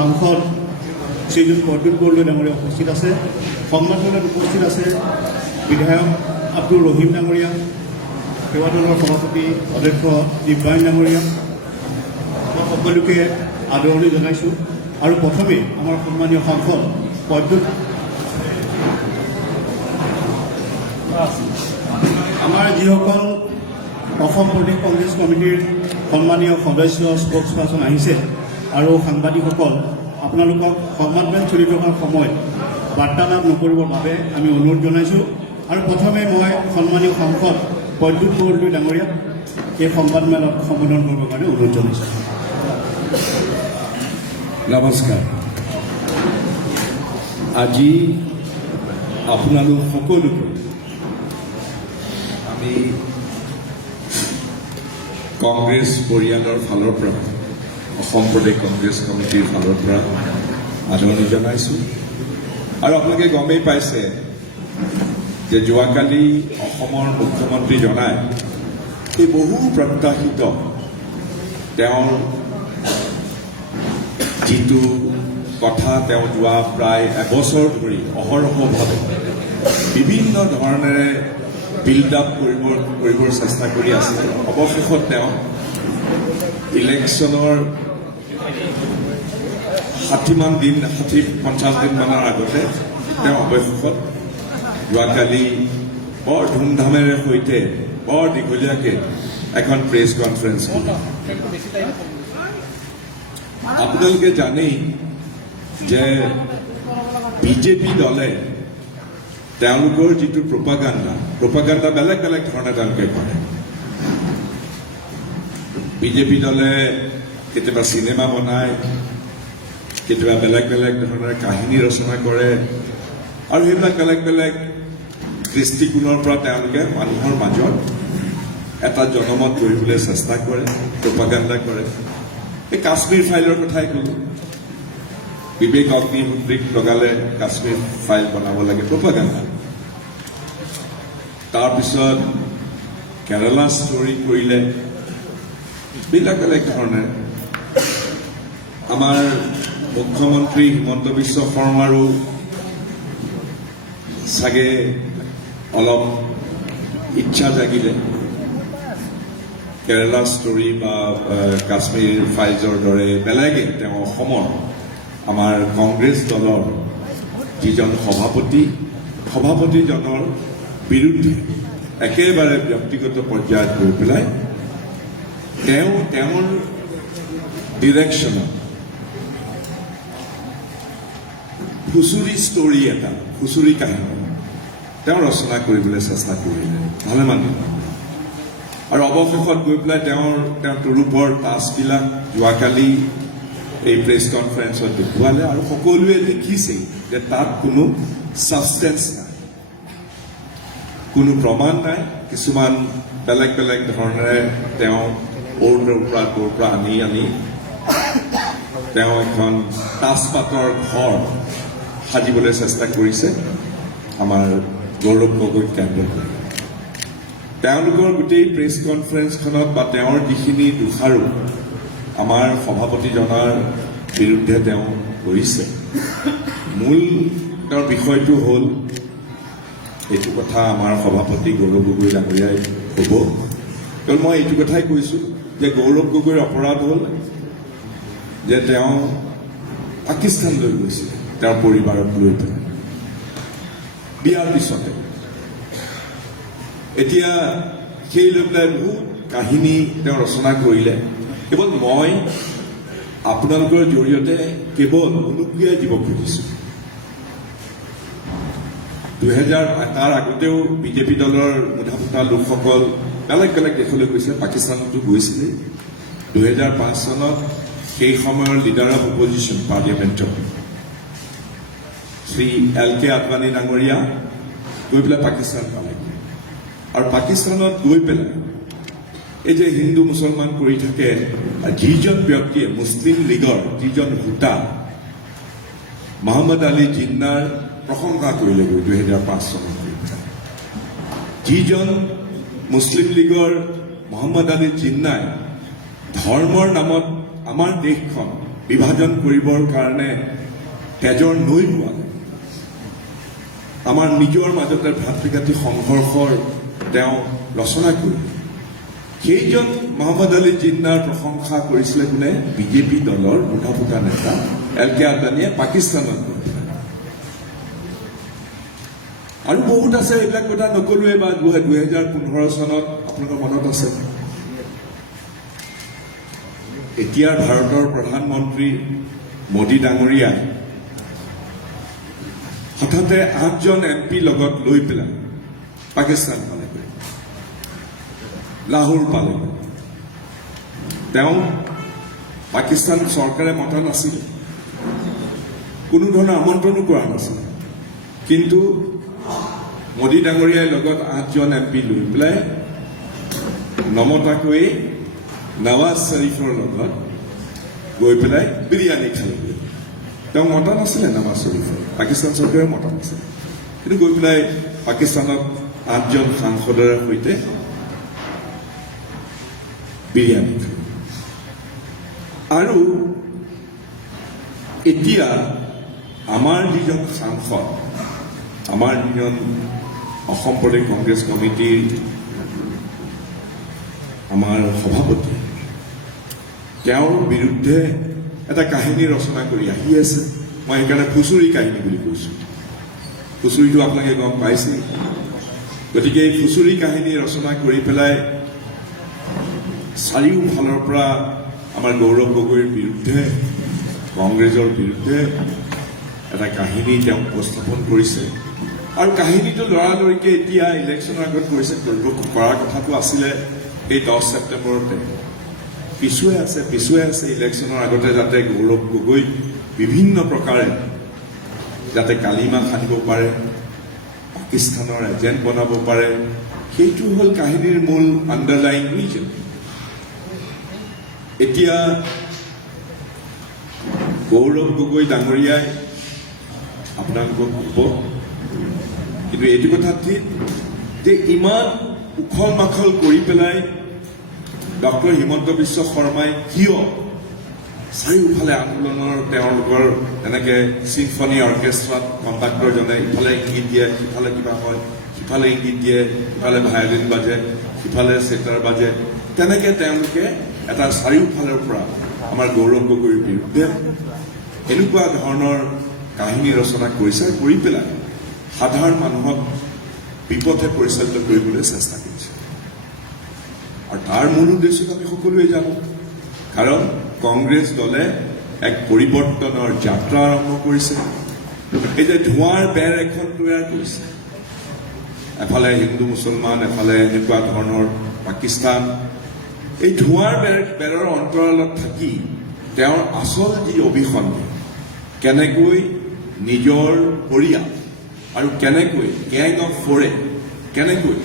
সাংসদ শ্ৰীযুত প্ৰদ্যুৎ বৰদলৈ ডাঙৰীয়া উপস্থিত আছে। সংবাদমেলত উপস্থিত আছে বিধায়ক আব্দুৰ ৰহিম ডাঙৰীয়া, সেৱা দলৰ সভাপতি অধ্যক্ষ ইব্ৰাহিম ডাঙৰীয়া, মই সকলোকে আদৰণি জনাইছোঁ। আৰু প্ৰথমেই আমাৰ সন্মানীয় সাংসদ প্ৰদ্যুৎ, আমাৰ যিসকল অসম প্ৰদেশ কংগ্ৰেছ কমিটিৰ সন্মানীয় সদস্য স্প'ক্স পাৰ্চন আহিছে আৰু সাংবাদিকসকল, আপোনালোকক সংবাদমেল চলি থকাৰ সময়ত বাৰ্তালাপ নকৰিবৰ বাবে আমি অনুৰোধ জনাইছোঁ। আৰু প্ৰথমে মই সন্মানীয় সাংসদ প্ৰদ্যুৎ বৰদলৈ ডাঙৰীয়াক এই সংবাদমেলত সম্বোধন কৰিবৰ কাৰণে অনুৰোধ জনাইছোঁ। নমস্কাৰ। আজি আপোনালোক সকলোকে আমি কংগ্ৰেছ পৰিয়ালৰ ফালৰ পৰা, অসম প্ৰদেশ কংগ্ৰেছ কমিটিৰ ফালৰ পৰা আদৰণি জনাইছোঁ। আৰু আপোনালোকে গমেই পাইছে যে যোৱাকালি অসমৰ মুখ্যমন্ত্ৰী জনাই এই বহু প্ৰত্যাশিত তেওঁৰ যিটো কথা তেওঁ যোৱা প্ৰায় এবছৰ ধৰি অহৰহভাৱে বিভিন্ন ধৰণেৰে বিল্ড আপ কৰিবৰ চেষ্টা কৰি আছে। অৱশেষত তেওঁ ইলেকশ্যনৰ 60 দিন 50 দিনমানৰ আগতে তেওঁ অৱশেষত যোৱাকালি বৰ ধুমধামেৰে সৈতে বৰ দীঘলীয়াকৈ এখন প্ৰেছ কনফাৰেন্স কৰিলে। আপোনালোকে জানেই যে বিজেপি দলে তেওঁলোকৰ যিটো প্ৰপাগাণ্ডা বেলেগ বেলেগ ধৰণে তেওঁলোকে কৰে। বিজেপি দলে কেতিয়াবা চিনেমা বনায়, কেতিয়াবা বেলেগ বেলেগ ধৰণৰ কাহিনী ৰচনা কৰে, আৰু সেইবিলাক বেলেগ বেলেগ দৃষ্টিকোণৰ পৰা তেওঁলোকে মানুহৰ মাজত এটা জনমত গঢ়িবলৈ চেষ্টা কৰে, প্ৰপাগাণ্ডা কৰে। এই কাশ্মীৰ ফাইলৰ কথাই ক'লোঁ, বিবেক অগ্নিহোত্ৰীক লগালে কাশ্মীৰ ফাইল বনাব লাগে, প্ৰপাগাণ্ডা। তাৰপিছত কেৰালা ষ্টৰী কৰিলে, বেলেগ বেলেগ ধৰণে। আমাৰ মুখ্যমন্ত্ৰী হিমন্ত বিশ্ব শৰ্মাৰো চাগে অলপ ইচ্ছা জাগিলে কেৰালা ষ্টৰী বা কাশ্মীৰ ফাইলছৰ দৰে বেলেগে তেওঁ অসমৰ আমাৰ কংগ্ৰেছ দলৰ যিজন সভাপতিজনৰ বিৰুদ্ধে একেবাৰে ব্যক্তিগত পৰ্যায়ত গৈ পেলাই তেওঁৰ ডিৰেকশ্যনত খুচুৰি ষ্টৰী এটা, খুচুৰি কাহিনী তেওঁ ৰচনা কৰিবলৈ চেষ্টা কৰিলে ভালেমান দিন। আৰু অৱশেষত গৈ পেলাই তেওঁৰ তুৰুপৰ তাছবিলাক যোৱাকালি এই প্ৰেছ কনফাৰেন্সত দেখুৱালে, আৰু সকলোৱে দেখিছেই যে তাত কোনো ছাবষ্টেন্স নাই, কোনো প্ৰমাণ নাই। কিছুমান বেলেগ বেলেগ ধৰণেৰে তেওঁ ক'ৰ পৰা আনি তেওঁ এখন তাছপাতৰ ঘৰ সাজিবলৈ চেষ্টা কৰিছে আমাৰ গৌৰৱ গগৈ কেন্দ্ৰ। তেওঁলোকৰ গোটেই প্ৰেছ কনফাৰেন্সখনত বা তেওঁৰ যিখিনি দোষাৰোপ আমাৰ সভাপতিজনাৰ বিৰুদ্ধে তেওঁ কৰিছে, মূল তেওঁৰ বিষয়টো হ'ল এইটো কথা আমাৰ সভাপতি গৌৰৱ গগৈ ডাঙৰীয়াই ক'ব। কাৰণ মই এইটো কথাই কৈছোঁ যে গৌৰৱ গগৈৰ অপৰাধ হ'ল যে তেওঁ পাকিস্তানলৈ গৈছিলে তেওঁৰ পৰিবাৰক লৈ পেলাই বিয়াৰ পিছতে। এতিয়া সেই লৈ পেলাই বহুত কাহিনী তেওঁ ৰচনা কৰিলে। কেৱল মই আপোনালোকৰ জৰিয়তে কেৱল অনুক্ৰিয়াই দিব খুজিছোঁ, তাৰ আগতেও বিজেপি দলৰ মুঠা ফুটা লোকসকল বেলেগ বেলেগ দেশলৈ গৈছে, পাকিস্তানতো গৈছিলে 2005 চনত। সেই সময়ৰ লিডাৰ অফ অপজিশ্যন পাৰ্লিয়ামেণ্টত শ্ৰী LK আদৱানী ডাঙৰীয়া গৈ পেলাই পাকিস্তান পালেগৈ, আৰু পাকিস্তানত গৈ পেলাই এই যে হিন্দু মুছলমান কৰি থাকে, যিজন ব্যক্তিয়ে মুছলিম লীগৰ যিজন হোতা মহম্মদ আলী জিন্নাৰ প্ৰশংসা কৰিলেগৈ 2005 চনত, যিজন মুছলিম লীগৰ মহম্মদ আলী জিন্নাই ধৰ্মৰ নামত আমাৰ দেশখন বিভাজন কৰিবৰ কাৰণে তেজৰ নৈ হোৱা আমাৰ নিজৰ মাজতে ভাতৃঘাতী সংঘৰ্ষৰ তেওঁ ৰচনা কৰি সেইজন মহম্মদ আলী জিন্নাৰ প্ৰশংসা কৰিছিলে কোনে বিজেপি দলৰ মুঠা ফুটা নেতা এল.কে. আদৱানীয়ে পাকিস্তানত আৰু বহুত আছে এইবিলাক কথা নকলোৱে বা 2015 চনত আপোনালোকৰ মনত আছে এতিয়াৰ ভাৰতৰ প্ৰধানমন্ত্ৰী মোদী ডাঙৰীয়াই হঠাতে 8জন MP লগত লৈ পেলাই পাকিস্তান পালেগৈ লাহোৰ পালেগৈ তেওঁ পাকিস্তান চৰকাৰে মতা নাছিল কোনো ধৰণৰ আমন্ত্ৰণো কৰা নাছিল কিন্তু মোদী ডাঙৰীয়াৰ লগত 8জন MP লৈ পেলাই নমতাকৈ নৱাজ শ্বৰীফৰ লগত গৈ পেলাই বিৰিয়ানী খালেগৈ তেওঁ মতা নাছিলে নৱাজ শ্বৰীফৰ পাকিস্তান চৰকাৰে মতা নাছিলে কিন্তু গৈ পেলাই পাকিস্তানত 8জন সাংসদৰ সৈতে বিৰিয়ানী খালে আৰু এতিয়া আমাৰ যিজন সাংসদ আমাৰ যিজন অসম প্ৰদেশ কংগ্ৰেছ কমিটিৰ আমাৰ সভাপতি তেওঁৰ বিৰুদ্ধে এটা কাহিনী ৰচনা কৰি আহি আছে মই সেইকাৰণে ফুচুৰি কাহিনী বুলি কৈছোঁ ফুচুৰিটো আপোনালোকে গম পাইছে গতিকে এই ফুচুৰি কাহিনী ৰচনা কৰি পেলাই চাৰিওফালৰ পৰা আমাৰ গৌৰৱ গগৈৰ বিৰুদ্ধে কংগ্ৰেছৰ বিৰুদ্ধে এটা কাহিনী তেওঁ উপস্থাপন কৰিছে আৰু কাহিনীটো লৰালৰিকৈ এতিয়া ইলেকশ্যনৰ আগত কৰিছে কৰাৰ কথাটো আছিলে এই 10 ছেপ্টেম্বৰতে পিছুৱাই আছে ইলেকশ্যনৰ আগতে যাতে গৌৰৱ গগৈ বিভিন্ন প্ৰকাৰে যাতে কালিমা সানিব পাৰে পাকিস্তানৰ এজেণ্ট বনাব পাৰে সেইটো হ'ল কাহিনীৰ মূল আণ্ডাৰলাইন ৰিজন এতিয়া গৌৰৱ গগৈ ডাঙৰীয়াই আপোনালোকক ক'ব কিন্তু এইটো কথা ঠিক যে ইমান উখল মাখল কৰি পেলাই ডক্টৰ হিমন্ত বিশ্ব শৰ্মাই কিয় চাৰিওফালে আন্দোলনৰ তেওঁলোকৰ এনেকে চিম্ফনী অৰ্কেষ্ট্ৰাত কণ্ডাক্টৰজনে ইফালে ইংগিত দিয়ে সিফালে কিবা হয় সিফালে ইংগিত দিয়ে সিফালে ভায়লিন বাজে সিফালে চেটাৰ বাজে তেনেকে তেওঁলোকে এটা চাৰিওফালৰ পৰা আমাৰ গৌৰৱ গগৈৰ বিৰুদ্ধে এনেকুৱা ধৰণৰ কাহিনী ৰচনা কৰিছে কৰি পেলাই সাধাৰণ মানুহক বিপথে পৰিচালিত কৰিবলৈ চেষ্টা কৰিছে আৰু তাৰ মূল উদ্দেশ্যটো আমি সকলোৱে জানো কাৰণ কংগ্ৰেছ দলে এক পৰিৱৰ্তনৰ যাত্ৰা আৰম্ভ কৰিছে এই যে ধোঁৱাৰ বেৰ এখন তৈয়াৰ কৰিছে এফালে হিন্দু মুছলমান এফালে এনেকুৱা ধৰণৰ পাকিস্তান এই ধোঁৱাৰ বেৰৰ অন্তৰালত থাকি তেওঁৰ আচল যি অভিসন্ধি কেনেকৈ নিজৰ পৰিয়াল আৰু কেনেকৈ গেং অফ ফ'ৰে কেনেকৈ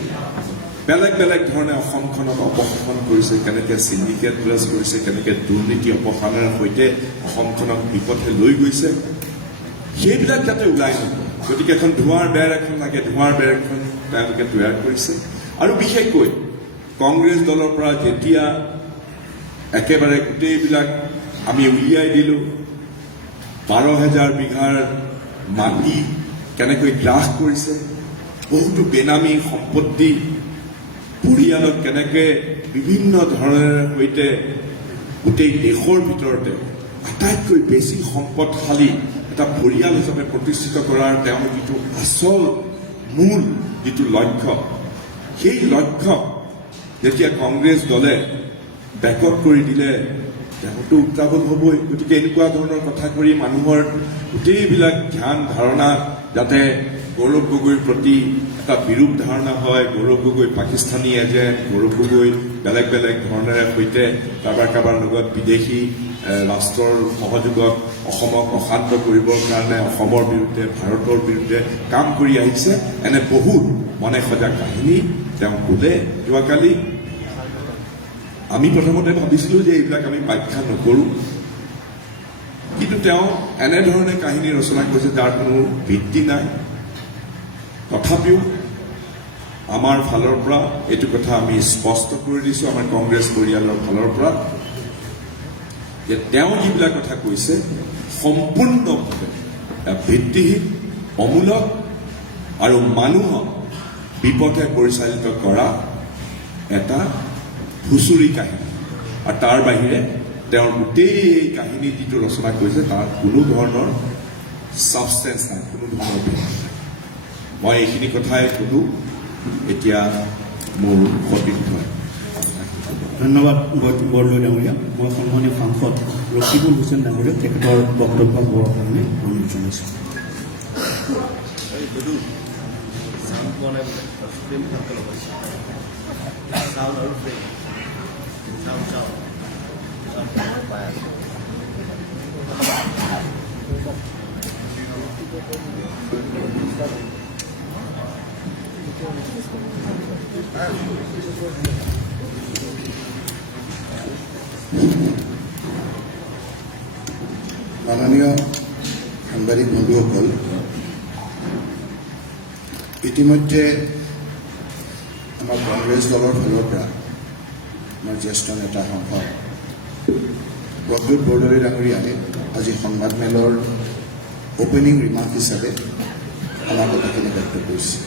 বেলেগ বেলেগ ধৰণে অসমখনক অপশাসন কৰিছে কেনেকৈ চিণ্ডিকেট ৰাজ কৰিছে কেনেকৈ দুৰ্নীতি অপসাৰণৰ সৈতে অসমখনক বিপথে লৈ গৈছে সেইবিলাক যাতে ওলাই নগ'ল গতিকে এখন ধোঁৱাৰ বেৰ এখন লাগে ধোঁৱাৰ বেৰ এখন তেওঁলোকে তৈয়াৰ কৰিছে আৰু বিশেষকৈ কংগ্ৰেছ দলৰ পৰা যেতিয়া একেবাৰে গোটেইবিলাক আমি উলিয়াই দিলোঁ 12,000 বিঘাৰ মাটি কেনেকৈ গ্ৰাস কৰিছে বহুতো বেনামী সম্পত্তি পৰিয়ালক কেনেকৈ বিভিন্ন ধৰণৰ সৈতে গোটেই দেশৰ ভিতৰতে আটাইতকৈ বেছি সম্পদশালী এটা পৰিয়াল হিচাপে প্ৰতিষ্ঠিত কৰাৰ তেওঁৰ যিটো আচল মূল যিটো লক্ষ্য সেই লক্ষ্য যেতিয়া কংগ্ৰেছ দলে বেকআপ কৰি দিলে তেওঁতো উত্তাপন হ'বই গতিকে এনেকুৱা ধৰণৰ কথা কৰি মানুহৰ গোটেইবিলাক ধ্যান ধাৰণা যাতে গৌৰৱ গগৈৰ প্ৰতি এটা বিৰূপ ধাৰণা হয় গৌৰৱ গগৈ পাকিস্তানী এজেণ্ট গৌৰৱ গগৈ বেলেগ বেলেগ ধৰণেৰে সৈতে কাৰোবাৰ লগত বিদেশী ৰাষ্ট্ৰৰ সহযোগত অসমক অশান্ত কৰিবৰ কাৰণে অসমৰ বিৰুদ্ধে ভাৰতৰ বিৰুদ্ধে কাম কৰি আহিছে এনে বহুত মনে সজা কাহিনী তেওঁ ক'লে যোৱাকালি আমি প্ৰথমতে ভাবিছিলোঁ যে এইবিলাক আমি ব্যাখ্যা নকৰোঁ কিন্তু তেওঁ এনেধৰণে কাহিনী ৰচনা কৰিছে যাৰ কোনো ভিত্তি নাই তথাপিও আমাৰ ফালৰ পৰা এইটো কথা আমি স্পষ্ট কৰি দিছোঁ আমাৰ কংগ্ৰেছ পৰিয়ালৰ ফালৰ পৰা যে তেওঁ যিবিলাক কথা কৈছে সম্পূৰ্ণভাৱে ভিত্তিহীন, অমূলক আৰু মানুহক বিপথে পৰিচালিত কৰা এটা হুঁচৰি কাহিনী। আৰু তাৰ বাহিৰে তেওঁৰ গোটেই কাহিনী যিটো ৰচনা কৰিছে তাৰ কোনো ধৰণৰ ছাবষ্টেঞ্চ নাই, কোনো ধৰণৰ ভিত্তি নাই। মই এইখিনি কথাই ক'লোঁ। এতিয়া মোৰ সতীৰ্থ ধন্যবাদ বৰদলৈ ডাঙৰীয়া। মই সন্মানীয় সাংসদ ৰকিবুল হুছেইন ডাঙৰীয়া তেখেতৰ বক্তব্য হ'বৰ কাৰণে অনুৰোধ জনাইছোঁ। মাননীয় সাংবাদিক বন্ধুসকল, ইতিমধ্যে আমাৰ কংগ্ৰেছ দলৰ ফালৰ পৰা আমাৰ জ্যেষ্ঠ নেতা সাংসদ প্ৰদ্যুৎ বৰদলৈ ডাঙৰীয়াই আজি সংবাদমেলৰ অপেনিং ৰিমাৰ্ক হিচাপে আমাৰ কথাখিনি ব্যক্ত কৰিছে।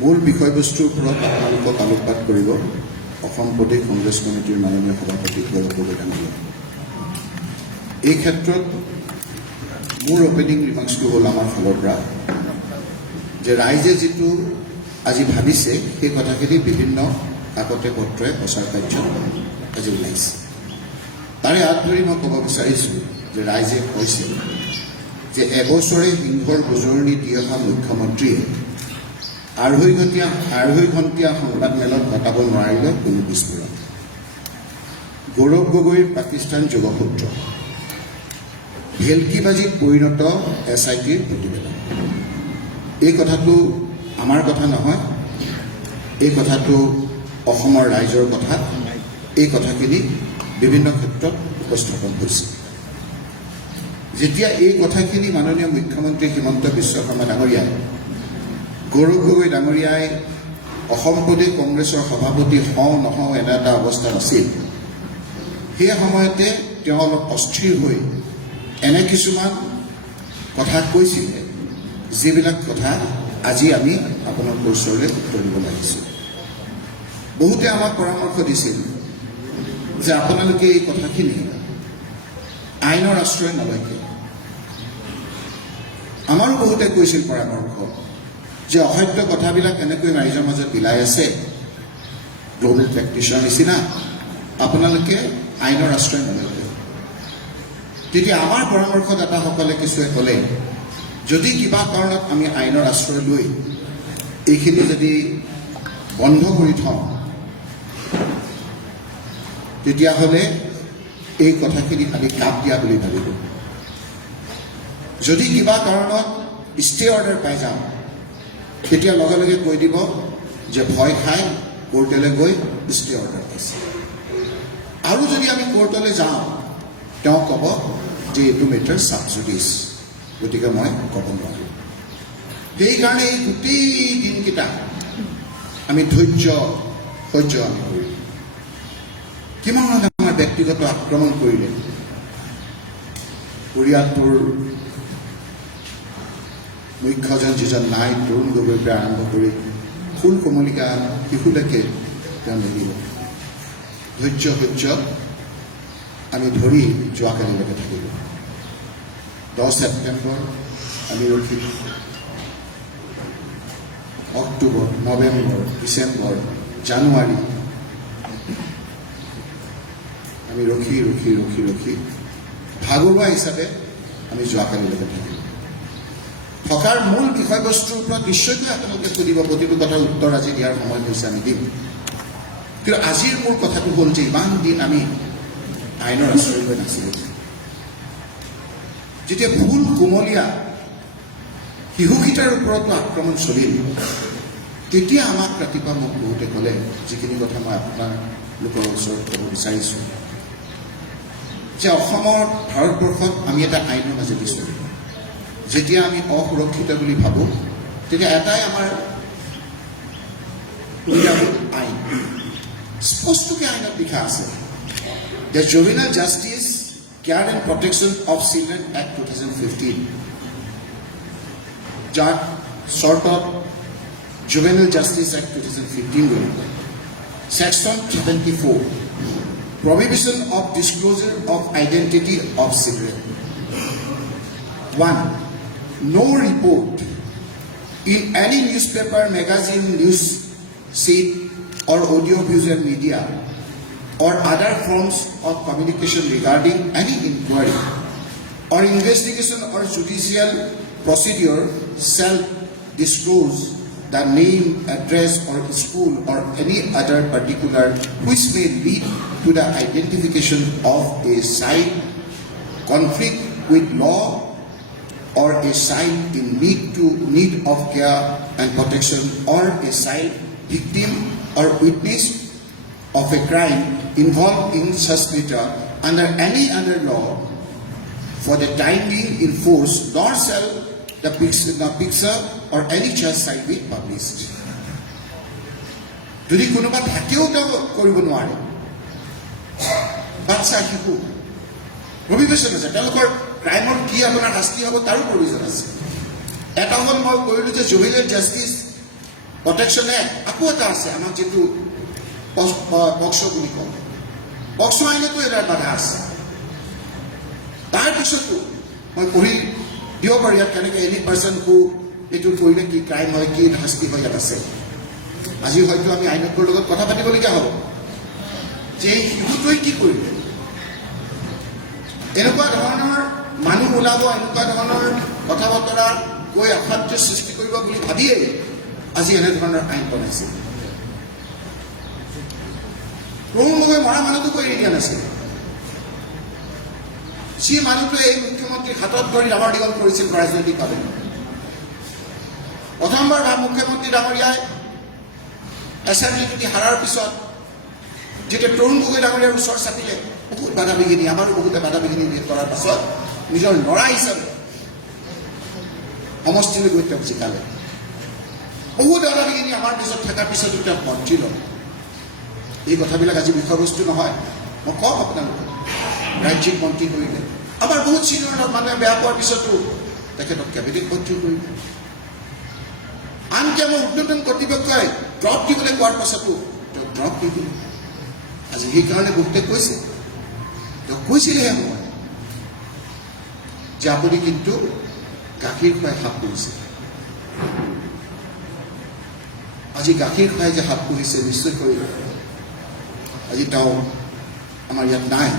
মূল বিষয়বস্তুৰ ওপৰত আপোনালোকক আলোকপাত কৰিব অসম প্ৰদেশ কংগ্ৰেছ কমিটিৰ মাননীয় সভাপতি গৌৰৱ গগৈ ডাঙৰীয়া। এই ক্ষেত্ৰত মোৰ অপেনিং ৰিমাৰ্কছটো হ'ল আমাৰ ফালৰ পৰা যে ৰাইজে যিটো আজি ভাবিছে সেই কথাখিনি বিভিন্ন কাকতে পত্ৰই প্ৰচাৰ কাৰ্য আজি ওলাইছে। তাৰে হাত ধৰি মই ক'ব বিচাৰিছোঁ যে ৰাইজে কৈছে যে এবছৰে সিংহৰ গোজৰণি দি অহা মুখ্যমন্ত্ৰীয়ে আঢ়ৈ ঘণ্টীয়া সংবাদমেলত ঘটাব নোৱাৰিলে কোনো বিস্ফোৰণ। গৌৰৱ গগৈৰ পাকিস্তান যোগসূত্ৰ, ভেলকিবাজিত পৰিণত SITৰ প্ৰতিবেদন। এই কথাটো আমাৰ কথা নহয়, এই কথাটো অসমৰ ৰাইজৰ কথা। এই কথাখিনি বিভিন্ন ক্ষেত্ৰত উপস্থাপন হৈছে। যেতিয়া এই কথাখিনি মাননীয় মুখ্যমন্ত্ৰী হিমন্ত বিশ্ব শৰ্মা ডাঙৰীয়াই, গৌৰৱ গগৈ ডাঙৰীয়াই অসম প্ৰদেশ কংগ্ৰেছৰ সভাপতি হওঁ নহওঁ এনে এটা অৱস্থাত আছিল, সেই সময়তে তেওঁ অলপ অস্থিৰ হৈ এনে কিছুমান কথা কৈছিলে, যিবিলাক কথা আজি আমি আপোনালোকৰ ওচৰলৈ উত্তৰ দিব লাগিছিল। বহুতে আমাক পৰামৰ্শ দিছিল যে আপোনালোকে এই কথাখিনি আইনৰ আশ্ৰয় নলয়। আমাৰো বহুতে কৈছিল পৰামৰ্শ যে অসত্য কথাবিলাক এনেকৈ ৰাইজৰ মাজত বিলাই আছে গ্ল'বেল প্ৰেক্টিছৰ নিচিনা, আপোনালোকে আইনৰ আশ্ৰয় নলয়। তেতিয়া আমাৰ পৰামৰ্শদাতাসকলে কিছুৱে ক'লে, যদি কিবা কাৰণত আমি আইনৰ আশ্ৰয় লৈ এইখিনি যদি বন্ধ কৰি থওঁ, তেতিয়াহ'লে এই কথাখিনি আমি কাপ দিয়া বুলি ভাবিব। যদি কিবা কাৰণত ষ্টে অৰ্ডাৰ পাই যাওঁ, তেতিয়া লগে লগে কৈ দিব যে ভয় খাই কোৰ্টলৈ গৈ ষ্টে অৰ্ডাৰ পাইছে। আৰু যদি আমি কোৰ্টলৈ যাওঁ, তেওঁ ক'ব যে এইটো মেটাৰ চাব জুডিচ, গতিকে মই ক'ব নোৱাৰোঁ। সেইকাৰণে এই গোটেই দিনকেইটা আমি সহ্য আমি কৰিলোঁ। কিমান আমাৰ ব্যক্তিগত আক্ৰমণ কৰিলে, পৰিয়ালটোৰ মুখ্যজন যিজন নাই, তৰুণ গগৈৰ পৰা আৰম্ভ কৰি ফুল কমলিকা শিশুলৈকে তেওঁ মিলিব। ধৈৰ্য আমি ধৰি যোৱাকালিলৈকে থাকিলোঁ। 10 ছেপ্টেম্বৰ আমি ৰখিলোঁ, অক্টোবৰ, নৱেম্বৰ, ডিচেম্বৰ, জানুৱাৰী আমি ৰখি ভাগৰুৱা হিচাপে আমি যোৱাকালিলৈকে থাকিলোঁ। থকাৰ মূল বিষয়বস্তুৰ ওপৰত নিশ্চয়কৈ আপোনালোকে সুধিব, প্ৰতিটো কথাৰ উত্তৰ আজি দিয়াৰ সময় হৈছে, আমি দিম। কিন্তু আজিৰ মূল কথাটো হ'ল যে ইমান দিন আমি আইনৰ আশ্ৰয় লৈ নাছিলোঁ। যেতিয়া ফুল কোমলীয়া শিশুকেইটাৰ ওপৰতো আক্ৰমণ চলিল, তেতিয়া আমাক ৰাতিপুৱা মোক বহুতে ক'লে, যিখিনি কথা মই আপোনালোকৰ ওচৰত ক'ব বিচাৰিছোঁ, যে অসমৰ ভাৰতবৰ্ষত আমি এটা আইনৰ মাজেদি চলিম। যেতিয়া আমি অসুৰক্ষিত বুলি ভাবোঁ, তেতিয়া এটাই আমাৰ সুবিধা হ'ল আইন। স্পষ্টকৈ আইনত লিখা আছে The Juvenile Justice Care and Protection of Children Act 2015, যাক শর্টত Juvenile Justice Act 2015 বুলি কয়। Section 74, Prohibition of Disclosure of Identity of Children. 1. No report in any newspaper, magazine, news sheet, or audiovisual media or other forms of communication regarding any inquiry or investigation or judicial procedure shall disclose the name, address, or school or any other particular which may lead to the identification of a child conflict with law or a child in need of care and protection, or a child victim or witness of a crime involved in such matter under any other law for the time being in force, nor shall the picture or any charge shall be published. যদি কোনোবা থাকিও তেওঁ কৰিব নোৱাৰে, বাচ্চা শিশু প্ৰভিবিশ্যন আছে, তেওঁলোকৰ ক্ৰাইমৰ কি আপোনাৰ শাস্তি হ'ব তাৰো প্ৰভিজন আছে। এটা হ'ল মই কৰিলোঁ যে জুভেনাইল জাষ্টিচ প্ৰটেকশ্যন এক্ট, আকৌ এটা আছে আমাক যিটো পক্সো বুলি কওঁ। পক্সো আইনতো এটাৰ বাধা আছে। তাৰপিছতো মই পঢ়ি দিব পাৰোঁ ইয়াত কেনেকৈ এনি পাৰ্চন হু এইটো কৰিলে কি ক্ৰাইম হয়, কি শাস্তি হয় ইয়াত আছে। আজি হয়তো আমি আইনজ্ঞৰ লগত কথা পাতিবলগীয়া হ'ব যে এই শিশুটোৱে কি কৰিলে। এনেকুৱা ধৰণৰ মানুহ ওলাব, এনেকুৱা ধৰণৰ কথা বতৰা কৈ অশান্তি সৃষ্টি কৰিব বুলি ভাবিয়েই আজি এনেধৰণৰ আইন বনাইছে। তৰুণ গগৈ মৰা মানুহটোকো এৰি দিয়া নাছিল। সেই মানুহটোৱে এই মুখ্যমন্ত্ৰীৰ হাতত ধৰি ডাঙৰ দীঘল কৰিছিল ৰাজনৈতিকভাৱে। প্ৰথমবাৰ মুখ্যমন্ত্ৰী ডাঙৰীয়াই এছেম্বলিটো হাৰাৰ পিছত যেতিয়া তৰুণ গগৈ ডাঙৰীয়াৰ ওচৰ চাপিলে, বহুত বাধা বিঘিনি, আমাৰো বহুতে বাধা বিঘিনি কৰাৰ পাছত নিজৰ ল'ৰা হিচাপে সমষ্টিলৈ গৈ তেওঁক জিকালে। বহুত বাধা বিঘিনি আমাৰ পিছত থকাৰ পিছতো তেওঁক মন্ত্ৰী ল'লে। এই কথাবিলাক আজি বিষয়বস্তু নহয়, মই কম আপোনালোকক। ৰাজ্যিক মন্ত্ৰী কৰিলে, আমাৰ বহুত চিনিয়ৰ মানুহে বেয়া পোৱাৰ পিছতো তেখেতক কেবিনেট মন্ত্ৰী কৰিলে। আনকি আমাৰ উৰ্ধতন কৰ্তৃপক্ষই ড্ৰপ দিবলৈ কোৱাৰ পাছতো তেওঁক ড্ৰপ দি দিলে। আজি সেইকাৰণে বহুতে কৈছে, তেওঁক কৈছিলেহে মই যে আপুনি কিন্তু গাখীৰ খুৱাই সাপ কৰিছে। আজি গাখীৰ খুৱাই যে সাপ কৰিছে নিশ্চয় কৰিব। আজি তেওঁ আমাৰ ইয়াত নাই,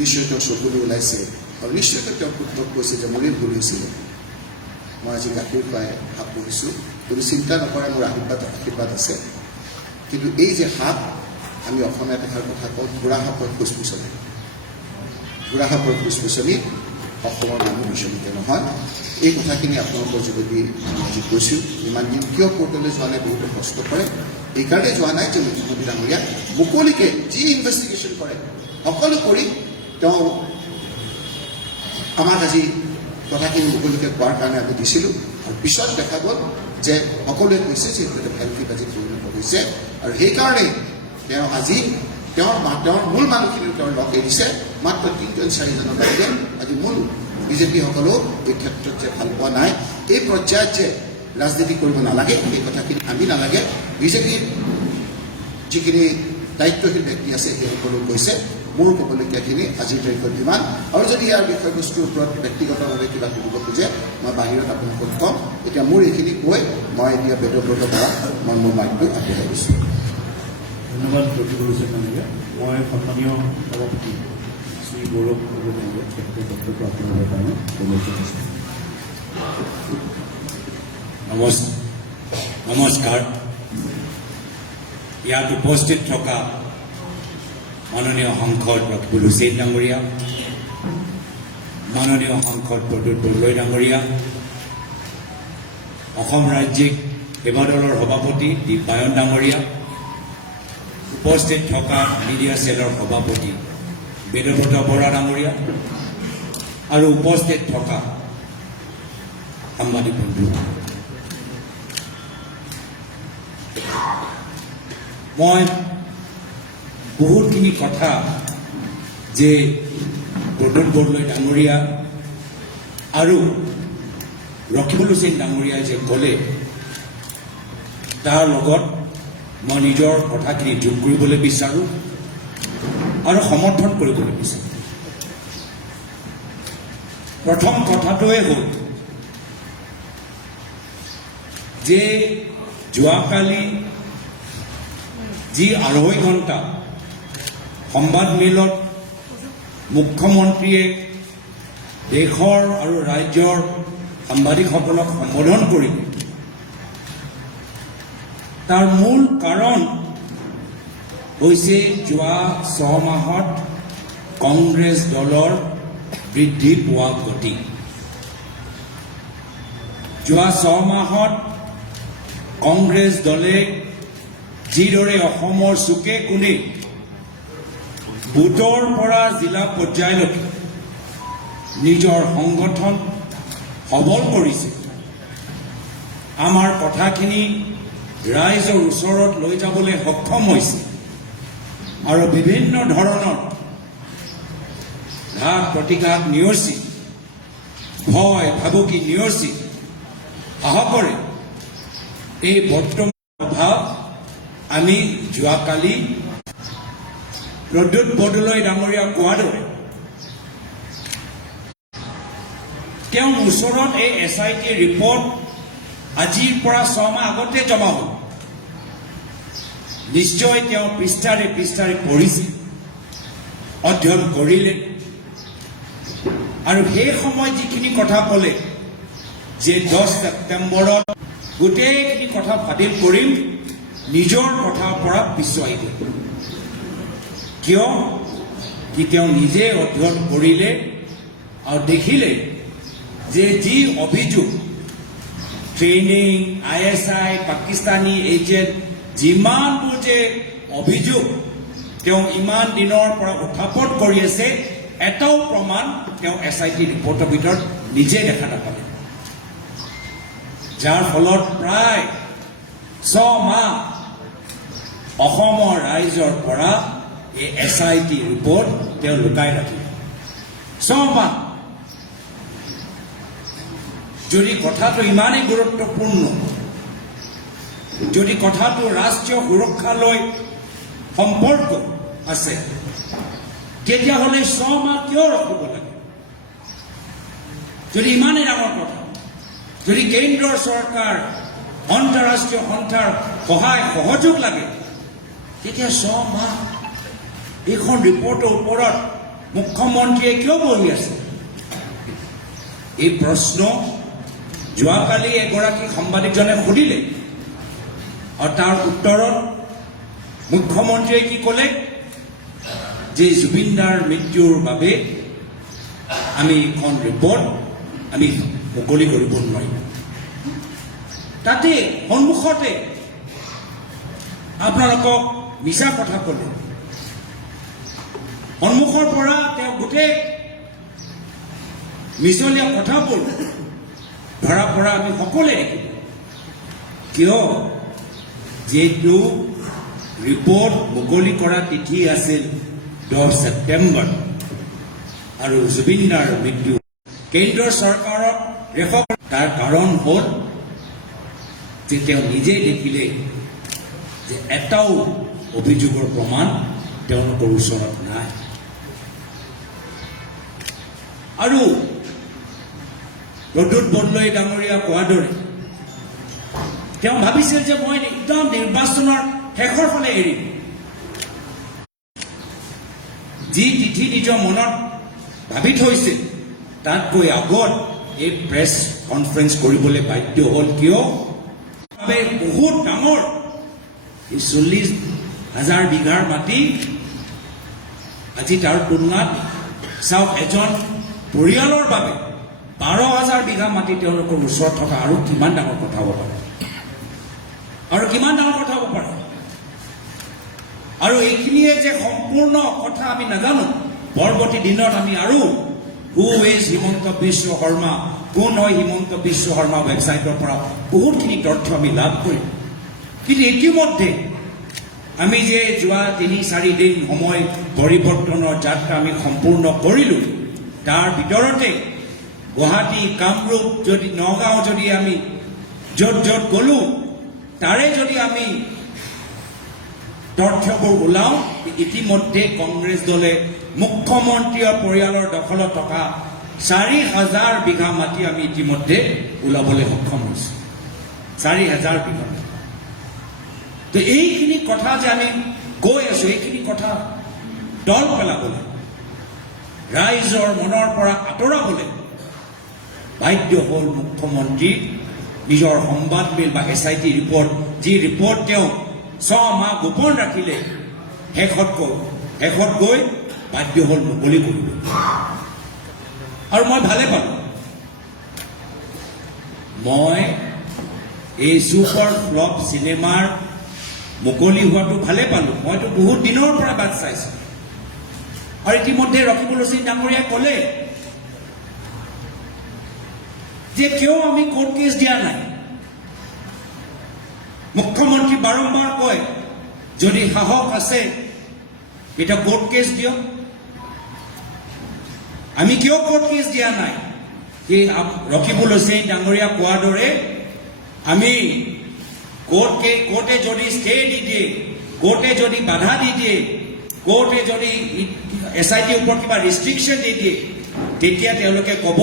নিশ্চয় তেওঁ চকুলৈ ওলাইছে আৰু নিশ্চয়কৈ তেওঁ পুত্ৰক কৈছে যে মোৰেই ভুল হৈছিলে, মই আজি গাখীৰ খুৱাই সাপ কৰিছোঁ। কোনো চিন্তা নকৰে, মোৰ আশীৰ্বাদ আছে। কিন্তু এই যে সাপ, আমি অসমীয়াত এষাৰ কথা কওঁ, ঘোঁৰা সাপৰ ফুচফুচনি। ঘোঁৰা সাপৰ ফুচফুচনি অসমৰ মানুহ বিচলিত নহয়। এই কথাখিনি আপোনালোকৰ যোগেদি আমি আজি কৈছোঁ। ইমান দিন কিয় কোৰ্টলৈ যোৱা নাই, বহুতে প্ৰশ্ন কৰে। এইকাৰণে যোৱা নাই যে মুখ্যমন্ত্ৰী ডাঙৰীয়া মুকলিকে যি ইনভেষ্টিগেশ্যন কৰে সকলো কৰি তেওঁ আমাক আজি কথাখিনি মুকলিকে কোৱাৰ কাৰণে আমি দিছিলোঁ। আৰু পিছত দেখা গ'ল যে সকলোৱে কৈছে যে এইটো এটা ভেলকিবাজিত পৰিণত হৈছে। আৰু সেইকাৰণেই তেওঁ আজি তেওঁৰ মূল মানুহখিনিও তেওঁৰ লগ এৰিছে। মাত্ৰ 3-4জনৰ বাহিৰে আজি মূল বিজেপিসকলেও এই ক্ষেত্ৰত যে ভাল পোৱা নাই, এই পৰ্যায়ত যে ৰাজনীতি কৰিব নালাগে, এই কথাখিনি আমি নালাগে। বিজেপিৰ যিখিনি দায়িত্বশীল ব্যক্তি আছে সেইসকলেও কৈছে। মোৰ ক'বলগীয়াখিনি আজিৰ তাৰিখত ইমান। আৰু যদি ইয়াৰ বিষয়বস্তুৰ ওপৰত ব্যক্তিগতভাৱে কিবা সুধিব খোজে মই বাহিৰত আপোনালোকক ক'ম। এতিয়া মোৰ এইখিনি কৈ মই এতিয়া বেদব্ৰত পৰা মই মোৰ মাইকটো আগবঢ়াই দিছোঁ। ধন্যবাদ ডক্টৰ গুৰুচেন ডাঙৰীয়া। মই সন্মানীয় সভাপতি শ্ৰী গৌৰৱ গগৈ ডাঙৰীয়া তেখেতৰ বক্তব্য আপোনালোকৰ কাৰণে নমস্কাৰ। ইয়াত উপস্থিত থকা মাননীয় সাংসদ ডক্টৰ হুছেইন ডাঙৰীয়া, মাননীয় সাংসদ প্ৰদ্যুৎ বৰদলৈ ডাঙৰীয়া, অসম ৰাজ্যিক সেৱা দলৰ সভাপতি দীপায়ন ডাঙৰীয়া, উপস্থিত থকা মিডিয়া চেলৰ সভাপতি বেদব্ৰত বৰা ডাঙৰীয়া আৰু উপস্থিত থকা সাংবাদিক বন্ধু, মই বহুতখিনি কথা যে প্ৰদ্যুৎ বৰদলৈ ডাঙৰীয়া আৰু ৰকিবুল হুছেইন ডাঙৰীয়াই যে ক'লে তাৰ লগত মই নিজৰ কথাখিনি যোগ কৰিবলৈ বিচাৰোঁ আৰু সমৰ্থন কৰিবলৈ বিচাৰোঁ। প্ৰথম কথাটোৱে হ'ল যে যোৱাকালি যি 2.5 ঘণ্টা সংবাদমেলত মুখ্যমন্ত্ৰীয়ে দেশৰ আৰু ৰাজ্যৰ সাংবাদিকসকলক সম্বোধন কৰিলে, তাৰ মূল কাৰণ হৈছে যোৱা 6 মাহত কংগ্ৰেছ দলৰ বৃদ্ধি পোৱা গতি। যোৱা 6 মাহত কংগ্ৰেছ দলে যিদৰে অসমৰ চুকে কোণে বুথৰ পৰা জিলা পৰ্যায়লৈকে নিজৰ সংগঠন সবল কৰিছে, আমাৰ কথাখিনি ৰাইজৰ ওচৰত লৈ যাবলৈ সক্ষম হৈছে আৰু বিভিন্ন ধৰণৰ ঘাত প্ৰতিঘাত নিয়ৰ্চি, ভয় ভাবুকি নিয়ৰ্চি সাহসেৰে এই বৰ্তমান প্ৰভাৱ আমি যোৱাকালি প্ৰদ্যুৎ বৰদলৈ ডাঙৰীয়া কোৱাৰ দৰে তেওঁৰ ওচৰত এই SIT ৰিপৰ্ট আজিৰ পৰা 6 মাহ আগতে জমা হ'ল। নিশ্চয় তেওঁ পৃষ্ঠাৰে পৃষ্ঠাৰে পঢ়িছে, অধ্যয়ন কৰিলে আৰু সেই সময়ত যিখিনি কথা ক'লে যে 10 ছেপ্টেম্বৰত গোটেইখিনি কথা ফাদিল কৰিম, নিজৰ কথাৰ পৰা পিছুৱাই দিয়ে। কিয় কি তেওঁ নিজে অধ্যয়ন কৰিলে আৰু দেখিলে যে যি অভিযোগ ট্ৰেইনিং, ISI, পাকিস্তানী এজেণ্ট, যিমানবোৰ যে অভিযোগ তেওঁ ইমান দিনৰ পৰা উত্থাপন কৰি আছে, এটাও প্ৰমাণ তেওঁ SIT ৰিপৰ্টৰ ভিতৰত নিজে দেখা নাপালে, যাৰ ফলত প্ৰায় 6 মাহ অসমৰ ৰাইজৰ পৰা এই SIT ৰিপৰ্ট তেওঁ লুকাই ৰাখিলে। 6 মাহ যদি কথাটো ইমানেই গুৰুত্বপূৰ্ণ, যদি কথাটো ৰাষ্ট্ৰীয় সুৰক্ষালৈ সম্পৰ্ক আছে, তেতিয়াহ'লে 6 মাহ কিয় ৰখিব লাগে? যদি ইমানেই ডাঙৰ কথা, যদি কেন্দ্ৰৰ চৰকাৰ আন্তঃৰাষ্ট্ৰীয় সন্থাৰ সহায় সহযোগ লাগে, তেতিয়া 6 মাহ এইখন ৰিপৰ্টৰ ওপৰত মুখ্যমন্ত্ৰীয়ে কিয় বহি আছে? এই প্ৰশ্ন যোৱাকালি এগৰাকী সাংবাদিকজনে সুধিলে আৰু তাৰ উত্তৰত মুখ্যমন্ত্ৰীয়ে কি ক'লে যে জুবিন দাৰ মৃত্যুৰ বাবে আমি এখন ৰিপৰ্ট আমি মুকলি কৰিব নোৱাৰিম। তাতে সন্মুখতে আপোনালোকক মিছা কথা ক'লে, সন্মুখৰ পৰা তেওঁ গোটেই মিছলীয়া কথাবোৰ ধৰা পৰা আমি সকলোৱে দেখিলোঁ। কিয়? যিহেতু ৰিপৰ্ট মুকলি কৰা তিথি আছিল 10 ছেপ্টেম্বৰ আৰু জুবিন দাৰ মৃত্যু কেন্দ্ৰৰ চৰকাৰত ৰেখক। তাৰ কাৰণ হ'ল যে তেওঁ নিজে দেখিলে যে এটাও অভিযোগৰ প্ৰমাণ তেওঁলোকৰ ওচৰত নাই। আৰু প্ৰদ্যুৎ বৰদলৈ ডাঙৰীয়া কোৱাৰ দৰে তেওঁ ভাবিছিল যে মই একদম নিৰ্বাচনৰ শেষৰ ফালে এৰিম। যি তিথি নিজৰ মনত ভাবি থৈছিল তাতকৈ আগত এই প্ৰেছ কনফাৰেন্স কৰিবলৈ বাধ্য হ'ল। কিয়? বহুত ডাঙৰ 40,000 বিঘাৰ মাটি, আজি তাৰ তুলনাত চাওক এজন পৰিয়ালৰ বাবে 12,000 বিঘা মাটি তেওঁলোকৰ ওচৰত থকা আৰু কিমান ডাঙৰ কথা হ'ব পাৰে, আৰু কিমান ডাঙৰ কথা হ'ব পাৰে। আৰু এইখিনিয়ে যে সম্পূৰ্ণ কথা আমি নাজানো, পৰৱৰ্তী দিনত আমি আৰু হু ইজ হিমন্ত বিশ্ব শৰ্মা, কোন হয় হিমন্ত বিশ্ব শৰ্মা ৱেবছাইটৰ পৰা বহুতখিনি তথ্য আমি লাভ কৰিম। কিন্তু ইতিমধ্যে আমি যে যোৱা ৩-৪ দিন সময় পৰিৱৰ্তনৰ যাত্ৰা আমি সম্পূৰ্ণ কৰিলোঁ, তাৰ ভিতৰতে গুৱাহাটী, কামৰূপ, যদি নগাঁও যদি আমি য'ত য'ত গ'লোঁ, তাৰে যদি আমি তথ্যবোৰ ওলাওঁ, ইতিমধ্যে কংগ্ৰেছ দলে মুখ্যমন্ত্ৰীৰ পৰিয়ালৰ দখলত থকা ৪,০০০ বিঘা মাটি আমি ইতিমধ্যে ওলাবলৈ সক্ষম হৈছোঁ। ৪,০০০ বিঘা। তো এইখিনি কথা যে আমি কৈ আছোঁ, এইখিনি কথা দল পেলাবলৈ, ৰাইজৰ মনৰ পৰা আঁতৰাবলৈ বাধ্য হ'ল মুখ্যমন্ত্ৰী নিজৰ সংবাদমেল বা SIT ৰিপৰ্ট, যি ৰিপৰ্ট তেওঁ ৬ মাহ গোপন ৰাখিলে, শেষত গৈ বাধ্য হ'ল মুকলি কৰিব। আৰু মই ভালে পালোঁ। মই এই ছুপাৰ ফ্লপ চিনেমাৰ মুকলি হোৱাটো ভালে পালোঁ। মইতো বহুত দিনৰ পৰা বাট চাইছোঁ। আৰু ইতিমধ্যে ৰকিবুল হুছেইন ডাঙৰীয়াই ক'লে যে কিয় আমি কোৰ্ট কেছ দিয়া নাই। মুখ্যমন্ত্ৰী বাৰম্বাৰ কয়, যদি সাহস আছে এটা কোৰ্ট কেছ দিয়ক। আমি কিয় কোৰ্ট কেছ দিয়া নাই? এই ৰকিবুল হুছেইন ডাঙৰীয়া কোৱাৰ দৰে আমি কোৰ্টে যদি ষ্টে দি দিয়ে, কোৰ্টে যদি বাধা দি দিয়ে, কোৰ্টে যদি SIT ওপৰত কিবা ৰেষ্ট্ৰিকশ্যন দি দিয়ে, তেতিয়া তেওঁলোকে ক'ব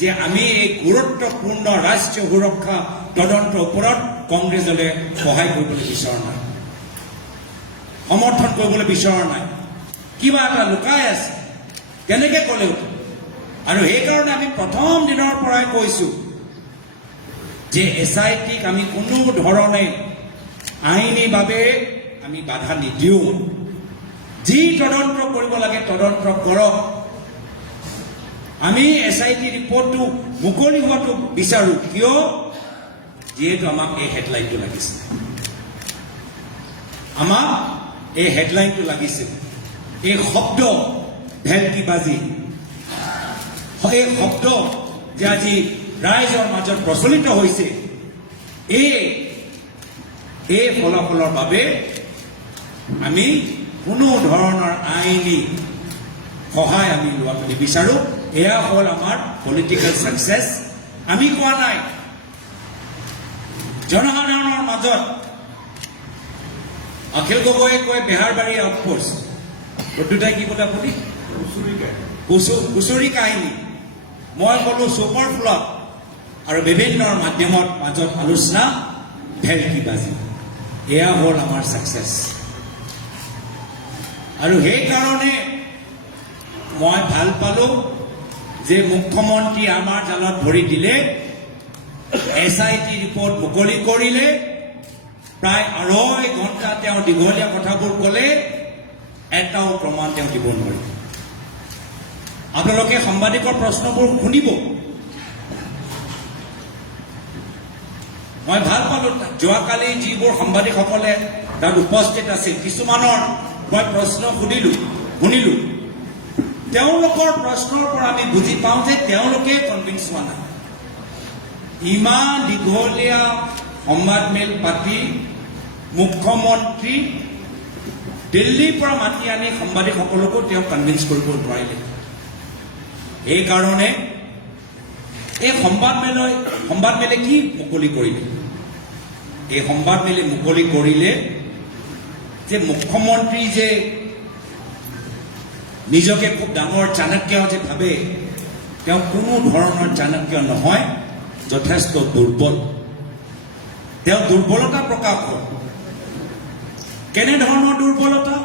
যে আমি এই গুৰুত্বপূৰ্ণ ৰাষ্ট্ৰীয় সুৰক্ষা তদন্তৰ ওপৰত কংগ্ৰেছ দলে সহায় কৰিবলৈ বিচৰা নাই, সমৰ্থন কৰিবলৈ বিচৰা নাই, কিবা এটা লুকাই আছে, তেনেকৈ ক'লে। আৰু সেইকাৰণে আমি প্ৰথম দিনৰ পৰাই কৈছোঁ যে SITক আমি কোনো ধৰণে আইনীভাৱে আমি বাধা নিদিওঁ। যি তদন্ত কৰিব লাগে তদন্ত কৰক। আমি SIT ৰিপৰ্টটো মুকলি হোৱাটো বিচাৰোঁ। কিয়? যিহেতু আমাক এই হেডলাইনটো লাগিছিল, আমাক এই হেডলাইনটো লাগিছিল। এই শব্দ ভেলকিবাজি, এই শব্দ যে আজি ৰাইজৰ মাজত প্ৰচলিত হৈছে, এই ফলাফলৰ বাবে আমি কোনো ধৰণৰ আইনী সহায় আমি লোৱাটো নিবিচাৰোঁ। এয়া হ'ল আমাৰ পলিটিকেল ছাকচেছ। আমি কোৱা নাই। জনসাধাৰণৰ মাজত অখিল গগৈয়ে কয় বেহাৰবাৰী আউটপোষ্ট, দুটাই কি ক'লে আপুনি? কুচুৰি কাহিনী। মই ক'লো ছুপাৰ ফ্লপ আৰু বিভিন্ন মাধ্যমৰ মাজত আলোচনা ভেলকিবাজি। এয়া হ'ল আমাৰ ছাকচেছ। আৰু সেইকাৰণে মই ভাল পালোঁ যে মুখ্যমন্ত্ৰী আমাৰ জালত ভৰি দিলে, SIT ৰিপৰ্ট মুকলি কৰিলে, প্ৰায় ২.৫ ঘণ্টা তেওঁ দীঘলীয়া কথাবোৰ ক'লে, এটাও প্ৰমাণ তেওঁ দিব নোৱাৰিলে। আপোনালোকে সাংবাদিকৰ প্ৰশ্নবোৰ শুনিব। মই ভাল পালোঁ যোৱাকালি যিবোৰ সাংবাদিকসকলে তাত উপস্থিত আছিল, কিছুমানৰ মই প্ৰশ্ন শুনিলোঁ। তেওঁলোকৰ প্ৰশ্নৰ পৰা আমি বুজি পাওঁ যে তেওঁলোকে কনভিন্স হোৱা নাই। ইমান দীঘলীয়া সংবাদমেল পাতি মুখ্যমন্ত্ৰী দিল্লীৰ পৰা মাতি আনি সাংবাদিকসকলকো তেওঁ কনভিন্স কৰিব নোৱাৰিলে। এইকাৰণে এই সংবাদমেলে কি মুকলি কৰিলে? এই সংবাদমেলে মুকলি কৰিলে যে মুখ্যমন্ত্ৰী যে নিজকে খুব ডাঙৰ চাণক্য যে ভাবে, তেওঁ কোনো ধৰণৰ চাণক্য নহয়, যথেষ্ট দুৰ্বল। তেওঁ দুৰ্বলতা প্ৰকাশ হ'ল। কেনেধৰণৰ দুৰ্বলতা?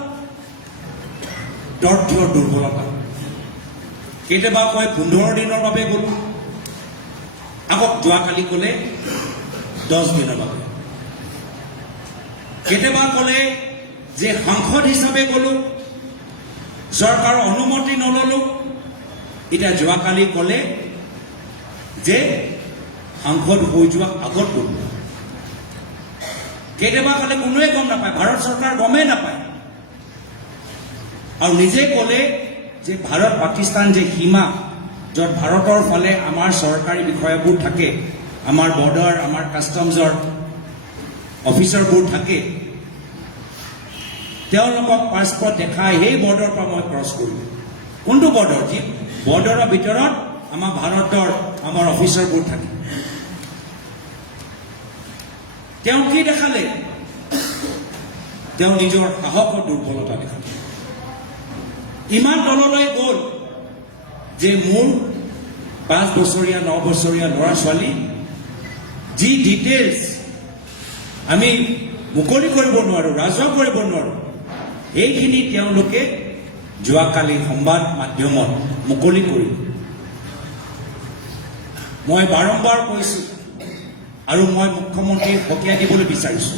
তথ্যৰ দুৰ্বলতা। কেতিয়াবা কয় 15 দিনৰ বাবে গ'লো, আকৌ যোৱাকালি ক'লে 10 দিনৰ বাবে। কেতিয়াবা ক'লে যে সাংসদ হিচাপে গ'লো, চৰকাৰৰ অনুমতি নল'লো। এতিয়া যোৱাকালি ক'লে যে সাংসদ হৈ যোৱা আগত গ'লো। কেতিয়াবা ক'লে কোনোৱে গম নাপায়, ভাৰত চৰকাৰ গমেই নাপায়। আৰু নিজে ক'লে যে ভাৰত পাকিস্তান যে সীমা, য'ত ভাৰতৰ ফালে আমাৰ চৰকাৰী বিষয়াবোৰ থাকে, আমাৰ বৰ্ডাৰ, আমাৰ কাষ্টমছৰ অফিচাৰবোৰ থাকে, তেওঁলোকক পাছপৰ্ট দেখাই সেই বৰ্ডৰ পৰা মই ক্ৰছ কৰিলোঁ। কোনটো বৰ্ডৰ? যি বৰ্ডৰৰ ভিতৰত আমাৰ ভাৰতৰ আমাৰ অফিচাৰবোৰ থাকে। তেওঁ কি দেখালে? তেওঁ নিজৰ সাহসৰ দুৰ্বলতা দেখালে। ইমান তললৈ গ'ল যে মোৰ 5 বছৰীয়া 9 বছৰীয়া ল'ৰা ছোৱালী যি ডিটেইলছ আমি মুকলি কৰিব নোৱাৰোঁ, ৰাজহুৱা কৰিব নোৱাৰোঁ, এইখিনি তেওঁলোকে যোৱাকালি সংবাদ মাধ্যমত মুকলি কৰিল। মই বাৰম্বাৰ কৈছোঁ আৰু মই মুখ্যমন্ত্ৰীক সকীয়াই দিবলৈ বিচাৰিছোঁ,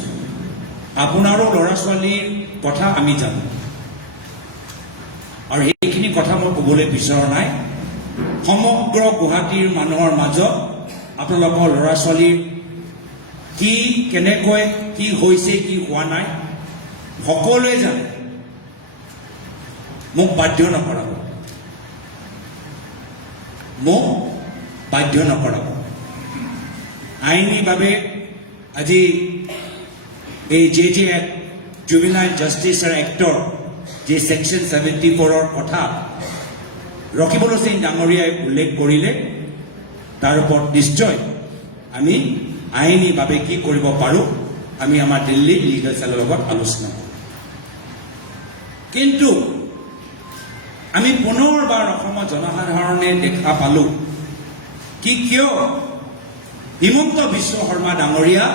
আপোনাৰো ল'ৰা ছোৱালীৰ কথা আমি জানো আৰু সেইখিনি কথা মই ক'বলৈ বিচৰা নাই। সমগ্ৰ গুৱাহাটীৰ মানুহৰ মাজত আপোনালোকৰ ল'ৰা ছোৱালীৰ কি কেনেকৈ কি হৈছে কি হোৱা নাই সকলোৱে জানে। মোক বাধ্য নকৰাব, মোক বাধ্য নকৰাব। আইনীভাৱে আজি এই JJ এক্ট, জুভেনাইল জাষ্টিচৰ এক্টৰ যি ছেকশ্যন 74ৰ কথা ৰকিবুল হুছেইন ডাঙৰীয়াই উল্লেখ কৰিলে, তাৰ ওপৰত নিশ্চয় আমি আইনীভাৱে কি কৰিব পাৰোঁ আমি আমাৰ দিল্লী লিগেল চেলৰ লগত আলোচনা কৰোঁ। কিন্তু আমি পুনৰবাৰ অসমৰ জনসাধাৰণে দেখা পালোঁ কি কিয় হিমন্ত বিশ্ব শৰ্মা ডাঙৰীয়া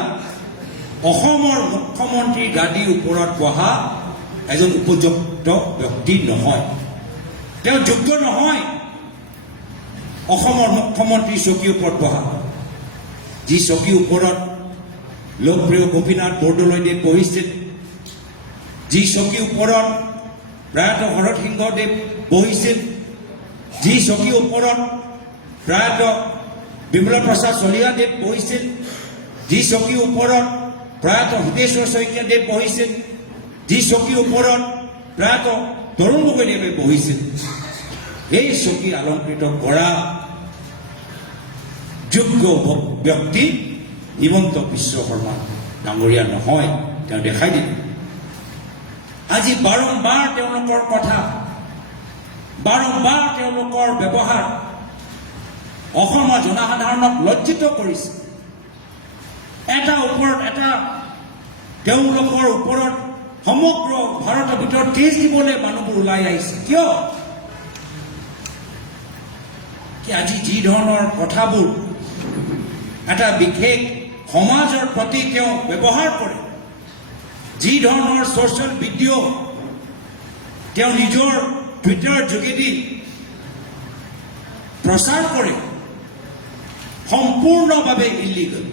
অসমৰ মুখ্যমন্ত্ৰীৰ গাদীৰ ওপৰত বহা এজন উপযুক্ত ব্যক্তি নহয়। তেওঁ যোগ্য নহয় অসমৰ মুখ্যমন্ত্ৰীৰ চকীৰ ওপৰত বহা। যি চকীৰ ওপৰত লোকপ্ৰিয় গোপীনাথ বৰদলৈদেৱ বহিছিল, যি চকীৰ ওপৰত প্ৰয়াত শৰৎ সিংহদেৱ বহিছিল, যি চকীৰ ওপৰত প্ৰয়াত বিমলা প্ৰসাদ চলিহাদেৱ বহিছিল, যি চকীৰ ওপৰত প্ৰয়াত হিতেশ্বৰ শইকীয়াদেৱ বহিছিল, যি চকীৰ ওপৰত প্ৰয়াত তৰুণ গগৈদেৱে বহিছিল, এই চকী অলংকৃত কৰা যোগ্য ব্যক্তি হিমন্ত বিশ্ব শৰ্মা ডাঙৰীয়া নহয়। তেওঁ দেখাই দিলে। আজি বাৰম্বাৰ তেওঁলোকৰ কথা, বাৰম্বাৰ তেওঁলোকৰ ব্যৱহাৰ অসমৰ জনসাধাৰণক লজ্জিত কৰিছে। এটাৰ ওপৰত এটা তেওঁলোকৰ ওপৰত সমগ্ৰ ভাৰতৰ ভিতৰত কেছ দিবলৈ মানুহবোৰ ওলাই আহিছে। কিয়? কি আজি যি ধৰণৰ কথাবোৰ এটা বিশেষ সমাজৰ প্ৰতি তেওঁ ব্যৱহাৰ কৰে, যি ধৰণৰ ছ'চিয়েল ভিডিঅ' তেওঁ নিজৰ টুইটাৰৰ যোগেদি প্ৰচাৰ কৰে, সম্পূৰ্ণভাৱে ইলিগেল,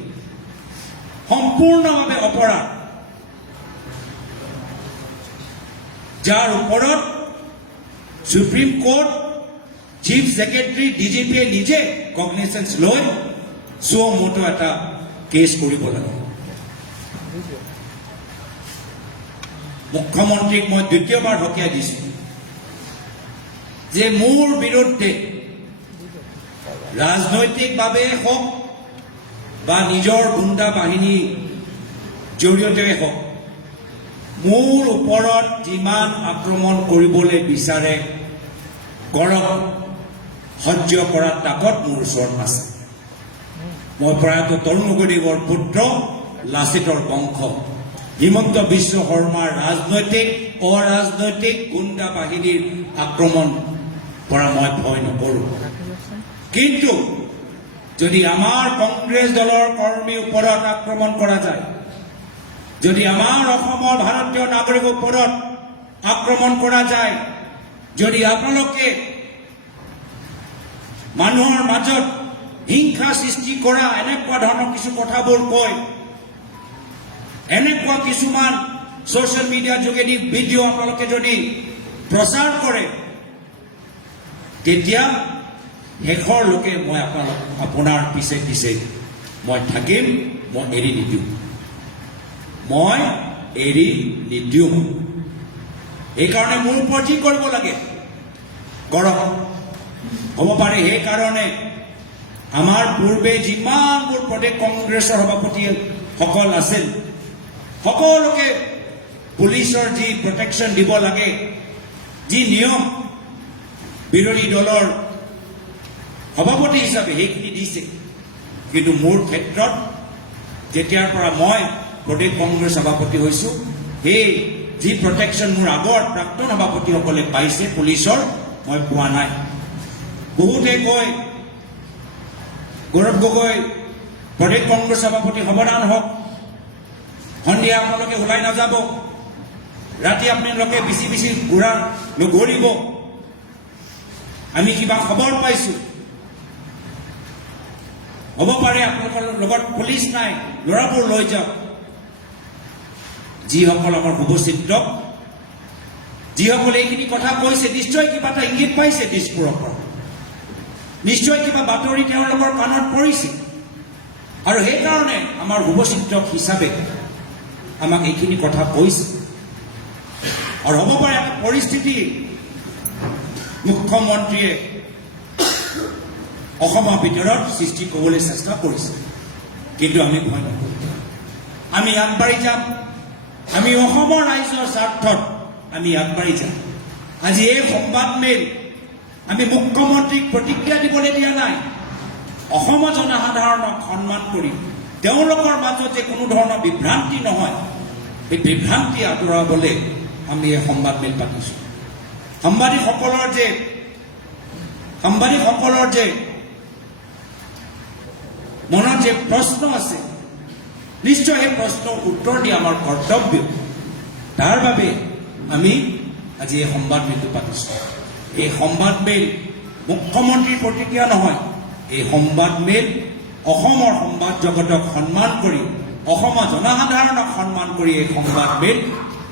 সম্পূৰ্ণভাৱে অপৰাধ, যাৰ ওপৰত সুপ্ৰিম কোৰ্ট, চিফ ছেক্ৰেটাৰী, DGPয়ে নিজে কগনিচেঞ্চ লৈ সুমোটো এটা কেছ কৰিব লাগে। মুখ্যমন্ত্ৰীক মই দ্বিতীয়বাৰ সকীয়াই দিছোঁ যে মোৰ বিৰুদ্ধে ৰাজনৈতিকভাৱে হওক বা নিজৰ গুণ্ডা বাহিনীৰ জৰিয়তে হওক মোৰ ওপৰত যিমান আক্ৰমণ কৰিবলৈ বিচাৰে কৰক, সহ্য কৰাৰ তাকত মোৰ ওচৰত আছে। মই প্ৰয়াত তৰুণ গগৈদেৱৰ পুত্ৰ, লাচিতৰ বংশ, হিমন্ত বিশ্ব শৰ্মাৰ ৰাজনৈতিক অৰাজনৈতিক গুণ্ডা বাহিনীৰ আক্ৰমণ পৰা মই ভয় নকৰোঁ। কিন্তু যদি আমাৰ কংগ্ৰেছ দলৰ কৰ্মীৰ ওপৰত আক্ৰমণ কৰা যায়, যদি আমাৰ অসমৰ ভাৰতীয় নাগৰিকৰ ওপৰত আক্ৰমণ কৰা যায়, যদি আপোনালোকে মানুহৰ মাজত হিংসা সৃষ্টি কৰা এনেকুৱা ধৰণৰ কিছু কথাবোৰ কয়, এনেকুৱা কিছুমান ছ'চিয়েল মিডিয়াৰ যোগেদি ভিডিঅ' আপোনালোকে যদি প্ৰচাৰ কৰে, তেতিয়া শেষৰ লোকে মই আপোনাৰ পিছে পিছে মই থাকিম, মই এৰি নিদিওঁ, মই এৰি নিদিওঁ। এইকাৰণে মোৰ ওপৰত যি কৰিব লাগে কৰক। হ'ব পাৰে সেইকাৰণে আমাৰ পূৰ্বে যিমানবোৰ প্ৰদেশ কংগ্ৰেছৰ সভাপতিসকল আছিল, সকলোকে পুলিচৰ যি প্ৰটেকশ্যন দিব লাগে, যি নিয়ম বিৰোধী দলৰ সভাপতি হিচাপে সেইখিনি দিছে। কিন্তু মোৰ ক্ষেত্ৰত যেতিয়াৰ পৰা মই প্ৰদেশ কংগ্ৰেছ সভাপতি হৈছোঁ, সেই যি প্ৰটেকশ্যন মোৰ আগৰ প্ৰাক্তন সভাপতিসকলে পাইছে পুলিচৰ, মই পোৱা নাই। বহুতে কয় গৌৰৱ গগৈ প্ৰদেশ কংগ্ৰেছ সভাপতি সাৱধান হওক, সন্ধিয়া আপোনালোকে ওলাই নাযাব, ৰাতি আপোনালোকে বিচি বিচি ঘূৰা নঘূৰিব। আমি কিবা খবৰ পাইছোঁ, হ'ব পাৰে আপোনালোকৰ লগত পুলিচ নাই, ল'ৰাবোৰ লৈ যাওক। যিসকল আমাৰ শুভচিন্তক, যিসকলে এইখিনি কথা কৈছে, নিশ্চয় কিবা এটা ইংগিত পাইছে দিছপুৰৰ পৰা, নিশ্চয় কিবা বাতৰি তেওঁলোকৰ কাণত পৰিছে, আৰু সেইকাৰণে আমাৰ শুভচিন্তক হিচাপে আমাক এইখিনি কথা কৈছে। আৰু হ'ব পাৰে এটা পৰিস্থিতি মুখ্যমন্ত্ৰীয়ে অসমৰ ভিতৰত সৃষ্টি কৰিবলৈ চেষ্টা কৰিছে, কিন্তু আমি ভয় নকৰোঁ, আমি আগবাঢ়ি যাম। আমি অসমৰ ৰাইজৰ স্বাৰ্থত আমি আগবাঢ়ি যাম। আজি এই সংবাদমেল আমি মুখ্যমন্ত্ৰীক প্ৰতিক্ৰিয়া দিবলৈ দিয়া নাই, অসমৰ জনসাধাৰণক সন্মান কৰি তেওঁলোকৰ মাজত যে কোনো ধৰণৰ বিভ্ৰান্তি নহয়, এই বিভ্ৰান্তি আঁতৰাবলৈ আমি এই সংবাদমেল পাতিছোঁ। সাংবাদিকসকলৰ যে মনত যে প্ৰশ্ন আছে, নিশ্চয় সেই প্ৰশ্নৰ উত্তৰ দিয়া আমাৰ কৰ্তব্য। তাৰ বাবে আমি আজি এই সংবাদমেলটো পাতিছোঁ। এই সংবাদমেল মুখ্যমন্ত্ৰীৰ প্ৰতিক্ৰিয়া নহয়, এই সংবাদমেল অসমৰ সংবাদ জগতক সন্মান কৰি, অসমৰ জনসাধাৰণক সন্মান কৰি এই সংবাদমেল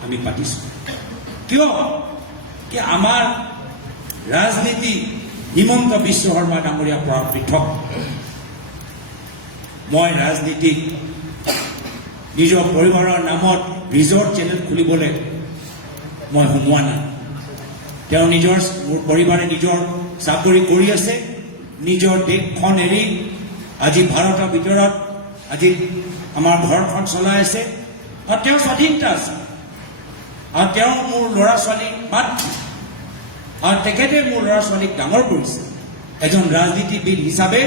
আমি পাতিছোঁ। কিয় কি আমাৰ ৰাজনীতি হিমন্ত বিশ্ব শৰ্মা ডাঙৰীয়াৰ পৰা পৃথক। মই ৰাজনীতিত নিজৰ পৰিবাৰৰ নামত ৰিজৰ্ট চেনেল খুলিবলৈ মই সোমোৱা নাই। তেওঁ মোৰ পৰিবাৰে নিজৰ চাকৰি কৰি আছে, নিজৰ দেশখন এৰি আজি ভাৰতৰ ভিতৰত আজি আমাৰ ঘৰখন চলাই আছে, আৰু তেওঁৰ স্বাধীনতা আছে, আৰু তেওঁ মোৰ ল'ৰা ছোৱালীক মাত, আৰু তেখেতে মোৰ ল'ৰা ছোৱালীক ডাঙৰ কৰিছে। এজন ৰাজনীতিবিদ হিচাপে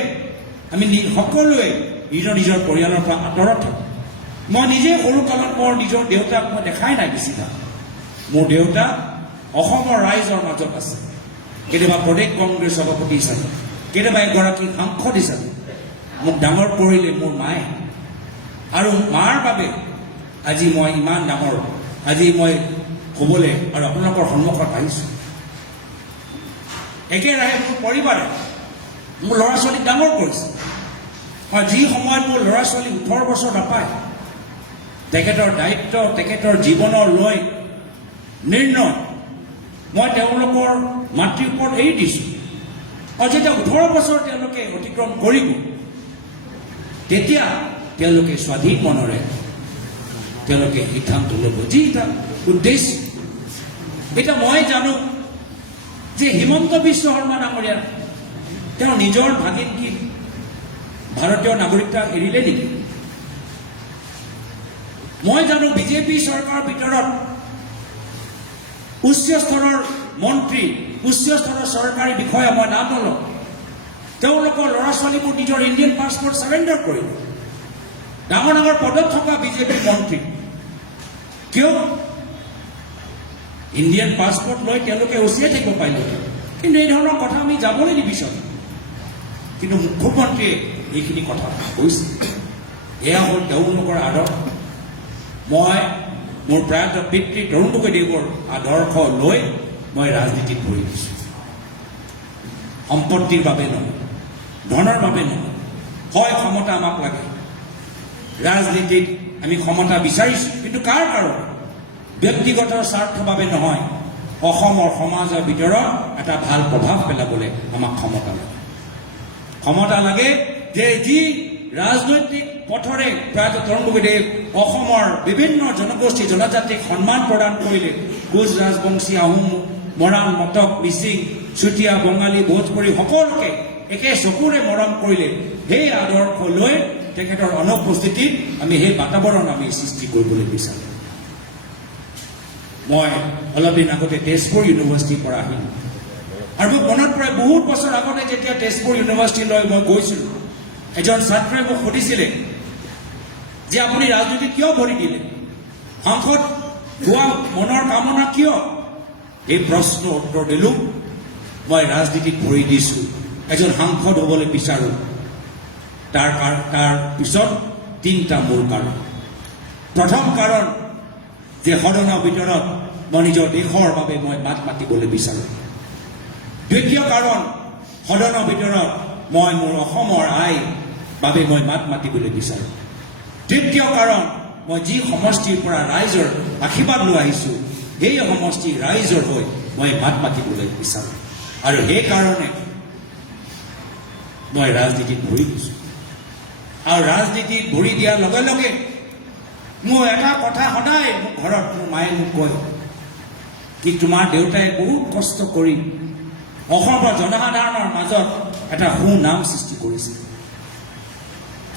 আমি সকলোৱে নিজৰ নিজৰ পৰিয়ালৰ পৰা আঁতৰত থাকোঁ। মই নিজে সৰুকালত মোৰ নিজৰ দেউতাক মই দেখাই নাই বেছিভাগ। মোৰ দেউতা অসমৰ ৰাইজৰ মাজত আছে, কেতিয়াবা প্ৰদেশ কংগ্ৰেছ সভাপতি হিচাপে, কেতিয়াবা এগৰাকী সাংসদ হিচাপে মোক ডাঙৰ কৰিলে মোৰ মায়ে, আৰু মাৰ বাবে আজি মই ইমান ডাঙৰ, আজি মই ক'বলৈ আৰু আপোনালোকৰ সন্মুখত আহিছোঁ। একেৰাহে মোৰ পৰিবাৰে মোৰ ল'ৰা ছোৱালীক ডাঙৰ কৰিছে। আৰু যি সময়ত মোৰ ল'ৰা ছোৱালী 18 বছৰ নাপায়, তেখেতৰ দায়িত্ব, তেখেতৰ জীৱনৰ লৈ নিৰ্ণয় মই তেওঁলোকৰ মাতৃৰ ওপৰত এৰি দিছোঁ। আৰু যেতিয়া 18 বছৰ তেওঁলোকে অতিক্ৰম কৰিব, তেতিয়া তেওঁলোকে স্বাধীন মনেৰে তেওঁলোকে সিদ্ধান্ত ল'ব, যি এটা উদ্দেশ্য। এতিয়া মই জানো যে হিমন্ত বিশ্ব শৰ্মা ডাঙৰীয়া তেওঁ নিজৰ ভাগিনকি ভাৰতীয় নাগৰিকতা এৰিলে নেকি? মই জানো বিজেপি চৰকাৰৰ ভিতৰত উচ্চ স্তৰৰ মন্ত্ৰী, উচ্চ স্তৰৰ চৰকাৰী বিষয়া, মই নাম নলওঁ, তেওঁলোকৰ ল'ৰা ছোৱালীবোৰ নিজৰ ইণ্ডিয়ান পাছপৰ্ট চাৰেণ্ডাৰ কৰিলে। ডাঙৰ ডাঙৰ পদত থকা বিজেপি মন্ত্ৰী, কিয়? ইণ্ডিয়ান পাছপৰ্ট লৈ তেওঁলোকে উচিয়াই থাকিব পাৰিলে। কিন্তু এই ধৰণৰ কথা আমি যাবলৈ নিবিচাৰোঁ। কিন্তু মুখ্যমন্ত্ৰীয়ে এইখিনি কথা কৈছে, এয়া হ'ল তেওঁলোকৰ আদৰ্শ। মই মোৰ প্ৰয়াত পিতৃ তৰুণ গগৈদেৱৰ আদৰ্শ লৈ মই ৰাজনীতিত ভৰি দিছোঁ। সম্পত্তিৰ বাবে নহয়, ধনৰ বাবে নহয়। হয়, ক্ষমতা আমাক লাগে, ৰাজনীতিত আমি ক্ষমতা বিচাৰিছোঁ, কিন্তু কাৰ কাৰণে? ব্যক্তিগত স্বাৰ্থৰ বাবে নহয়, অসমৰ সমাজৰ ভিতৰত এটা ভাল প্ৰভাৱ পেলাবলৈ আমাক ক্ষমতা লাগে। ক্ষমতা লাগে যে যি ৰাজনৈতিক পথৰে প্ৰয়াত তৰুণ গগৈদেৱ অসমৰ বিভিন্ন জনগোষ্ঠী জনজাতিক সন্মান প্ৰদান কৰিলে, কোচ ৰাজবংশী, আহোম, মৰাণ, মটক, মিচিং, চুতীয়া, বঙালী, ভোজপুৰী সকলোকে একে চকুৰে মৰম কৰিলে। সেই আদৰ্শ লৈ তেখেতৰ অনুপস্থিতিত আমি সেই বাতাবৰণ আমি সৃষ্টি কৰিবলৈ বিচাৰোঁ। মই অলপ দিন আগতে তেজপুৰ ইউনিভাৰ্চিটিৰ পৰা আহিলোঁ আৰু মোক মনত পৰে বহুত বছৰ আগতে যেতিয়া তেজপুৰ ইউনিভাৰ্চিটিলৈ মই গৈছিলোঁ এজন ছাত্ৰই মোক সুধিছিলে যে আপুনি ৰাজনীতিত কিয় ভৰি দিলে সাংসদ হোৱা মনৰ কামনা কিয় এই প্ৰশ্নৰ উত্তৰ দিলোঁ মই ৰাজনীতিত ভৰি দিছোঁ এজন সাংসদ হ'বলৈ বিচাৰোঁ তাৰ পিছত 3টা মূল কাৰণ প্ৰথম কাৰণ যে সদনৰ ভিতৰত মই নিজৰ দেশৰ বাবে মই মাত মাতিবলৈ বিচাৰোঁ দ্বিতীয় কাৰণ সদনৰ ভিতৰত মই মোৰ অসমৰ আইৰ বাবে মই মাত মাতিবলৈ বিচাৰোঁ তৃতীয় কাৰণ মই যি সমষ্টিৰ পৰা ৰাইজৰ আশীৰ্বাদ লৈ আহিছোঁ সেই সমষ্টিৰ ৰাইজৰ হৈ মই মাত মাতিবলৈ বিচাৰোঁ আৰু সেইকাৰণে মই ৰাজনীতিত ভৰি দিছোঁ আৰু ৰাজনীতিত ভৰি দিয়াৰ লগে লগে মোৰ এটা কথা সদায় মোৰ ঘৰত মোৰ মায়ে মোক কয় কি তোমাৰ দেউতাই বহুত কষ্ট কৰি অসমৰ জনসাধাৰণৰ মাজত এটা সুনাম সৃষ্টি কৰিছে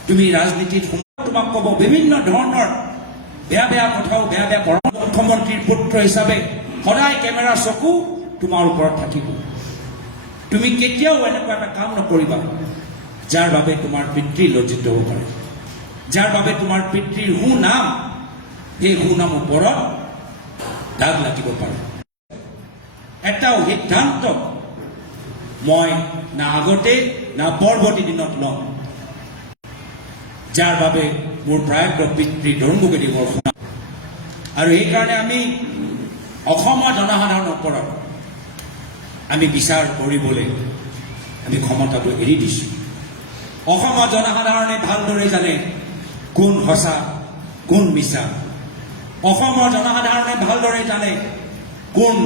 তুমি ৰাজনীতিত তোমাক ক'ব বিভিন্ন ধৰণৰ বেয়া বেয়া কথাও বেয়া বেয়া মুখ্যমন্ত্ৰীৰ পুত্ৰ হিচাপে সদায় কেমেৰাৰ চকু তোমাৰ ওপৰত থাকিব তুমি কেতিয়াও এনেকুৱা এটা কাম নকৰিবা যাৰ বাবে তোমাৰ পিতৃ লজ্জিত হ'ব পাৰে যাৰ বাবে তোমাৰ পিতৃৰ সুনাম সেই সুনাম ওপৰত দাগ লাগিব পাৰে এটাও সিদ্ধান্ত মই না আগতে না পৰৱৰ্তী দিনত ল'ম যাৰ বাবে মোৰ প্ৰায়ত পিতৃ ধৰ্মগেদেৱৰ সুনাম আৰু এইকাৰণে আমি অসমৰ জনসাধাৰণৰ ওপৰত আমি বিচাৰ কৰিবলৈ আমি ক্ষমতাটো এৰি দিছোঁ অসমৰ জনসাধাৰণে ভালদৰে জানে কোন সঁচা কোন মিছা অসমৰ জনসাধাৰণে ভালদৰে জানে কোন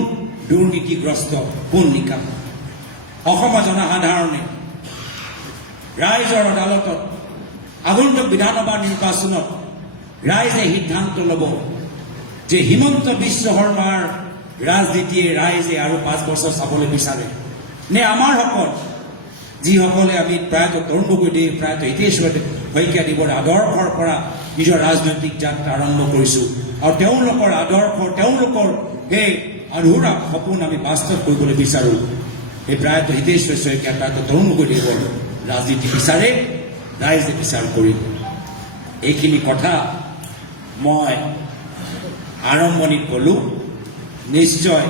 দুৰ্নীতিগ্ৰস্ত কোন নিকাম অসমৰ জনসাধাৰণে ৰাইজৰ আদালতত আগন্তুক বিধানসভা নিৰ্বাচনত ৰাইজে সিদ্ধান্ত ল'ব যে হিমন্ত বিশ্ব শৰ্মাৰ ৰাজনীতিয়ে ৰাইজে আৰু 5 বছৰ চাবলৈ বিচাৰে নে আমাৰ সকল যিসকলে আমি প্ৰায়ত তৰুণ গগৈ প্ৰায়ত হিতেশ্বৰ শইকীয়াদেৱৰ আদৰ্শৰ পৰা নিজৰ ৰাজনৈতিক যাত্ৰা আৰম্ভ কৰিছোঁ আৰু তেওঁলোকৰ আদৰ্শ তেওঁলোকৰ সেই আধৰুৱা সপোন আমি বাস্তৱ কৰিবলৈ বিচাৰোঁ এই প্ৰায়ত হিতেশ্বৰ শইকীয়া প্ৰায়ত তৰুণ গগৈদেৱৰ ৰাজনীতি বিচাৰে ৰাইজে বিচাৰ কৰিব এইখিনি কথা মই আৰম্ভণিত ক'লোঁ নিশ্চয়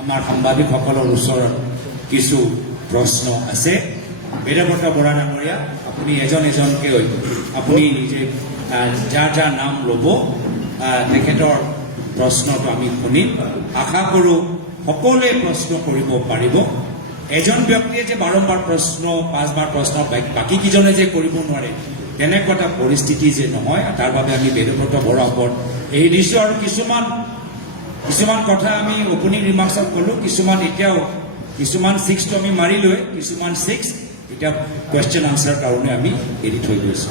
আমাৰ সাংবাদিকসকলৰ ওচৰত কিছু প্ৰশ্ন আছে বেদব্ৰত বৰা ডাঙৰীয়া আপুনি এজন এজনকৈ আপুনি নিজে যাৰ যাৰ নাম ল'ব তেখেতৰ প্ৰশ্নটো আমি শুনিম আশা কৰোঁ সকলোৱে প্ৰশ্ন কৰিব পাৰিব এজন ব্যক্তিয়ে যে বাৰম্বাৰ প্ৰশ্ন 5বাৰ প্ৰশ্ন বাকীকেইজনে যে কৰিব নোৱাৰে তেনেকুৱা এটা পৰিস্থিতি যে নহয় তাৰ বাবে আমি বেদব্ৰত বৰাৰ ওপৰত এৰি দিছোঁ আৰু কিছুমান কথা আমি অপেনিং ৰিমাৰ্কছত ক'লোঁ কিছুমান এতিয়াও কিছুমান 6টো আমি মাৰিলোৱে কিছুমান 6 এতিয়া কুৱেশ্যন আনচাৰ কাৰণে আমি এৰি থৈ গৈছোঁ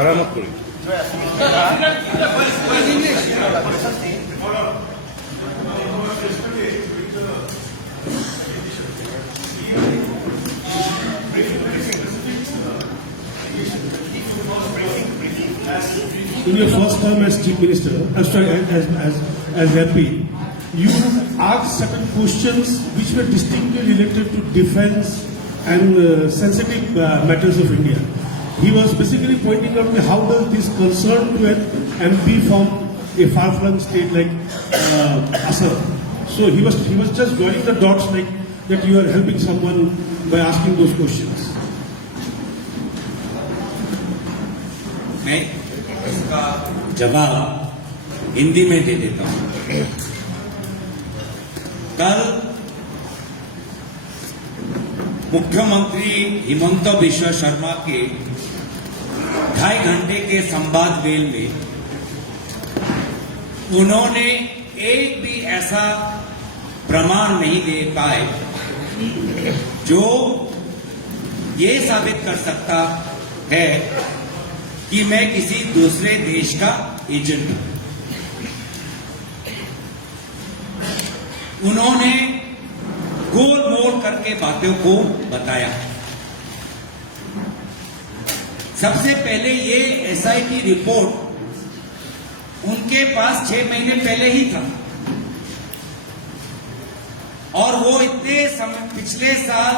আৰামত কৰি In your first term as Chief Minister, as MP, you asked certain questions which were distinctly related to defense and sensitive matters of India. He was basically pointing out how does this concern to an MP from a far-flung state like Assam. So he was just joining the dots like that you are helping someone by asking those questions. मैं इसका जवाब हिंदी में दे देता हूं कल मुख्यमंत्री हिमंत बिश्व शर्मा के 2.5 घंटे के संवाद मेल में उन्होंने एक भी ऐसा प्रमाण नहीं दे पाए जो ये साबित कर सकता है कि मैं किसी दूसरे देश का एजेंट हूं उन्होंने गोल मोल करके बातों को बताया सबसे पहले ये एसआईटी रिपोर्ट उनके पास 6 महीने पहले ही था और वो इतने पिछले साल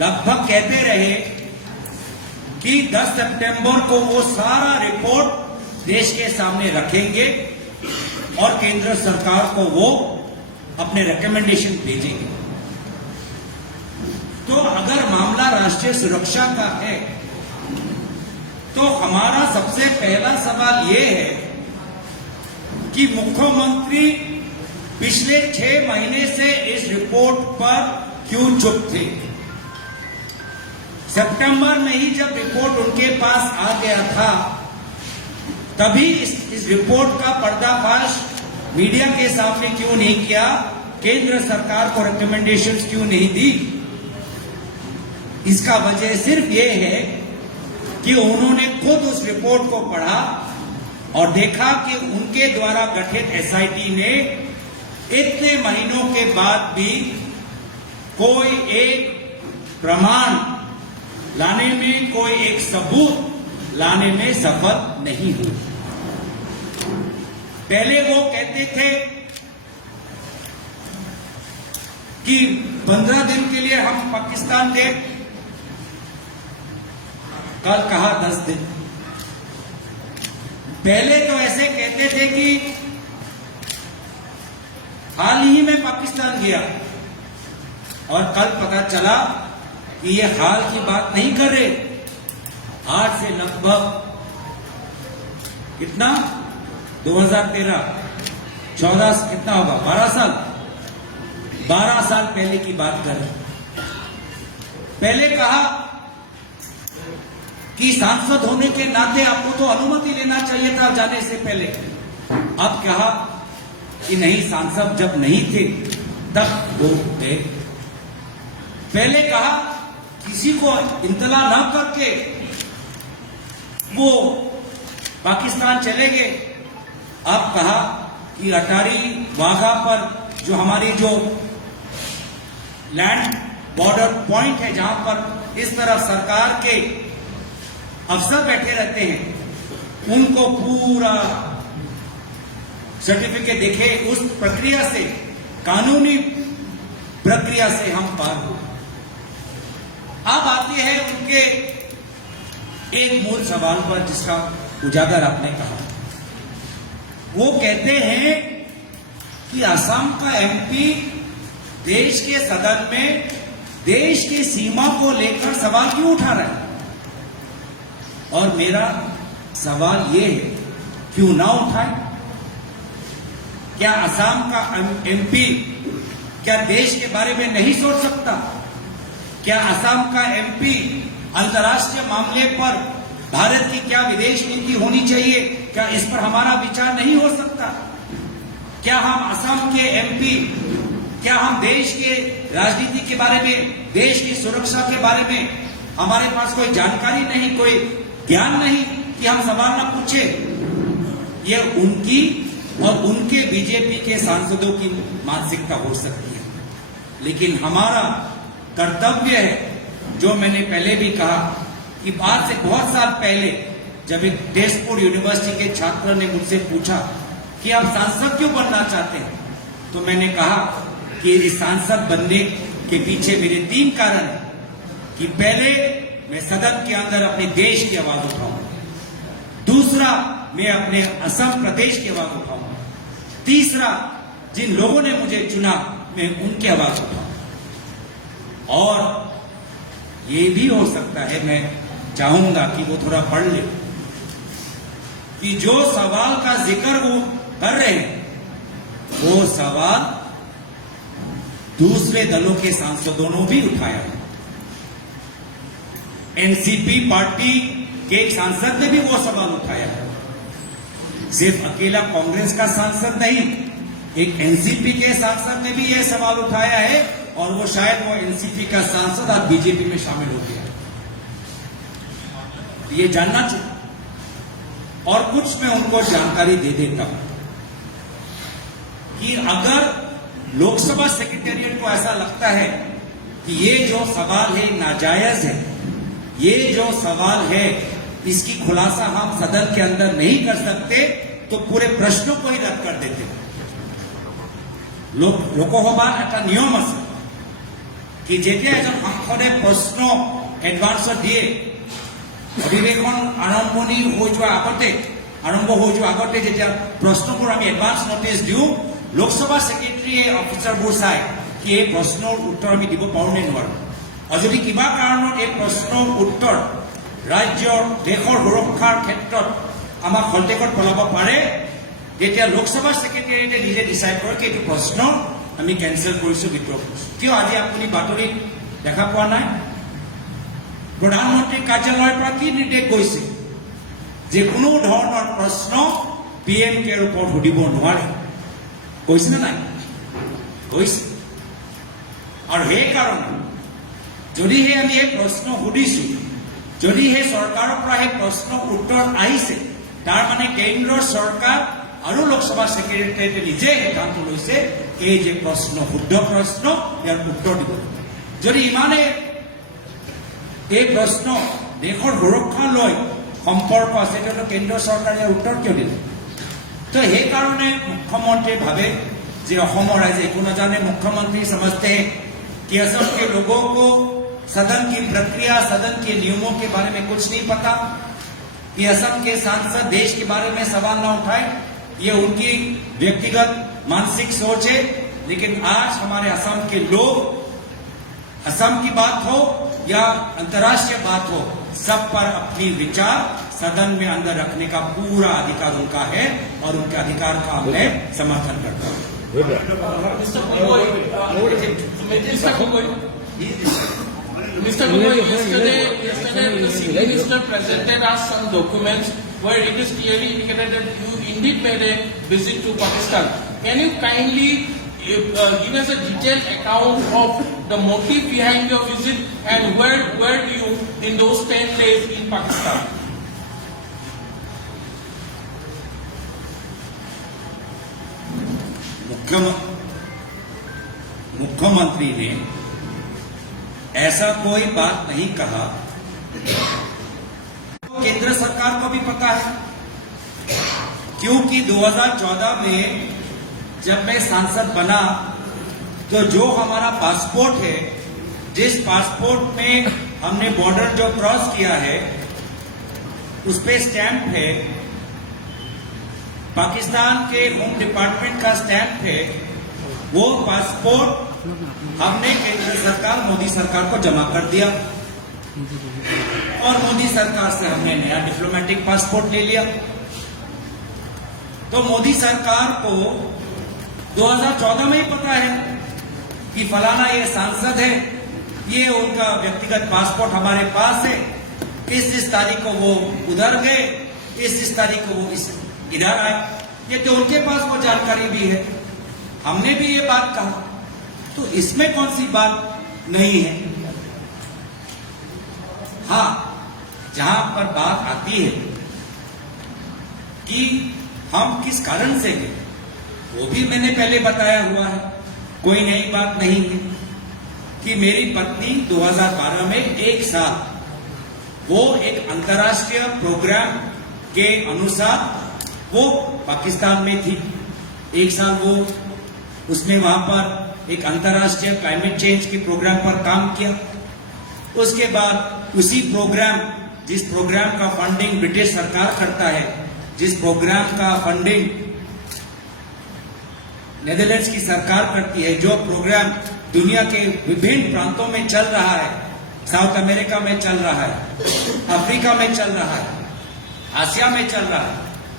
लगभग कहते रहे कि 10 सितंबर को वो सारा रिपोर्ट देश के सामने रखेंगे और केंद्र सरकार को वो अपने रिकमेंडेशन भेजेंगे। तो अगर मामला राष्ट्रीय सुरक्षा का है तो हमारा सबसे पहला सवाल ये है कि मुख्यमंत्री पिछले 6 महीने से इस रिपोर्ट पर क्यों चुप थे। सितंबर में ही जब रिपोर्ट उनके पास आ गया था तभी इस रिपोर्ट का पर्दाफाश मीडिया के सामने क्यों नहीं किया, केंद्र सरकार को रिकमेंडेशंस क्यों नहीं दी। इसका वजह सिर्फ ये है कि उन्होंने खुद उस रिपोर्ट को पढ़ा और देखा कि उनके द्वारा गठित एसआईटी ने इतने महीनों के बाद भी कोई एक प्रमाण लाने में, कोई एक सबूत लाने में सफल नहीं हुई। पहले वो कहते थे कि 15 दिन के लिए हम पाकिस्तान गए, कल कहा 10 दिन। पहले तो ऐसे कहते थे कि हाल ही में पाकिस्तान गया और कल पता चला कि ये हाल की बात नहीं कर रहे। आज से लगभग कितना 2013 14 कितना होगा 12 साल पहले की बात कर रहे। पहले कहा कि सांसद होने के नाते आपको तो अनुमति लेना चाहिए था जाने से पहले। अब कहा कि नहीं, सांसद जब नहीं थे तब वो गए। पहले कहा किसी को इंतला न करके वो पाकिस्तान चले गए। अब कहा कि अटारी वाघा पर जो हमारी जो लैंड बॉर्डर पॉइंट है जहां पर इस तरफ सरकार के अफसर बैठे रहते हैं उनको पूरा सर्टिफिकेट देखे, उस प्रक्रिया से, कानूनी प्रक्रिया से हम पार हुए। अब आते हैं उनके एक मूल सवाल पर जिसका उजागर आपने कहा। वो कहते हैं कि असम का एमपी देश के सदन में देश की सीमा को लेकर सवाल क्यों उठा रहा है। और मेरा सवाल ये है, क्यों ना उठाए। क्या असम का एमपी क्या देश के बारे में नहीं सोच सकता? क्या असम का एमपी अंतर्राष्ट्रीय मामले पर भारत की क्या विदेश नीति होनी चाहिए, क्या इस पर हमारा विचार नहीं हो सकता? क्या हम असम के एमपी, क्या हम देश के राजनीति के बारे में, देश की सुरक्षा के बारे में हमारे पास कोई जानकारी नहीं, कोई ज्ञान नहीं कि हम सवाल न पूछे? ये उनकी और उनके बीजेपी के सांसदों की मानसिकता हो सकती है, लेकिन हमारा कर्तव्य है, जो मैंने पहले भी कहा कि आज से बहुत साल पहले जब एक तेजपुर यूनिवर्सिटी के छात्र ने मुझसे पूछा कि आप सांसद क्यों बनना चाहते हैं, तो मैंने कहा कि इस सांसद बनने के पीछे मेरे 3 कारण हैं कि पहले मैं सदन के अंदर अपने देश की आवाज उठाऊं, दूसरा मैं अपने असम प्रदेश की आवाज उठाऊं, तीसरा जिन लोगों ने मुझे चुना मैं उनकी आवाज उठाऊं। और ये भी हो सकता है, मैं चाहूंगा कि वो थोड़ा पढ़ ले कि जो सवाल का जिक्र वो कर रहे हैं वो सवाल दूसरे दलों के सांसदों ने भी उठाया है। एनसीपी पार्टी के एक सांसद ने भी वो सवाल उठाया है। सिर्फ अकेला कांग्रेस का सांसद नहीं, एक एनसीपी के सांसद ने भी यह सवाल उठाया है और वो शायद वो एनसीपी का सांसद आज बीजेपी में शामिल हो गया। ये जानना चाहिए। और कुछ मैं उनको जानकारी दे देता हूं कि अगर लोकसभा सेक्रेटेरिएट को ऐसा लगता है कि ये जो सवाल है नाजायज है, ये जो सवाल है इसकी खुलासा हम सदन के अंदर नहीं कर सकते तो पूरे प्रश्नों को ही रद्द कर देते। লোকসভাত এটা নিয়ম আছে কি যেতিয়া এজন সাংসদে প্ৰশ্ন এডভান্সত দিয়ে অধিৱেশন আৰম্ভ হৈ যোৱাৰ আগতে যেতিয়া প্ৰশ্নবোৰ আমি এডভান্স নটিচ দিওঁ, লোকসভা ছেক্ৰেটাৰীয়ে অফিচাৰবোৰ চাই কি এই প্ৰশ্নৰ উত্তৰ আমি দিব পাৰোঁ নে নোৱাৰোঁ। আৰু যদি কিবা কাৰণত এই প্ৰশ্নৰ উত্তৰ ৰাজ্যৰ দেশৰ সুৰক্ষাৰ ক্ষেত্ৰত আমাক খন্তেকত পেলাব পাৰে, তেতিয়া লোকসভা ছেক্ৰেটাৰীয়ে নিজে ডিচাইড কৰে কি এইটো প্ৰশ্ন আমি কেঞ্চেল কৰিছোঁ, বিদ্ৰোহ কৰিছোঁ। কিয় আজি আপুনি বাতৰিত দেখা পোৱা নাই প্ৰধানমন্ত্ৰীৰ কাৰ্যালয়ৰ পৰা কি নিৰ্দেশ গৈছে যে কোনো ধৰণৰ প্ৰশ্ন PMKৰ ওপৰত সুধিব নোৱাৰে, কৈছে নে নাই? কৈছে। আৰু সেইকাৰণে যদিহে আমি এই প্ৰশ্ন সুধিছোঁ, যদিহে চৰকাৰৰ পৰা সেই প্ৰশ্নৰ উত্তৰ আহিছে, তাৰ মানে কেন্দ্ৰৰ চৰকাৰ আৰু লোকসভা ছেক্ৰেটাৰীয়ে নিজে সিদ্ধান্ত লৈছে এই যে প্ৰশ্ন শুদ্ধ প্ৰশ্ন, ইয়াৰ উত্তৰ দিব। যদি ইমানে এই প্ৰশ্ন দেশৰ সুৰক্ষা লৈ সম্পৰ্ক আছে, তেতিয়াহ'লে কেন্দ্ৰীয় চৰকাৰে উত্তৰ কিয় দিলে? তো সেইকাৰণে মুখ্যমন্ত্ৰীয়ে ভাবে যে অসমৰ ৰাইজে একো নাজানে, मुख्यमंत्री समझते हैं कि असम के लोगों को सदन की प्रक्रिया, सदन के नियमों के बारे में कुछ नहीं पता, कि असम के सांसद देश के बारे में सवाल न उठाए, ये उनकी व्यक्तिगत मानसिक सोच है। लेकिन आज हमारे असम के लोग, असम की बात हो या अंतर्राष्ट्रीय बात हो, सब पर अपनी विचार सदन में अंदर रखने का पूरा अधिकार उनका है और उनके अधिकार का मैं समर्थन करता हूँ। Mr. Gogoi, yesterday the Chief Minister presented us some documents where it is clearly indicated that you indeed made a visit to Pakistan. Can you kindly give us a detailed account of the motive behind your visit and where were you in those 10 days in Pakistan? मुख्यमंत्री ने ऐसा कोई बात नहीं कहा। केंद्र सरकार को भी पता है, क्योंकि 2014 में जब मैं सांसद बना तो जो हमारा पासपोर्ट है, जिस पासपोर्ट में हमने बॉर्डर जो क्रॉस किया है उस पे स्टैंप है, पाकिस्तान के होम डिपार्टमेंट का स्टैंप है। वो पासपोर्ट हमने केंद्र सरकार, मोदी सरकार को जमा कर दिया और मोदी सरकार से हमने नया डिप्लोमेटिक पासपोर्ट ले लिया। तो मोदी सरकार को 2014 में ही पता है कि फलाना ये सांसद है, ये उनका व्यक्तिगत पासपोर्ट हमारे पास है, इस तारीख को वो उधर गए, इस तारीख को वो इधर आए। ये तो उनके पास वो जानकारी भी है, हमने भी ये बात कहा, तो इसमें कौन सी बात नहीं है। हाँ, जहां पर बात आती है कि हम किस कारण से गए, वो भी मैंने पहले बताया हुआ है, कोई नई बात नहीं है। कि मेरी पत्नी 2012 में एक साल वो एक अंतर्राष्ट्रीय प्रोग्राम के अनुसार वो पाकिस्तान में थी। एक साल वो उसने वहां पर एक अंतर्राष्ट्रीय क्लाइमेट चेंज के प्रोग्राम पर काम किया। उसके बाद उसी प्रोग्राम, जिस प्रोग्राम का फंडिंग ब्रिटिश सरकार करता है, जिस प्रोग्राम का फंडिंग नेदरलैंड्स की सरकार करती है, जो प्रोग्राम दुनिया के विभिन्न प्रांतों में चल रहा है, साउथ अमेरिका में चल रहा है, अफ्रीका में चल रहा है, आसिया में चल रहा है,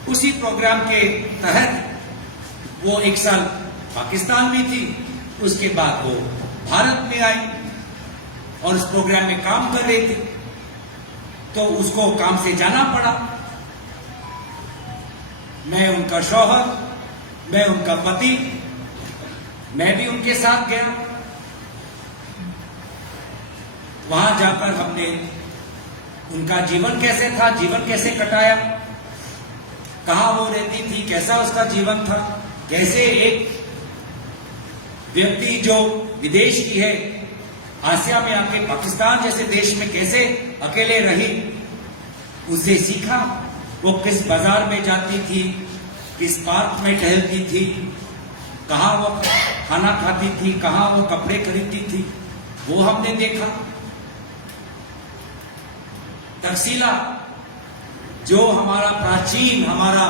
उसी प्रोग्राम के तहत वो एक साल पाकिस्तान में थी। उसके बाद वो भारत में आई और उस प्रोग्राम में काम कर रही थी, तो उसको काम से जाना पड़ा। मैं उनका शौहर, मैं उनका पति, मैं भी उनके साथ गया। वहां जाकर हमने उनका जीवन कैसे था, जीवन कैसे कटाया, कहां वो रहती थी, कैसा उसका जीवन था, कैसे एक व्यक्ति जो विदेश की है आसिया में आके पाकिस्तान जैसे देश में कैसे अकेले रही, उसे सीखा। वो किस बाजार में जाती थी, किस पार्क में टहलती थी, कहाँ वो खाना खाती थी, कहाँ वो कपड़े खरीदती थी, वो हमने देखा। तकसीला जो हमारा प्राचीन, हमारा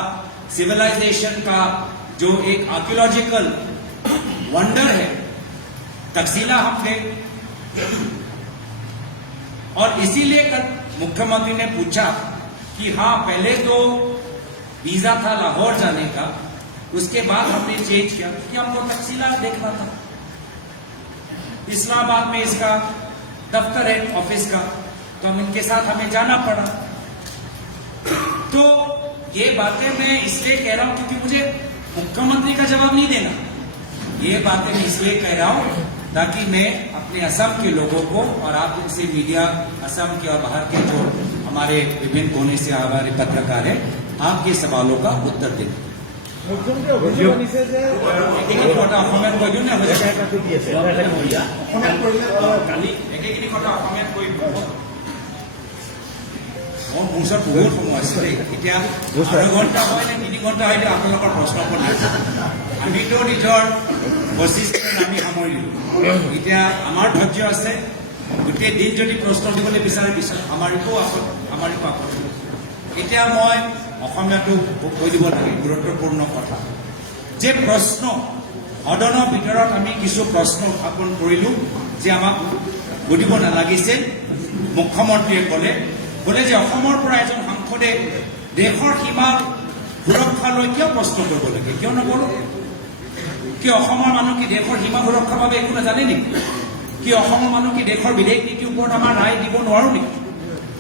सिविलाइजेशन का जो एक आर्कियोलॉजिकल वंडर है, तकसीला हम गए। और इसीलिए मुख्यमंत्री ने पूछा कि हाँ, पहले तो वीजा था लाहौर जाने का, उसके बाद हमने चेंज किया कि हमको तकसीला देखना था। इस्लामाबाद में इसका दफ्तर है ऑफिस का, तो हम इनके साथ हमें जाना पड़ा। तो ये बातें मैं इसलिए कह रहा हूं क्योंकि मुझे मुख्यमंत्री का जवाब नहीं देना। ये बातें मैं इसलिए कह रहा हूं ताकि मैं अपने असम के लोगों को और आप जैसे मीडिया, असम के और बाहर के जो हमारे विभिन्न कोने से हमारे पत्रकार हैं, आपके सवालों का उत्तर दें। মোৰ ওচৰত বহুত সময় আছে দেই। এতিয়া 2 ঘণ্টা হয় নে 3 ঘণ্টা হয় আপোনালোকৰ প্ৰশ্ন ওপৰত আমিতো নিজৰ বৈশিষ্ট্য আমি সামৰিলোঁ। এতিয়া আমাৰ ধৈৰ্য আছে, গোটেই দিন যদি প্ৰশ্ন দিবলৈ বিচাৰে আমাৰিকো আপত্তি। এতিয়া মই অসমীয়াটো কৈ দিব লাগে গুৰুত্বপূৰ্ণ কথা যে প্ৰশ্ন সদনৰ ভিতৰত আমি কিছু প্ৰশ্ন উত্থাপন কৰিলোঁ যে আমাক সুধিব নালাগিছিল। মুখ্যমন্ত্ৰীয়ে ক'লে যে অসমৰ পৰা এজন সাংসদে দেশৰ সীমা সুৰক্ষালৈ কিয় প্ৰশ্ন কৰিব লাগে, কিয় নকৰোঁ? কি অসমৰ মানুহ কি দেশৰ সীমা সুৰক্ষাৰ বাবে একো নাজানে নেকি? কি অসমৰ মানুহ কি দেশৰ বিদেশ নীতিৰ ওপৰত আমাৰ ৰায় দিব নোৱাৰোঁ নেকি?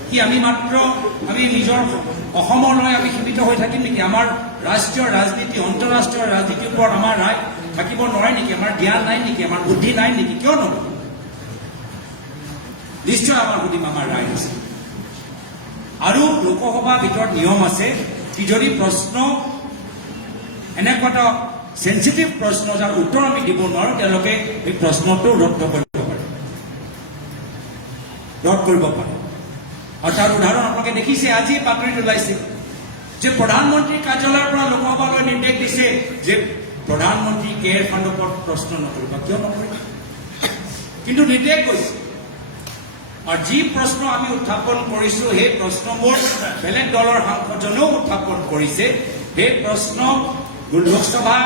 কি আমি নিজৰ অসমলৈ আমি সীমিত হৈ থাকিম নেকি? আমাৰ ৰাষ্ট্ৰীয় ৰাজনীতি, আন্তঃৰাষ্ট্ৰীয় ৰাজনীতিৰ ওপৰত আমাৰ ৰায় থাকিব নোৱাৰে নেকি? আমাৰ জ্ঞান নাই নেকি? আমাৰ বুদ্ধি নাই নেকি? কিয় নকৰোঁ? নিশ্চয় আমাৰ সুধিম, আমাৰ ৰায় আছে। আৰু লোকসভাৰ ভিতৰত নিয়ম আছে কি যদি প্ৰশ্ন এনেকুৱা এটা সেন্সিটিভ প্ৰশ্ন যাৰ উত্তৰ আমি দিব নোৱাৰোঁ, তেওঁলোকে এই প্ৰশ্নটো ৰদ কৰিব পাৰে। আৰু তাৰ উদাহৰণ আপোনালোকে দেখিছে, আজি বাতৰিত ওলাইছে যে প্ৰধানমন্ত্ৰীৰ কাৰ্যালয়ৰ পৰা লোকসভালৈ নিৰ্দেশ দিছে যে প্ৰধানমন্ত্ৰী কেয়াৰ ফাণ্ডৰ ওপৰত প্ৰশ্ন নকৰিব। কিয় নকৰিব? কিন্তু নিৰ্দেশ গৈছে। আৰু যি প্ৰশ্ন আমি উত্থাপন কৰিছোঁ, সেই প্ৰশ্নবোৰ বেলেগ দলৰ সাংসদজনেও উত্থাপন কৰিছে। সেই প্ৰশ্ন লোকসভা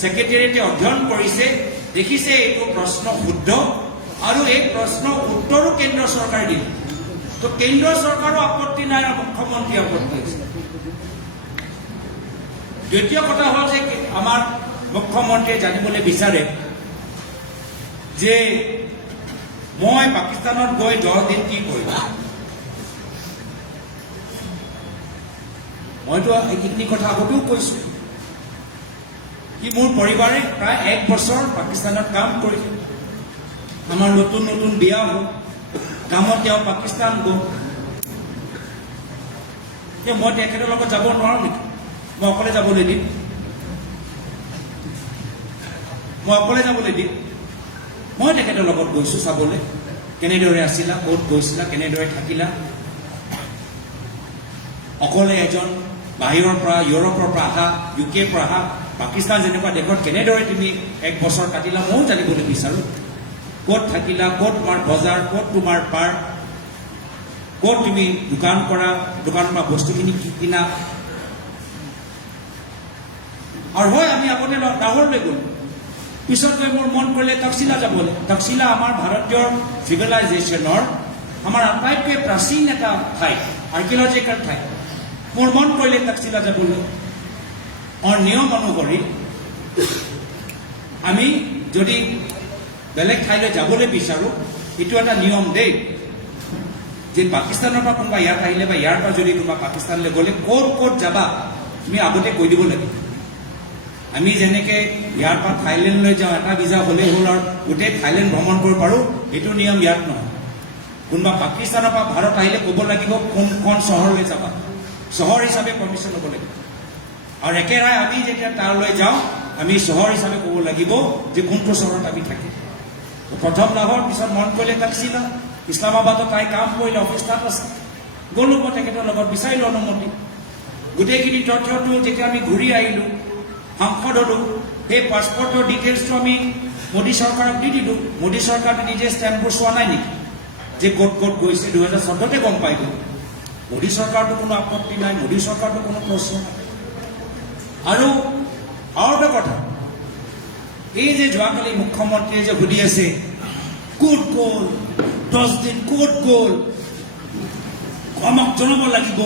ছেক্ৰেটেৰিয়েটে অধ্যয়ন কৰিছে, দেখিছে এইটো প্ৰশ্ন শুদ্ধ, আৰু এই প্ৰশ্ন উত্তৰো কেন্দ্ৰ চৰকাৰে দিলে। তো কেন্দ্ৰ চৰকাৰো আপত্তি নাই আৰু মুখ্যমন্ত্ৰী আপত্তি হৈছে। দ্বিতীয় কথা হ'ল যে আমাৰ মুখ্যমন্ত্ৰীয়ে জানিবলৈ বিচাৰে যে মই পাকিস্তানত গৈ 10 দিন কি কৰিম। মইতো এইখিনি কথা আগতেও কৈছোঁ কি মোৰ পৰিবাৰে প্ৰায় 1 বছৰ পাকিস্তানত কাম কৰিছে। আমাৰ নতুন নতুন বিয়া হ'ল, কামত তেওঁ পাকিস্তান গ'ল। মই তেখেতৰ লগত যাব নোৱাৰোঁ নেকি? মই অকলে যাবলৈ দিম? মই তেখেতৰ লগত গৈছোঁ চাবলৈ, কেনেদৰে আছিলা, ক'ত গৈছিলা, কেনেদৰে থাকিলা। অকলে এজন বাহিৰৰ পৰা, ইউৰোপৰ পৰা অহা, ইউকেৰ পৰা অহা, পাকিস্তান যেনেকুৱা দেশত কেনেদৰে তুমি 1 বছৰ কাটিলা, ময়ো জানিবলৈ বিচাৰোঁ। ক'ত থাকিলা, ক'ত তোমাৰ বজাৰ, ক'ত তোমাৰ পাৰ্ক, ক'ত তুমি দোকান কৰা, দোকানৰ পৰা বস্তুখিনি কিনা। আৰু হয় আমি আগতে লাহোৰলৈ গ'লোঁ, পিছত গৈ মোৰ মন কৰিলে তকচিলা যাবলৈ। তকচিলা আমাৰ ভাৰতীয় চিভিলাইজেশ্যনৰ আমাৰ আটাইতকৈ প্ৰাচীন এটা ঠাই, আৰ্কিঅলজিকেল ঠাই। মোৰ মন কৰিলে তকচিলা যাবলৈ। আৰু নিয়ম অনুসৰি আমি যদি বেলেগ ঠাইলৈ যাবলৈ বিচাৰোঁ, এইটো এটা নিয়ম দেই যে পাকিস্তানৰ পৰা কোনোবা ইয়াত আহিলে বা ইয়াৰ পৰা যদি কোনোবা পাকিস্তানলৈ গ'লে ক'ত ক'ত যাবা তুমি আগতে কৈ দিব লাগিব। আমি যেনেকৈ ইয়াৰ পৰা থাইলেণ্ডলৈ যাওঁ, এটা ভিজা হ'লেই হ'ল আৰু গোটেই থাইলেণ্ড ভ্ৰমণ কৰিব পাৰোঁ, এইটো নিয়ম ইয়াত নহয়। কোনোবা পাকিস্তানৰ পৰা ভাৰত আহিলে ক'ব লাগিব কোনখন চহৰলৈ যাবা, চহৰ হিচাপে পাৰ্মিশ্যন ল'ব লাগিব। আৰু একেৰাহে আমি যেতিয়া তালৈ যাওঁ, আমি চহৰ হিচাপে ক'ব লাগিব যে কোনটো চহৰত আমি থাকিম। প্ৰথম লাহোৰ, পিছত মন কৰিলে তকচিলা, ইছলামাবাদত তাই কাম কৰিলে, অফিচ তাত আছে। গ'লো মই তেখেতৰ লগত বিচাৰিলো অনুমতি গোটেইখিনি তথ্যটো যেতিয়া আমি ঘূৰি আহিলোঁ সাংসদ হ'লোঁ সেই পাছপৰ্টৰ ডিটেইলছটো আমি মোদী চৰকাৰক দি দিলোঁ মোদী চৰকাৰে নিজে ষ্টেম্পবোৰ চোৱা নাই নেকি যে ক'ত ক'ত গৈছে 2014তে গম পাই গ'ল মোদী চৰকাৰতো কোনো আপত্তি নাই মোদী চৰকাৰতো কোনো প্ৰশ্ন নাই আৰু এটা কথা এই যে যোৱাকালি মুখ্যমন্ত্ৰীয়ে যে সুধি আছে ক'ত গ'ল 10 দিন ক'ত গ'ল আমাক জনাব লাগিব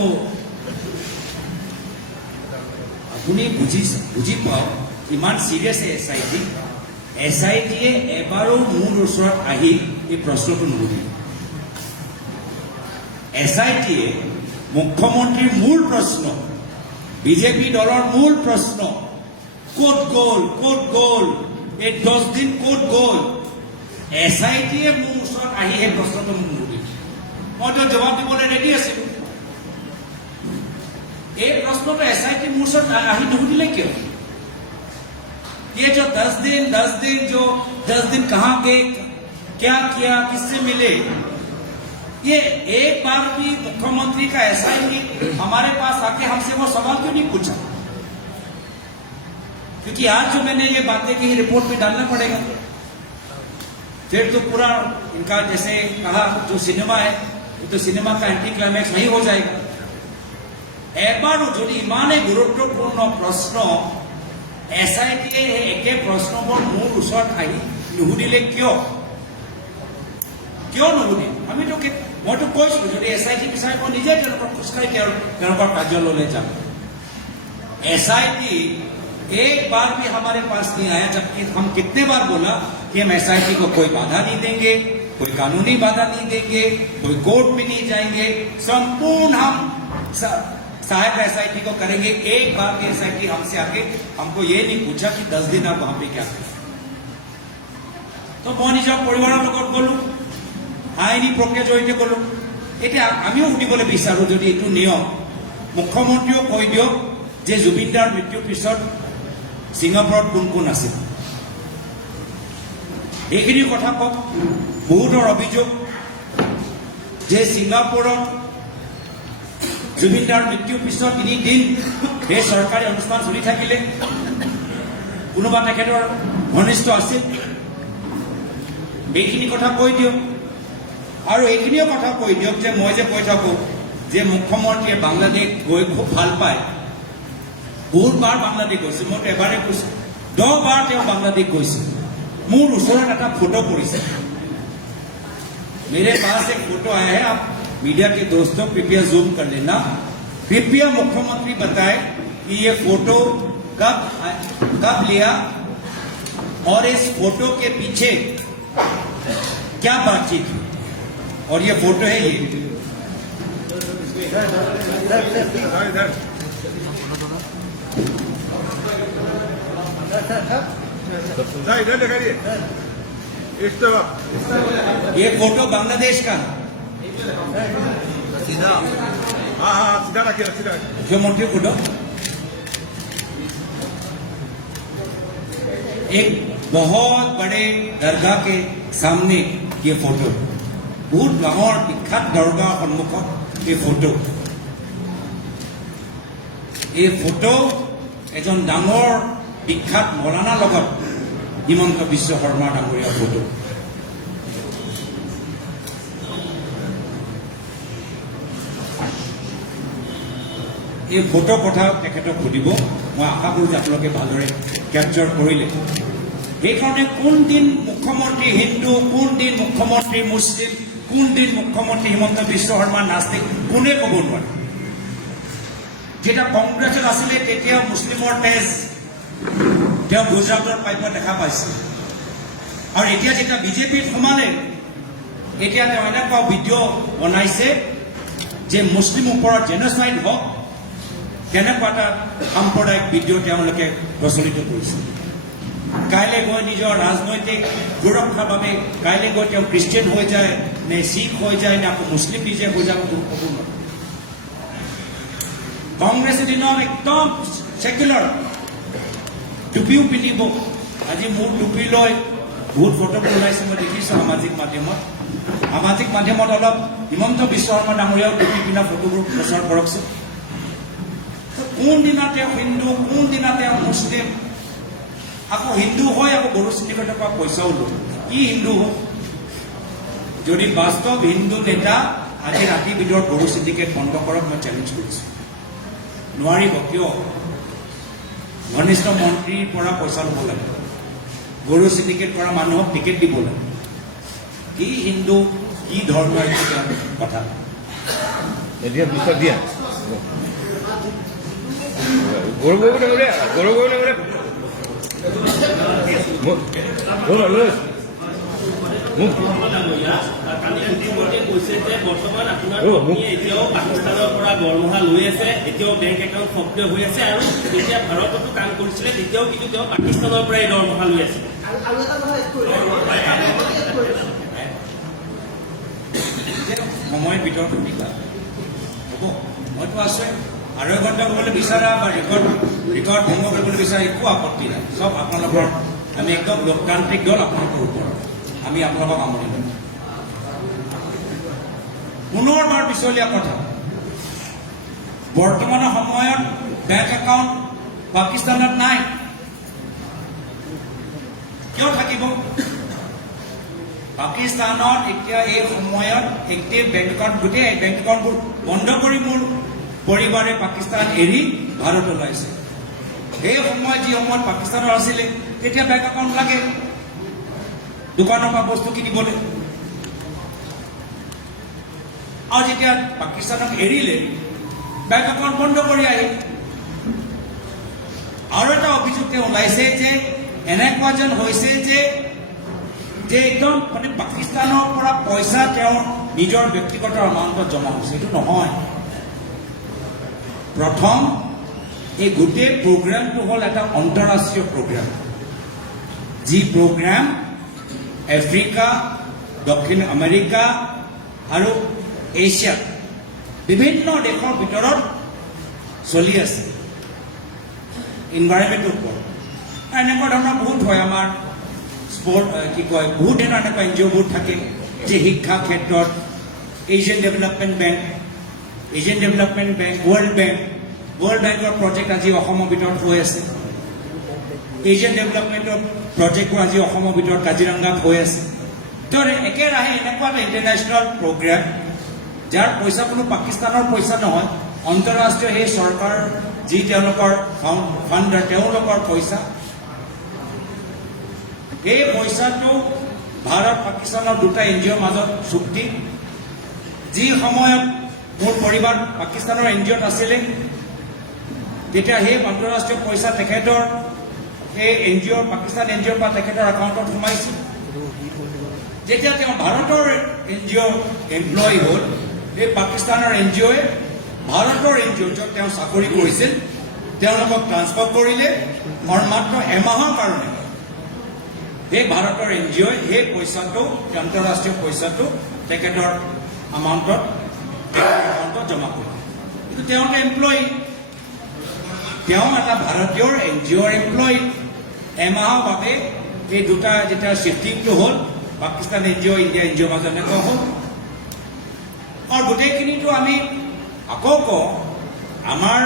আপুনি বুজি পাওক ইমান চিৰিয়াছ SIT-য়ে এবাৰো মোৰ ওচৰত আহি এই প্ৰশ্নটো নুসুধিলে SIT-য়ে মুখ্যমন্ত্ৰীৰ মূল প্ৰশ্ন বিজেপি দলৰ মূল প্ৰশ্ন ক'ত গ'ল এই 10 দিন ক'ত গ'ল SIT-য়ে মোৰ ওচৰত আহি এই প্ৰশ্নটো মোক নুসুধিলে মইতো জবাব দিবলৈ ৰেডি আছিলোঁ এই প্ৰশ্নটো SIT মোৰ ওচৰত আহি নুসুধিলে কিয় ये जो 10 दिन कहाँ गए क्या किया किससे मिले ये एक बार भी मुख्यमंत्री का ऐसा ही हमारे पास आके हमसे वो सवाल क्यों नहीं पूछा क्योंकि आज जो मैंने ये बातें की रिपोर्ट में डालना पड़ेगा फिर तो पूरा इनका जैसे कहा जो सिनेमा है तो सिनेमा का एंटी क्लाइमैक्स नहीं हो जाएगा एक बार जो इमाने गुरुत्वपूर्ण प्रश्न SIT-য়ে একে প্ৰশ্নবোৰ মোৰ ওচৰত আহি নুসুধিলে কিয় নুসুধিলে মইতো কৈছিলো যদি SIT বিচাৰি মই নিজে তেওঁলোকৰ খোজকাঢ়ি তেওঁলোকৰ কাৰ্যালয়লৈ যাম SIT एक बार भी हमारे पास नहीं आया जबकि हम कितने बार बोला कि हम SIT को कोई बाधा नहीं देंगे कोई कानूनी बाधा नहीं देंगे कोई कोर्ट में नहीं जाएंगे संपूर्ण हम सहायता SIT को करेंगे एक बार के SIT हमसे आके हमको ये नहीं पूछा कि 10 दिन आप वहां पे क्या करें तो मैं निजर परिवार লগত গলো আইনী প্ৰক্ৰিয়া জড়িত গলো এতিয়া আমিও শুনিবলৈ বিচাৰো যদি এইটো নিয়ম মুখ্যমন্ত্ৰীও কৈ দিয়ক যে জুবিনদাৰ মৃত্যুৰ পিছত সিংগাপুৰত কোন কোন আছিল এইখিনি কথা কওক বহুতৰ অভিযোগ যে সিংগাপুৰত জুবিনদাৰ মৃত্যুৰ পিছত 3 দিন এই চৰকাৰী অনুষ্ঠান চলি থাকিলে কোনোবা তেখেতৰ ঘনিষ্ঠ আছিল এইখিনি কথা কৈ দিয়ক আৰু এইখিনিও কথা কৈ দিয়ক যে মই যে কৈ থাকোঁ যে মুখ্যমন্ত্ৰীয়ে বাংলাদেশ গৈ খুব ভাল পায় বহুতবাৰ বাংলাদেশ গৈছে মই এবাৰে কৈছোঁ 10 বাৰ তেওঁ বাংলাদেশ গৈছে মোৰ ওচৰত এটা ফটো পৰিছে मेरे पास एक फोटो आया है आप मीडिया के दोस्तों कृपया जूम कर लेना कृपया मुख्यमंत्री बताए कि ये फोटो कब लिया और इस फोटो के पीछे क्या बातचीत हुई और ये फोटो है ये ये फोटो बांग्लादेश का सीधा सीधा रखिए मुख्यमंत्री फोटो एक बहुत बड़े दरगाह के सामने ये फोटो बहुत डाঙৰ বিখ্যাত দৰগাহ সন্মুখত এই ফটো এজন ডাঙৰ বিখ্যাত মৌলানা লগত হিমন্ত বিশ্ব শৰ্মা ডাঙৰীয়া ফটো এই ফটো কথা তেখেতক সুধিব মই আশা কৰোঁ যে আপোনালোকে ভালদৰে কেপচাৰ কৰিলে সেইকাৰণে কোন দিন মুখ্যমন্ত্ৰী হিন্দু কোন দিন মুখ্যমন্ত্ৰী মুছলিম কোন দিন মুখ্যমন্ত্ৰী হিমন্ত বিশ্ব শৰ্মা নাস্তিক কোনে ক'ব নোৱাৰে যেতিয়া কংগ্ৰেছত আছিলে তেতিয়া মুছলিমৰ তেজ তেওঁ গুজৰাটৰ পাইপত দেখা পাইছিল আৰু এতিয়া যেতিয়া বিজেপিত সোমালে এতিয়া তেওঁ এনেকুৱা ভিডিঅ' বনাইছে যে মুছলিম ওপৰত জেন'চাইড হওক তেনেকুৱা এটা সাম্প্ৰদায়িক ভিডিঅ' তেওঁলোকে প্ৰচলিত কৰিছে কাইলৈ গৈ নিজৰ ৰাজনৈতিক সুৰক্ষাৰ বাবে কাইলৈ গৈ তেওঁ খ্ৰীষ্টিয়ান হৈ যায় নে শিখ হৈ যায় নে আকৌ মুছলিম নিজে হৈ যাব ক'ব নোৱাৰে কংগ্ৰেছে দিনত একদম ছেকুলাৰ টুপিও পিন্ধিব আজি মোৰ টুপি লৈ বহুত ফটোবোৰ ওলাইছে মই দেখিছোঁ সামাজিক মাধ্যমত সামাজিক মাধ্যমত অলপ হিমন্ত বিশ্ব শৰ্মা ডাঙৰীয়াও টুপি পিন্ধা ফটোবোৰ প্ৰচাৰ কৰকচোন। কোনদিনা তেওঁ হিন্দু, কোনদিনা তেওঁ মুছলিম, আকৌ হিন্দু হৈ আকৌ বড়ো চিণ্ডিকেটৰ পৰা পইচাও লয়। কি হিন্দু হ'ল? যদি বাস্তৱ হিন্দু নেতা আজি ৰাতিৰ ভিতৰত বড়ো চিণ্ডিকেট বন্ধ কৰক, মই চেলেঞ্জ কৰিছোঁ। নোৱাৰিব। কিয়? ঘনিষ্ঠ মন্ত্ৰীৰ পৰা পইচা ল'ব লাগে, বড়ো চিণ্ডিকেট কৰা মানুহক টিকেট দিব লাগে। কি হিন্দু, কি ধৰ্ম, কথা দিয়া পিছত দিয়া গৌৰৱ কৰিব নাগৰে গৌৰৱ কৰিব নাগৰে কালি মুখ্যমন্ত্ৰীয়ে কৈছে যে বৰ্তমান আপোনাৰ পত্নীয়ে এতিয়াও পাকিস্তানৰ পৰা দৰমহা লৈ আছে, এতিয়াও বেংক একাউণ্ট সক্ৰিয় হৈ আছে, আৰু যেতিয়া ভাৰততো কাম কৰিছিলে তেতিয়াও কিন্তু তেওঁ পাকিস্তানৰ পৰাই দৰমহা লৈ আছে। সময়ৰ ভিতৰত সুবিধা হ'ব। মইতো আছোঁ আৰু এঘণ্টা ক'বলৈ বিচাৰা বা ৰেকৰ্ড ভংগ কৰিবলৈ বিচাৰা একো আপত্তি নাই। চব আপোনালোকৰ, আমি একদম লোকতান্ত্ৰিক দল, আপোনালোকৰ ওপৰত আমি আপোনালোকক আমনি লম। পুনৰবাৰ পিছলীয়া কথা, বৰ্তমানৰ সময়ত বেংক একাউণ্ট পাকিস্তানত নাই। কিয় থাকিব? পাকিস্তানত এতিয়া এই সময়ত এক্টিভ বেংক একাউণ্ট, গোটেই বেংক একাউণ্টবোৰ বন্ধ কৰি মোৰ পৰিবাৰে পাকিস্তান এৰি ভাৰত ওলাইছে। সেই সময়ত যি সময়ত পাকিস্তানত আছিলে তেতিয়া বেংক একাউণ্ট লাগে দোকানৰ পৰা বস্তু কিনিবলৈ। আৰু যেতিয়া পাকিস্তানক এৰিলে বেংক একাউণ্ট বন্ধ কৰি আহিল। আৰু এটা অভিযোগ তেওঁ ওলাইছে যে এনেকুৱা যেন হৈছে যে একদম মানে পাকিস্তানৰ পৰা পইচা তেওঁৰ নিজৰ ব্যক্তিগত এমাউণ্টত জমা হৈছে। এইটো নহয়। প্ৰথম এই গোটেই প্ৰগ্ৰামটো হ'ল এটা আন্তঃৰাষ্ট্ৰীয় প্ৰগ্ৰাম, যি প্ৰগ্ৰাম আফ্ৰিকা, দক্ষিণ আমেৰিকা আৰু এছিয়া বিভিন্ন দেশৰ ভিতৰত চলি আছে ইনভাইৰমেণ্টৰ ওপৰত। এনেকুৱা ধৰণৰ বহুত হয় আমাৰ স্পৰ্ট, কি কয়, বহুত ধৰণৰ এনেকুৱা NGOবোৰ থাকে যে শিক্ষা ক্ষেত্ৰত এছিয়ান ডেভেলপমেণ্ট বেংক, ৱৰ্ল্ড বেংকৰ প্ৰজেক্ট আজি অসমৰ ভিতৰত হৈ আছে। এছিয়ান ডেভেলপমেণ্টৰ প্ৰজেক্টবোৰ আজি অসমৰ ভিতৰত কাজিৰঙাত হৈ আছে। তো একেৰাহে এনেকুৱা এটা ইণ্টাৰনেশ্যনেল প্ৰগ্ৰাম যাৰ পইচা কোনো পাকিস্তানৰ পইচা নহয়, আন্তঃৰাষ্ট্ৰীয় সেই চৰকাৰ যি তেওঁলোকৰ ফাণ্ড, তেওঁলোকৰ পইচা। এই পইচাটো ভাৰত পাকিস্তানৰ দুটা NGOৰ মাজত চুক্তি। যি সময়ত মোৰ পৰিবাৰ পাকিস্তানৰ NGOত আছিলে তেতিয়া সেই আন্তঃৰাষ্ট্ৰীয় পইচা তেখেতৰ সেই NGOৰ, পাকিস্তান NGOৰ পৰা তেখেতৰ একাউণ্টত সোমাইছিল। যেতিয়া তেওঁ ভাৰতৰ NGO এমপ্লয়ী হ'ল, এই পাকিস্তানৰ NGOয়ে ভাৰতৰ NGO য'ত তেওঁ চাকৰি কৰিছিল তেওঁলোকক ট্ৰান্সফাৰ কৰিলে, আৰু মাত্ৰ এমাহৰ কাৰণে সেই ভাৰতৰ NGOয়ে সেই পইচাটো, আন্তঃৰাষ্ট্ৰীয় পইচাটো তেখেতৰ একাউণ্টত জমা কৰিলে। কিন্তু তেওঁ এমপ্লয়ী, তেওঁ এটা ভাৰতীয় NGOৰ এমপ্লয়ী। এমাহৰ বাবে এই দুটা যেতিয়া শ্বিফটিংটো হ'ল, পাকিস্তান NGO, ইণ্ডিয়া NGOৰ মাজত এনেকুৱা হ'ল। আৰু গোটেইখিনিতো আমি আকৌ কওঁ, আমাৰ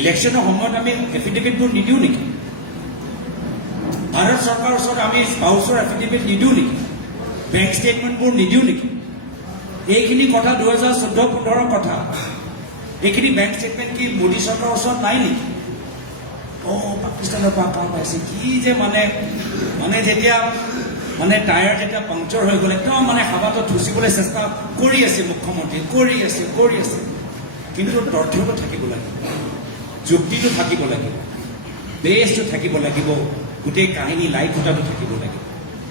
ইলেকশ্যনৰ সময়ত আমি এফিডেভিটবোৰ নিদিওঁ নেকি? ভাৰত চৰকাৰৰ ওচৰত আমি স্পাউচৰ এফিডেভিট নিদিওঁ নেকি? বেংক ষ্টেটমেণ্টবোৰ নিদিওঁ নেকি? এইখিনি কথা 2014-15 কথা। এইখিনি বেংক ষ্টেটমেণ্ট কি মোদী চৰকাৰৰ ওচৰত নাই নেকি? পাকিস্তানৰ পৰা কাম পাইছে কি যে মানে যেতিয়া টায়াৰ যেতিয়া পাংচাৰ হৈ গ'ল, একদম হাবাটো থুচিবলৈ চেষ্টা কৰি আছে মুখ্যমন্ত্ৰীয়ে, কৰি আছে। কিন্তু তথ্যটো থাকিব লাগিব, যুক্তিটো থাকিব লাগিব, বেছটো থাকিব লাগিব, গোটেই কাহিনী লাইভ কথাটো থাকিব লাগিব।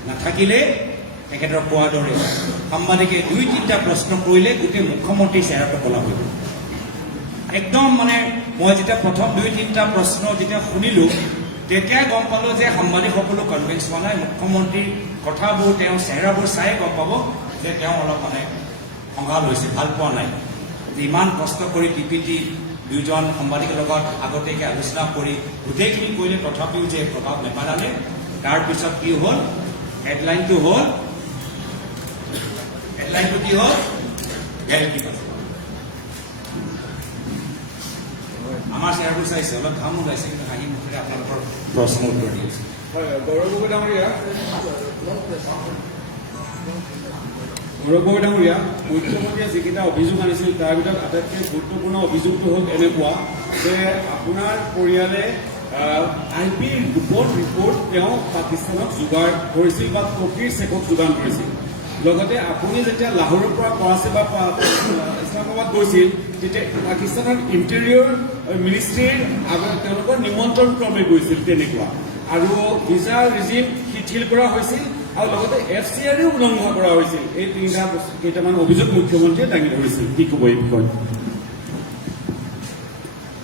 নাথাকিলে তেখেতৰ কোৱাৰ দৰে সাংবাদিকে 2-3টা প্ৰশ্ন কৰিলে গোটেই মুখ্যমন্ত্ৰীৰ চেহেৰাটো ক'লা হৈ গ'ল। একদম মই যেতিয়া প্ৰথম 2-3টা প্ৰশ্ন যেতিয়া শুনিলোঁ তেতিয়াই গম পালোঁ যে সাংবাদিকসকলো কনভিন্স হোৱা নাই। মুখ্যমন্ত্ৰীৰ কথাবোৰ, তেওঁৰ চেহেৰাবোৰ চাই গম পাব যে তেওঁ অলপ সংঘাত হৈছে, ভাল পোৱা নাই। ইমান কষ্ট কৰি DPT দুজন সাংবাদিকৰ লগত আগতীয়াকৈ আলোচনা কৰি গোটেইখিনি কৰিলে তথাপিও যে প্ৰভাৱ নেপেলালে। তাৰপিছত কি হ'ল, হেডলাইনটো হ'ল হেডলাইনটো কি হ'ল ভেলকি পাছ আমাৰ চেয়াৰটো চাইছে অলপ ঘাম ওলাইছে কিন্তু হাঁহি মুখেৰে আপোনালোকৰ প্ৰশ্ন উত্তৰ দি আছে হয় গৌৰৱ গগৈ ডাঙৰীয়া মুখ্যমন্ত্ৰীয়ে যিকেইটা অভিযোগ আনিছিল তাৰ ভিতৰত আটাইতকৈ গুৰুত্বপূৰ্ণ অভিযোগটো হ'ল এনেকুৱা যে আপোনাৰ পৰিয়ালে IB গোপন ৰিপৰ্ট তেওঁ পাকিস্তানক যোগাৰ কৰিছিল বা তকিৰ চেকক যোগান কৰিছিল লগতে আপুনি যেতিয়া লাহোৰৰ পৰা কৰাচী বা ইছলামাবাদ গৈছিল তেতিয়া পাকিস্তানৰ ইণ্টেৰিয়ৰ মিনিষ্ট্ৰীৰ তেওঁলোকৰ নিমন্ত্ৰণ ক্ৰমে গৈছিল তেনেকুৱা আৰু ভিছা ৰিজিম শিথিল কৰা হৈছিল আৰু লগতে FCRও উলংঘা কৰা হৈছিল এই কেইটামান অভিযোগ মুখ্যমন্ত্ৰীয়ে দাঙি ধৰিছিল কি ক'ব এই বিষয়ত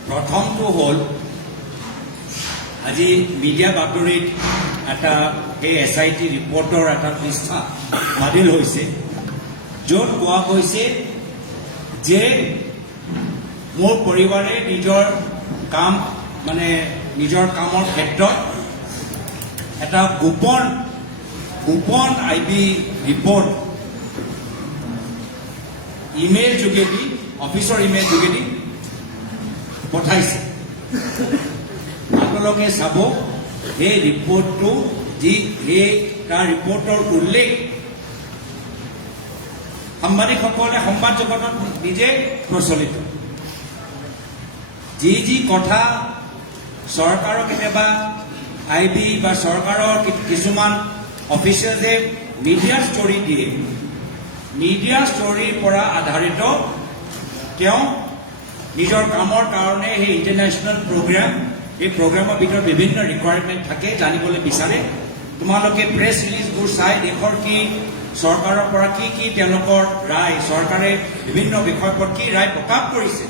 প্ৰথমটো হ'ল আজি মিডিয়া বাতৰিত এটা এই SIT ৰিপৰ্টৰ এটা পৃষ্ঠা বাতিল হৈছে য'ত কোৱা গৈছে যে মোৰ পৰিবাৰে নিজৰ কামৰ ক্ষেত্ৰত এটা গোপন IB ৰিপৰ্ট ইমেইল যোগেদি অফিচৰ ইমেইল যোগেদি পঠাইছে আপোনালোকে চাব এই ৰিপৰ্টটো তাৰ ৰিপৰ্টৰ উল্লেখ সাংবাদিকসকলে সংবাদ জগতত নিজে প্ৰচলিত যি কথা চৰকাৰৰ কেতিয়াবা IB বা চৰকাৰৰ কিছুমান অফিচিয়েলে মিডিয়া ষ্টৰী দিয়ে মিডিয়া ষ্টৰীৰ পৰা আধাৰিত তেওঁ নিজৰ কামৰ কাৰণে সেই ইণ্টাৰনেশ্যনেল প্ৰগ্ৰাম এই প্ৰগ্ৰামৰ ভিতৰত বিভিন্ন ৰিকুৱাৰমেণ্ট থাকে জানিবলৈ বিচাৰে তোমালোকে প্ৰেছ ৰিলিজবোৰ চাই দেশৰ কি চৰকাৰৰ পৰা কি তেওঁলোকৰ ৰায় চৰকাৰে বিভিন্ন বিষয়ৰ ওপৰত কি ৰায় প্ৰকাশ কৰিছে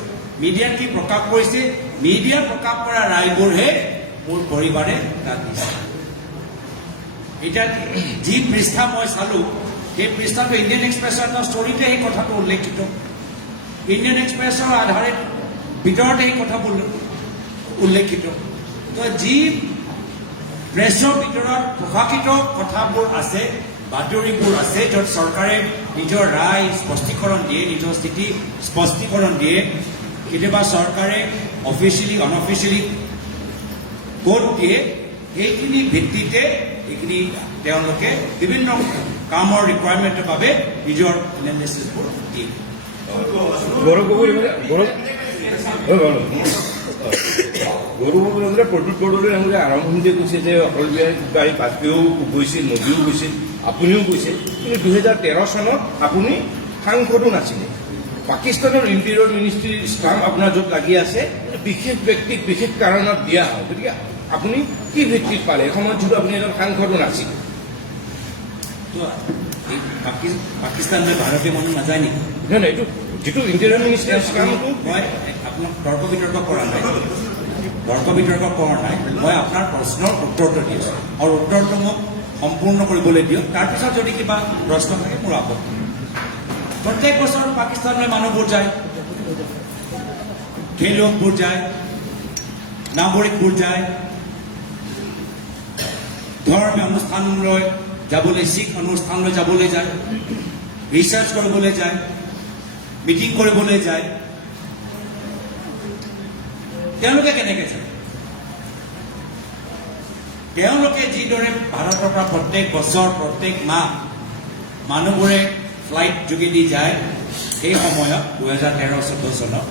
মিডিয়াত কি প্ৰকাশ কৰিছে মিডিয়া প্ৰকাশ কৰা ৰায়বোৰহে মোৰ পৰিবাৰে তাত দিছে এতিয়া যি পৃষ্ঠা মই চালো সেই পৃষ্ঠাটো ইণ্ডিয়ান এক্সপ্ৰেছৰ এটা ষ্টৰীতে সেই কথাটো উল্লেখিত ইণ্ডিয়ান এক্সপ্ৰেছৰ আধাৰিত ভিতৰতে সেই কথাবোৰ উল্লেখিত তো যি প্ৰেছৰ ভিতৰত প্ৰকাশিত কথাবোৰ আছে বাতৰিবোৰ আছে য'ত চৰকাৰে নিজৰ ৰায় স্পষ্টীকৰণ দিয়ে নিজৰ স্থিতি স্পষ্টীকৰণ দিয়ে কেতিয়াবা চৰকাৰে অফিচিয়েলি অনঅফিচিয়েলি কোড দিয়ে এইখিনি ভিত্তিতে এইখিনি তেওঁলোকে বিভিন্ন কামৰ ৰিকুৱাৰমেণ্টৰ বাবে নিজৰ এনালাইচিছবোৰ দিয়ে গৌৰৱ গগৈ প্ৰদ্যুৎ বৰদলৈ ডাঙৰীয়া আৰম্ভণিতে কৈছে যে অটল বিহাৰী বাজপেয়ীও গৈছিল মোদীও গৈছিল আপুনিও গৈছে কিন্তু 2013 চনত আপুনি সাংসদো নাছিলে পাকিস্তানৰ ইণ্টেৰিয়ৰ মিনিষ্ট্ৰীৰ ষ্টাম্প আপোনাৰ য'ত লাগি আছে বিশেষ ব্যক্তিক বিশেষ কাৰণত দিয়া হয় গতিকে আপুনি কি ভিত্তিত পালে এসময়ত যিটো আপুনি এজন সাংসদো নাছিল পাকিস্তানলৈ ভাৰতীয় মানুহ নাযায় নেকি নহয় এইটো যিটো ইণ্টেৰিয়ৰ মিনিষ্ট্ৰীৰ ষ্টাম্পটো মই আপোনাক তৰ্ক বিতৰ্ক কৰা নাই মই আপোনাৰ প্ৰশ্নৰ উত্তৰটো দি আছোঁ আৰু উত্তৰটো মোক সম্পূৰ্ণ কৰিবলৈ দিয়ক তাৰপিছত যদি কিবা প্ৰশ্ন থাকে মোৰ আপত্তি প্ৰত্যেক বছৰ পাকিস্তানলৈ মানুহবোৰ যায় খেলুৱৈবোৰ যায় নাগৰিকবোৰ যায় ধৰ্মীয় অনুষ্ঠানলৈ যাবলৈ শিখ অনুষ্ঠানলৈ যাবলৈ যায় ৰিচাৰ্চ কৰিবলৈ যায় মিটিং কৰিবলৈ যায় তেওঁলোকে কেনেকৈ যায় তেওঁলোকে যিদৰে ভাৰতৰ পৰা প্ৰত্যেক বছৰ প্ৰত্যেক মাহ মানুহবোৰে ফ্লাইট যোগেদি যায় সেই সময়ত 2013-14 চনত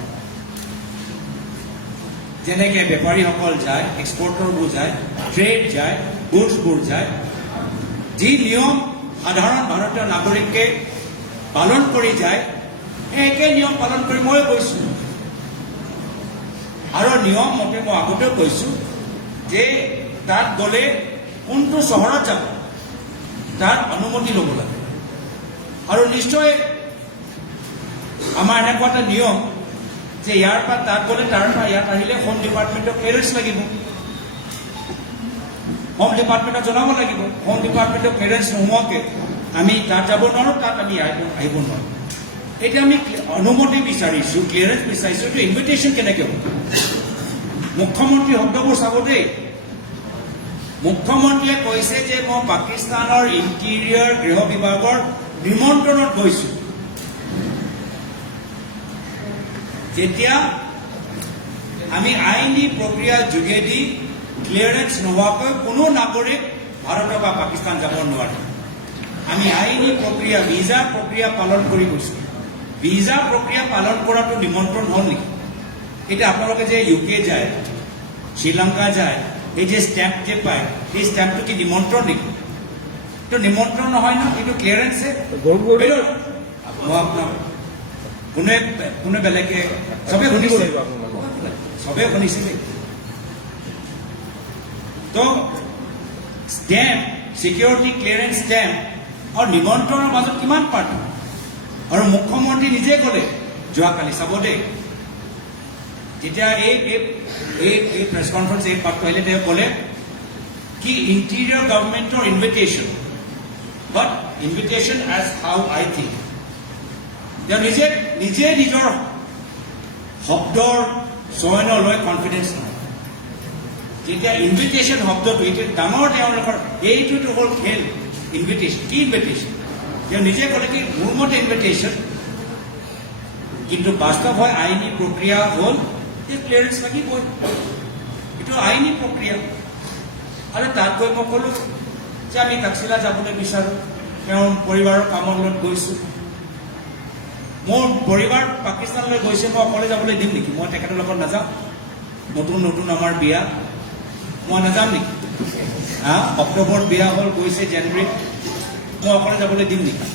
যেনেকৈ বেপাৰীসকল যায় এক্সপৰ্টৰবোৰ যায় ট্ৰেড যায় গুডছবোৰ যায় যি নিয়ম সাধাৰণ ভাৰতীয় নাগৰিকে পালন কৰি যায় সেই একে নিয়ম পালন কৰি মই গৈছোঁ আৰু নিয়ম মতে মই আগতেও কৈছোঁ যে তাত গ'লে কোনটো চহৰত যাব তাত অনুমতি ল'ব লাগে আৰু নিশ্চয় আমাৰ এনেকুৱা এটা নিয়ম যে ইয়াৰ পৰা তাত গ'লে তাৰ পৰা ইয়াত আহিলে হোম ডিপাৰ্টমেণ্টৰ ক্লিয়াৰেন্স লাগিব হোম ডিপাৰ্টমেণ্টক জনাব লাগিব হোম ডিপাৰ্টমেণ্টৰ ক্লিয়াৰেন্স নোহোৱাকৈ আমি তাত যাব নোৱাৰোঁ তাত আমি আহিব নোৱাৰোঁ এতিয়া আমি অনুমতি বিচাৰিছোঁ ক্লিয়াৰেন্স বিচাৰিছোঁ এইটো ইনভিটেশ্যন কেনেকৈ হ'ব মুখ্যমন্ত্ৰী শব্দবোৰ চাব দেই মুখ্যমন্ত্ৰীয়ে কৈছে যে মই পাকিস্তানৰ ইণ্টেৰিয়ৰ গৃহ বিভাগৰ নিমন্ত্ৰণত গৈছো। যেতিয়া আমি আইনী প্ৰক্ৰিয়াৰ যোগেদি ক্লিয়াৰেন্স নোহোৱাকৈ কোনো নাগৰিক ভাৰতৰ বা পাকিস্তান যাব নোৱাৰে। আমি আইনী প্ৰক্ৰিয়া ভিজা প্ৰক্ৰিয়া পালন কৰি গৈছো। ভিজা প্ৰক্ৰিয়া পালন কৰাটো নিমন্ত্ৰণ হ'ল নেকি? এতিয়া আপোনালোকে যে UK যায়, শ্ৰীলংকা যায়, এই যে ষ্টেম্প যে পায়, এই ষ্টেম্পটো কি নিমন্ত্ৰণ নেকি? এইটো নিমন্ত্ৰণ নহয় ন, এইটো ক্লিয়াৰেন্সে। মই আপোনাক কোনে বেলেগে চবে শুনিছে, চবে শুনিছিলে। তো ষ্টেম্প, ছিকিউৰিটি ক্লিয়াৰেন্স ষ্টেম্প আৰু নিমন্ত্ৰণৰ মাজত কিমান পাৰ্থক্য? আৰু মুখ্যমন্ত্ৰী নিজে ক'লে যোৱাকালি, চাব দেই, যেতিয়া এই প্ৰেছ কনফাৰেন্স এই পাঠটো আহিলে তেওঁ ক'লে কি ইণ্টেৰিয়ৰ গভৰ্ণমেণ্টৰ ইনভিটেশ্যন, বাট ইনভিটেশ্যন এজ হাউ আই থিংক। তেওঁ নিজে নিজৰ শব্দৰ চয়নলৈ কনফিডেন্স নহয়। যেতিয়া ইনভিটেশ্যন শব্দটো এতিয়া ডাঙৰ তেওঁলোকৰ এইটোতো হ'ল খেল। ইনভিটেশ্যন কি ইনভিটেশ্যন? তেওঁ নিজে ক'লে কি মোৰ মতে ইনভিটেশ্যন, কিন্তু বাস্তৱ হয় আইনী প্ৰক্ৰিয়া হ'ল যে ক্লিয়াৰেন্স লাগিবই। এইটো আইনী প্ৰক্ৰিয়া। আৰু তাত গৈ মই ক'লো যে আমি তাকছিলা যাবলৈ বিচাৰোঁ, তেওঁৰ পৰিবাৰৰ কামৰ লগত গৈছোঁ। মোৰ পৰিবাৰ পাকিস্তানলৈ গৈছে, মই অকলে যাবলৈ দিম নেকি? মই তেখেতৰ লগত নাযাওঁ। নতুন আমাৰ বিয়া, মই নাযাম নেকি? অক্টোবৰত বিয়া হ'ল, গৈছে জানুৱাৰীত, মই অকলে যাবলৈ দিম নেকি?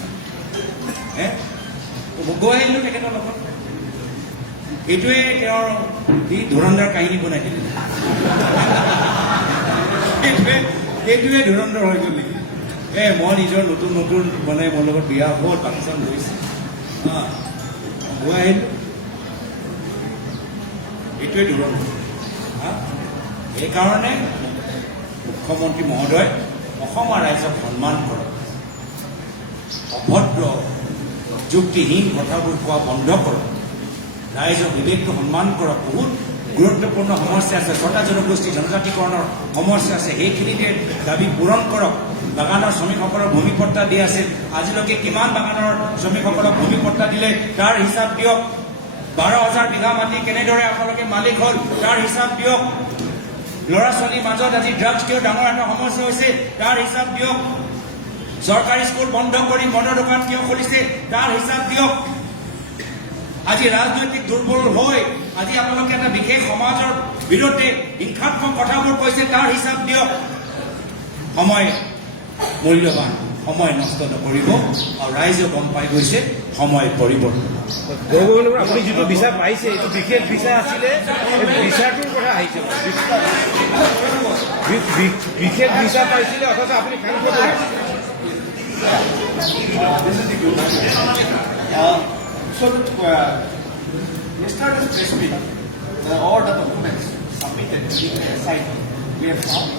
গৈ আহিলোঁ তেখেতৰ লগত। এইটোৱে তেওঁৰ ধুৰন্ধৰ কাহিনী বনাই দিলে। এইটোৱে ধুৰন্ধৰ হৈ গ'ল নেকি? মই নিজৰ নতুন মানে মোৰ লগত বিয়া হ'ল, পাকিস্তান গৈছে, গৈ আহিলোঁ, এইটোৱে ধুৰন্ধৰ। সেইকাৰণে মুখ্যমন্ত্ৰী মহোদয় অসমৰ ৰাইজক সন্মান কৰক, অভদ্ৰ যুক্তিহীন কথাবোৰ কোৱা বন্ধ কৰক, ৰাইজৰ বিবেকটো সন্মান কৰক। বহুত গুৰুত্বপূৰ্ণ সমস্যা আছে, 6টা জনগোষ্ঠী জনজাতিকৰণৰ সমস্যা আছে, সেইখিনিতে দাবী পূৰণ কৰক। বাগানৰ শ্ৰমিকসকলৰ ভূমি পট্টা দিয়া আছিল, আজিলৈকে কিমান বাগানৰ শ্ৰমিকসকলক ভূমি পট্টা দিলে তাৰ হিচাপ দিয়ক। 12,000 বিঘা মাটি কেনেদৰে আপোনালোকে মালিক হ'ল তাৰ হিচাপ দিয়ক। ল'ৰা ছোৱালীৰ মাজত আজি ড্ৰাগছ কিয় ডাঙৰ এটা সমস্যা হৈছে তাৰ হিচাপ দিয়ক। চৰকাৰী স্কুল বন্ধ কৰি মদৰ দোকান কিয় খুলিছে তাৰ হিচাপ দিয়ক। আজি ৰাজনৈতিক দুৰ্বল হৈ আজি আপোনালোকে এটা বিশেষ সমাজৰ বিৰুদ্ধে হিংসাত্মক কথাবোৰ কৈছে তাৰ হিচাপ দিয়ক। সময় মূল্যৱান, সময় নষ্ট নকৰিব। আৰু ৰাইজে গম পাই গৈছে সময় পৰিৱৰ্তন। আপুনি যিটো ভিছা পাইছে এইটো বিশেষ ভিছা আছিলে, ভিছাটোৰ কথা আহিছে। বিশেষ ভিছা পাইছিলে অথচ আপুনি কাম কৰিব লাগে। So yesterday's press meet, all the documents submitted in the site, we have found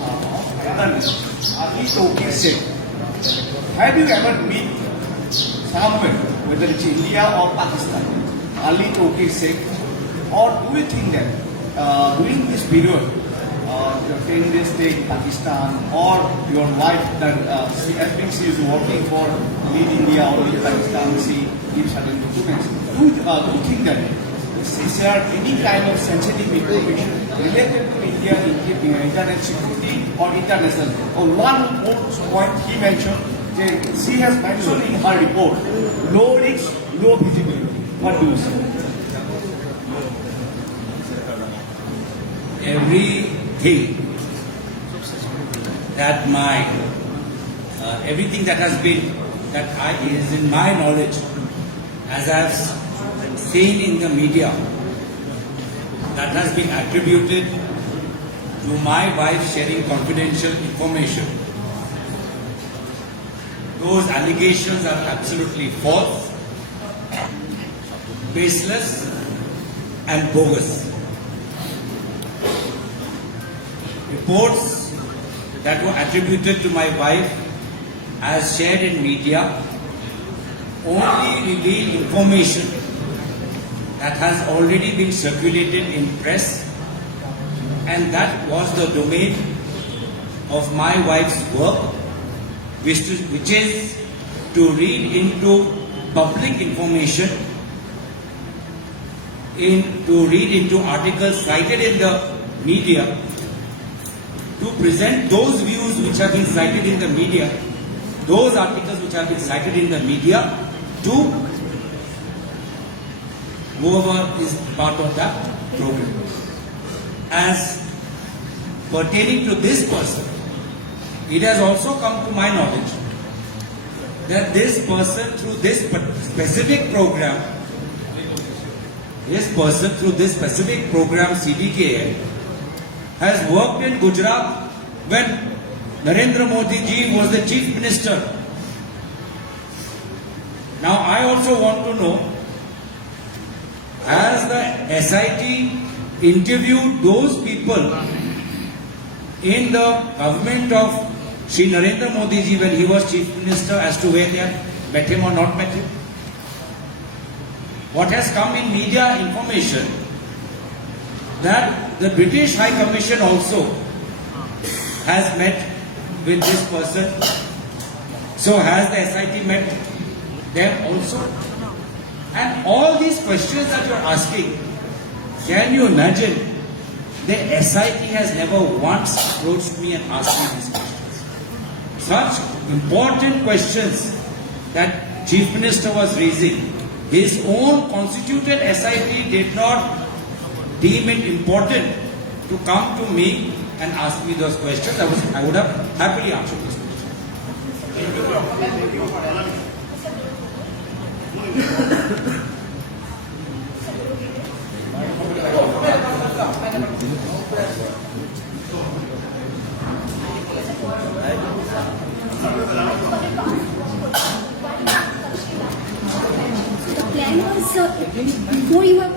Ali Tokir Sheikh. Have you ever met somewhere, whether it's India or Pakistan, Ali Tokir Sheikh? Or do you think that during this period, your 10 days stay in Pakistan, or your wife that she is working for Lead India or Lead Pakistan, she gives certain documents. Do you think that she shared any kind of sensitive information related to India, internet security or international? Or one more point he mentioned, that she has mentioned in her report, low risk, low visibility. What do you say? Everything that has been, is in my knowledge, as I've seen in the media, that has been attributed to my wife sharing confidential information. Those allegations are absolutely false, baseless, and bogus. Reports that were attributed to my wife as shared in media only reveal information that has already been circulated in press, and that was the domain of my wife's work, which is to read into public information, to read into articles cited in the media, to present those views which have been cited in the media, those articles which have been cited in the media, to whoever is part of that program. As pertaining to this person, it has also come to my knowledge that this person through this specific program, CDKL, has worked in Gujarat when Narendra Modi ji was the Chief Minister. Now I also want to know, has the SIT interviewed those people in the government of Shri Narendra Modi ji when he was Chief Minister as to whether they had met him or not met him? What has come in media information that the British High Commission also has met with this person. So has the SIT met them also? And all these questions that you are asking, can you imagine? The SIT has never once approached me and asked me these questions. Such important questions that Chief Minister was raising, his own constituted SIT did not deem it important to come to me and ask me those questions. I would have happily answered those questions. The plan was before you have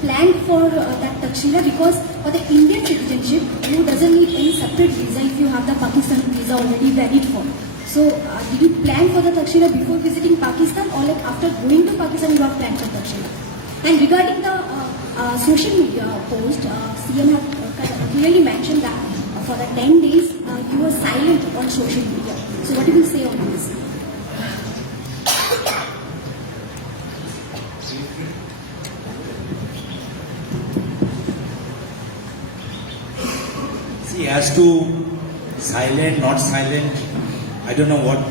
planned for that Takshila, because for the Indian citizenship you doesn't need any separate visa if you have the Pakistan visa already valid for. So did you plan for the Takshila before visiting Pakistan, or like after going to Pakistan you have planned for Takshila? And regarding the social media post, CM have clearly mentioned that for the 10 days you were silent on social media. So what do you say on this? See, as to silent, not silent, I don't know what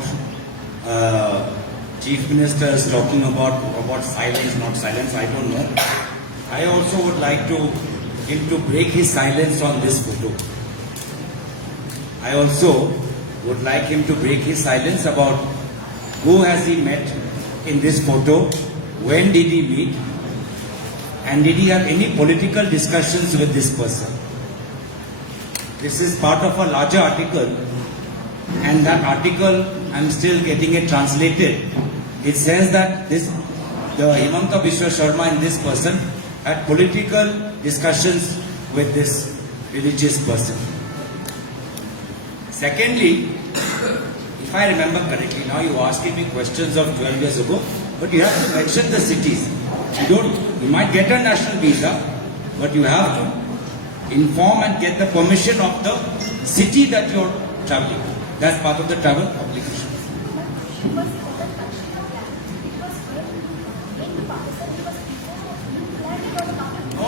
Chief Minister is talking about silence, not silence, I don't know. I also would like him to break his silence on this photo. I also would like him to break his silence about who has he met in this photo, when did he meet, and did he have any political discussions with this person. This is part of a larger article, and that article, I'm still getting it translated. It says that the Himanta Biswa Sharma and this person had political discussions with this religious person. Secondly, if I remember correctly, now you are asking me questions of 12 years ago, but you have to mention the cities. You might get a national visa, but you have to inform and get the permission of the city that you're traveling. That's part of the travel obligation.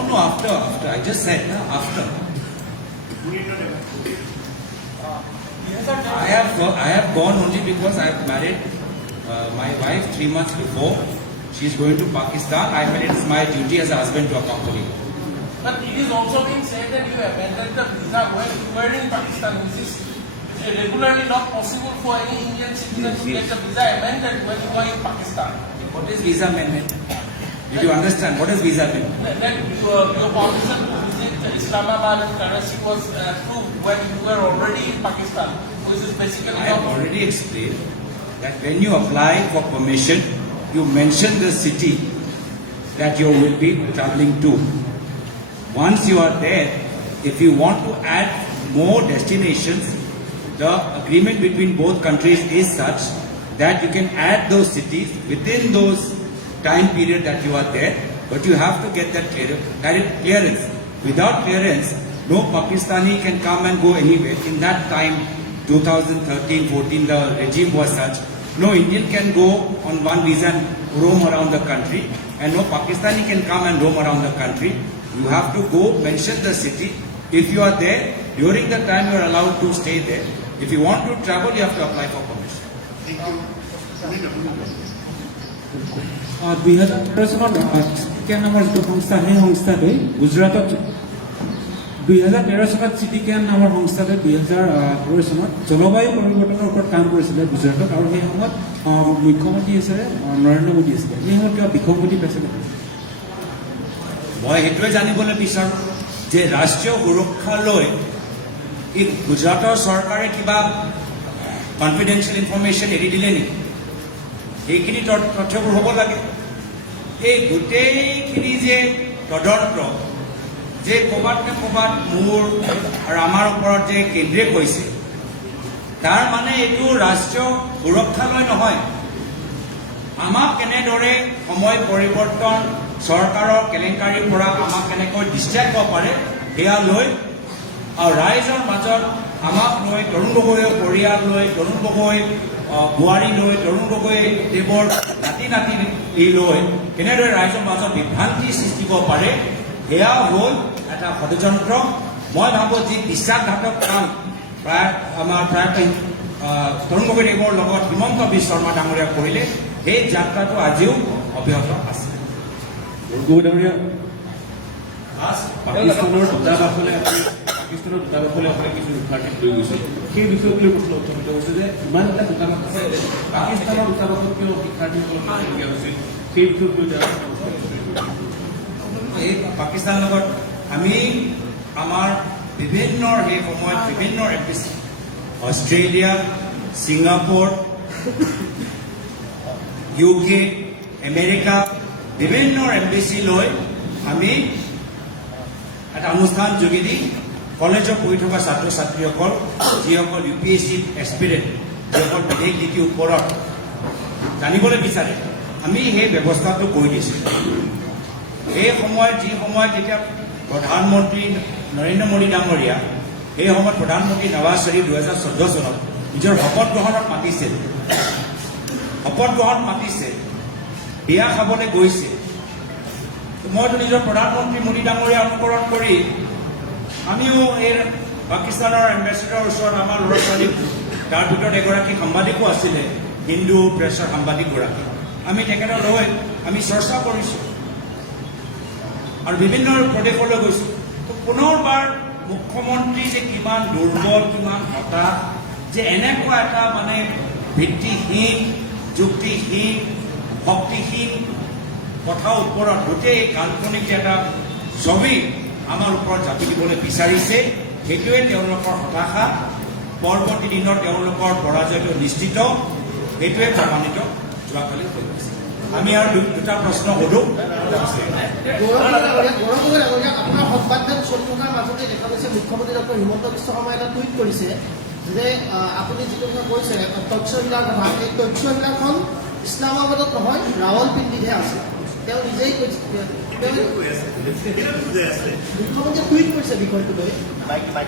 No, after. I just said, after. I have gone only because I have married my wife 3 months before. She is going to Pakistan. I felt it is my duty as a husband to accompany her. But it is also being said that you abandoned the visa when you were in Pakistan, which is regularly not possible for any Indian citizen to get the visa amended when you were in Pakistan. What is visa amendment? Did you understand? What is visa amendment? That your permission to visit Islamabad and Karachi was approved when you were already in Pakistan, which is basically... I have already explained that when you apply for permission, you mention the city that you will be traveling to. Once you are there, if you want to add more destinations, the agreement between both countries is such that you can add those cities within those time period that you are there, but you have to get that clearance. Without clearance, no Pakistani can come and go anywhere. In that time, 2013-14, the regime was such. No Indian can go on one visa and roam around the country, and no Pakistani can come and roam around the country. You have to go, mention the city. If you are there, during the time you are allowed to stay there. If you want to travel, you have to apply for permission. 2013 চনত চিটিকেন নামৰ যিটো সংস্থা সেই সংস্থাটোৱে গুজৰাটত 2013 চনত চিটিকেন নামৰ সংস্থাটোৱে 2013 চনত জলবায়ু পৰিৱৰ্তনৰ ওপৰত কাম কৰিছিলে গুজৰাটত আৰু সেই সময়ত মুখ্যমন্ত্ৰী হিচাপে নৰেন্দ্ৰ মোদী আছিলে সেই সময়ত কিবা বিসংগতি পাইছিলে মই সেইটোৱে জানিবলৈ বিচাৰোঁ যে ৰাষ্ট্ৰীয় সুৰক্ষা লৈ এই গুজৰাটৰ চৰকাৰে কিবা কনফিডেন্সিয়েল ইনফৰমেশ্যন এৰি দিলে নেকি এইখিনি তথ্যবোৰ হ'ব লাগে এই গোটেইখিনি যে তদন্ত যে ক'ৰবাত নে ক'ৰবাত মোৰ আৰু আমাৰ ওপৰত যে কেন্দ্ৰিত হৈছে তাৰ মানে এইটো ৰাষ্ট্ৰীয় সুৰক্ষালৈ নহয় আমাক কেনেদৰে সময় পৰিৱৰ্তন চৰকাৰৰ কেলেংকাৰীৰ পৰা আমাক কেনেকৈ ডিষ্ট্ৰেক্ট হ'ব পাৰে সেয়া লৈ আৰু ৰাইজৰ মাজত আমাক লৈ তৰুণ গগৈৰ পৰিয়াল লৈ তৰুণ গগৈ বোৱাৰী লৈ তৰুণ গগৈ এইবোৰ নাতি নাতি লৈ কেনেদৰে ৰাইজৰ মাজত বিভ্ৰান্তি সৃষ্টি কৰিব পাৰে সেয়া হ'ল এটা ষড়যন্ত্ৰ মই ভাবোঁ যি বিশ্বাসঘাতক কাম প্ৰায় তৰুণ গগৈদেৱৰ লগত হিমন্ত বিশ্ব শৰ্মা ডাঙৰীয়া কৰিলে সেই যাত্ৰাটো আজিও অব্যাহত আছে পাকিস্তানৰ দূতাবাসলৈ আপুনি কিছু শিক্ষাৰ্থীক লৈ গৈছিল সেই বিষয়ক লৈ প্ৰশ্ন উত্থাপিত হৈছে যে ইমানটা দূতাবাস আছে পাকিস্তানৰ দূতাবাসত কিয় শিক্ষাৰ্থীসকলক দিয়া হৈছিল সেই বিষয়ক লৈ এই পাকিস্তানৰ লগত আমি আমাৰ বিভিন্ন সেই সময়ত বিভিন্ন embassy Australia Singapore UK America বিভিন্ন এম্বেচি লৈ আমি এটা অনুষ্ঠান যোগেদি কলেজত পঢ়ি থকা ছাত্ৰ ছাত্ৰীসকল যিসকল UPSC এস্পিৰেণ্ট যিসকল বিদেশ নীতিৰ ওপৰত জানিবলৈ বিচাৰে আমি সেই ব্যৱস্থাটো কৰি দিছিলোঁ এই সময়ত যি সময়ত যেতিয়া প্ৰধানমন্ত্ৰী নৰেন্দ্ৰ মোদী ডাঙৰীয়া সেই সময়ত প্ৰধানমন্ত্ৰী নৱাজ শ্বৰীফ 2014 চনত নিজৰ শপত গ্ৰহণত মাতিছে বিয়া খাবলৈ গৈছে মইতো নিজৰ প্ৰধানমন্ত্ৰী মোদী ডাঙৰীয়া অনুকৰণ কৰি আমিও এই পাকিস্তানৰ এম্বেচেডৰ ওচৰত আমাৰ ল'ৰা ছোৱালী তাৰ ভিতৰত এগৰাকী সাংবাদিকো আছিলে হিন্দু প্ৰেছৰ সাংবাদিকগৰাকী আমি তেখেতক লৈ আমি চৰ্চা কৰিছোঁ আৰু বিভিন্ন প্ৰদেশলৈ গৈছোঁ পুনৰবাৰ মুখ্যমন্ত্ৰী যে কিমান দুৰ্বল কিমান হতাশ যে এনেকুৱা এটা মানে ভিত্তিহীন যুক্তিহীন শক্তিহীন কথাৰ ওপৰত গোটেই কাল্পনিক এটা ছবি আমাৰ ওপৰত জাপি দিবলৈ বিচাৰিছে সেইটোৱে তেওঁলোকৰ হতাশা পৰৱৰ্তী দিনত তেওঁলোকৰ পৰাজয়টো নিশ্চিত সেইটোৱে প্ৰমাণিত যোৱাকালি হৈ গৈছে আমি আৰু দুটা প্ৰশ্ন সোধোঁ আপোনাৰ সংবাদমেল চলি থকাৰ মাজতে দেখা গৈছে মুখ্যমন্ত্ৰী ডক্টৰ হিমন্ত বিশ্ব শৰ্মাই এটা টুইট কৰিছে যে আপুনি যিটো কথা কৈছে তথ্যবিলাক কথা এই তথ্যবিলাকখন ইছলামাবাদত নহয় ৰাৱলপিণ্ডিতহে আছে তেওঁ নিজেই কৈছে মুখ্যমন্ত্ৰীয়ে টুইট কৰিছে বিষয়টো লৈ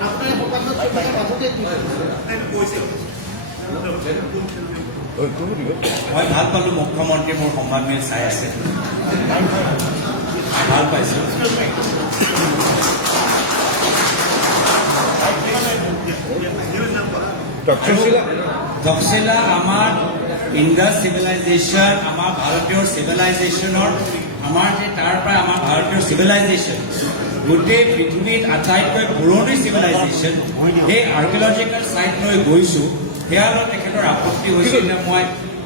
আপোনাৰ সংবাদমেল চলি থকাৰ মাজতে মই ভাল পালোঁ মুখ্যমন্ত্ৰী মোৰ সংবাদমেল চাই আছে ভাল পাইছোঁ তক্ষশিলা আমাৰ ইণ্ডাছ চিভিলাইজেশ্যন আমাৰ ভাৰতীয় চিভিলাইজেশ্যনৰ আমাৰ যে তাৰ পৰা আমাৰ ভাৰতীয় চিভিলাইজেশ্যন গোটেই পৃথিৱীত আটাইতকৈ পুৰণি চিভিলাইজেশ্যন সেই আৰ্কিঅলজিকেল চাইট লৈ গৈছোঁ সেয়ালৈ তেখেতৰ আপত্তি হৈছিল নে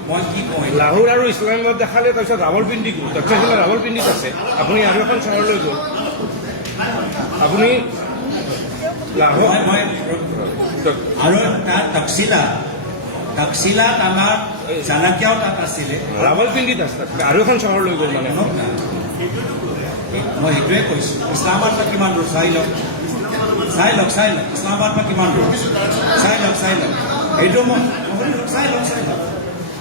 মই কি কওঁ লাহোৰ আৰু ইছলামাবাদ দেখালে তাৰপিছত ৰাৱলপিণ্ডি গ'ল তক্ষশিলা ৰাৱলপিণ্ডিত আছে আপুনি আৰু এখন চহৰলৈ গ'ল আপুনি লাহোৰ আৰু তাত তক্ষশিলাত আমাৰ চাণক্যও তাত আছিলে ৰাৱলপিণ্ডিত আছে আৰু এখন চহৰলৈ গ'ল মানে মই সেইটোৱে কৈছোঁ ইছলামাবাদ পৰা কিমান দূৰ চাই লওক ইছলামাবাদ পৰা কিমান দূৰ চাই লওক এইটো মই চাই লওক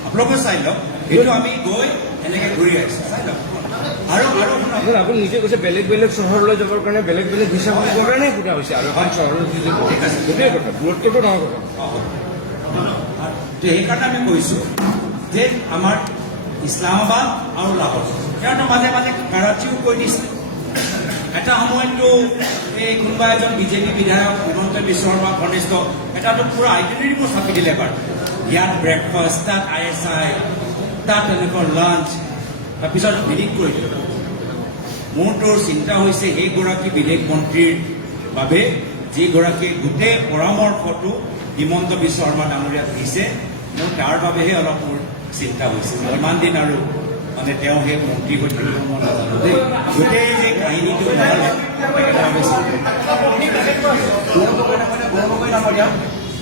আপোনালোকে চাই লওক এইটো আমি গৈ এনেকৈ ঘূৰি আহিছে চাই লওক আৰু নহয়, আপুনি নিজে কৈছে বেলেগ বেলেগ চহৰলৈ যাবৰ কাৰণে বেলেগ বেলেগ ভিছা কৰিবৰ কাৰণে সুবিধা হৈছে আৰু এখন চহৰৰ ঠিক আছে। গোটেই কথা দূৰত্বটো ডাঙৰ কথা। তো সেইকাৰণে আমি কৈছোঁ যে আমাৰ ইছলামাবাদ আৰু লাহোৰ সিহঁতৰ মাজে মাজে কাৰাচিও কৈ দিছে। এটা সময়ততো এই কোনোবা এজন বিজেপি বিধায়ক হিমন্ত বিশ্ব শৰ্মা ঘনিষ্ঠ এটাতো পুৰা আইডেণ্টিটি মোৰ চাপি দিলে বাৰু ইয়াত ব্ৰেকফাষ্ট, তাত ISI, তাত তেওঁলোকৰ লাঞ্চ, তাৰপিছত ডিলিট কৰি দিলে। মোৰতো চিন্তা হৈছে সেইগৰাকী বিদেশ মন্ত্ৰীৰ বাবে যিগৰাকীয়ে গোটেই পৰামৰ্শটো হিমন্ত বিশ্ব শৰ্মা ডাঙৰীয়াক দিছে, মোৰ তাৰ বাবেহে অলপ মোৰ চিন্তা হৈছে। ইমান দিন আৰু মানে তেওঁ সেই মন্ত্ৰী হৈ থাকিব মই নাজানো দেই। গোটেই যে কাহিনীটো নহ'লে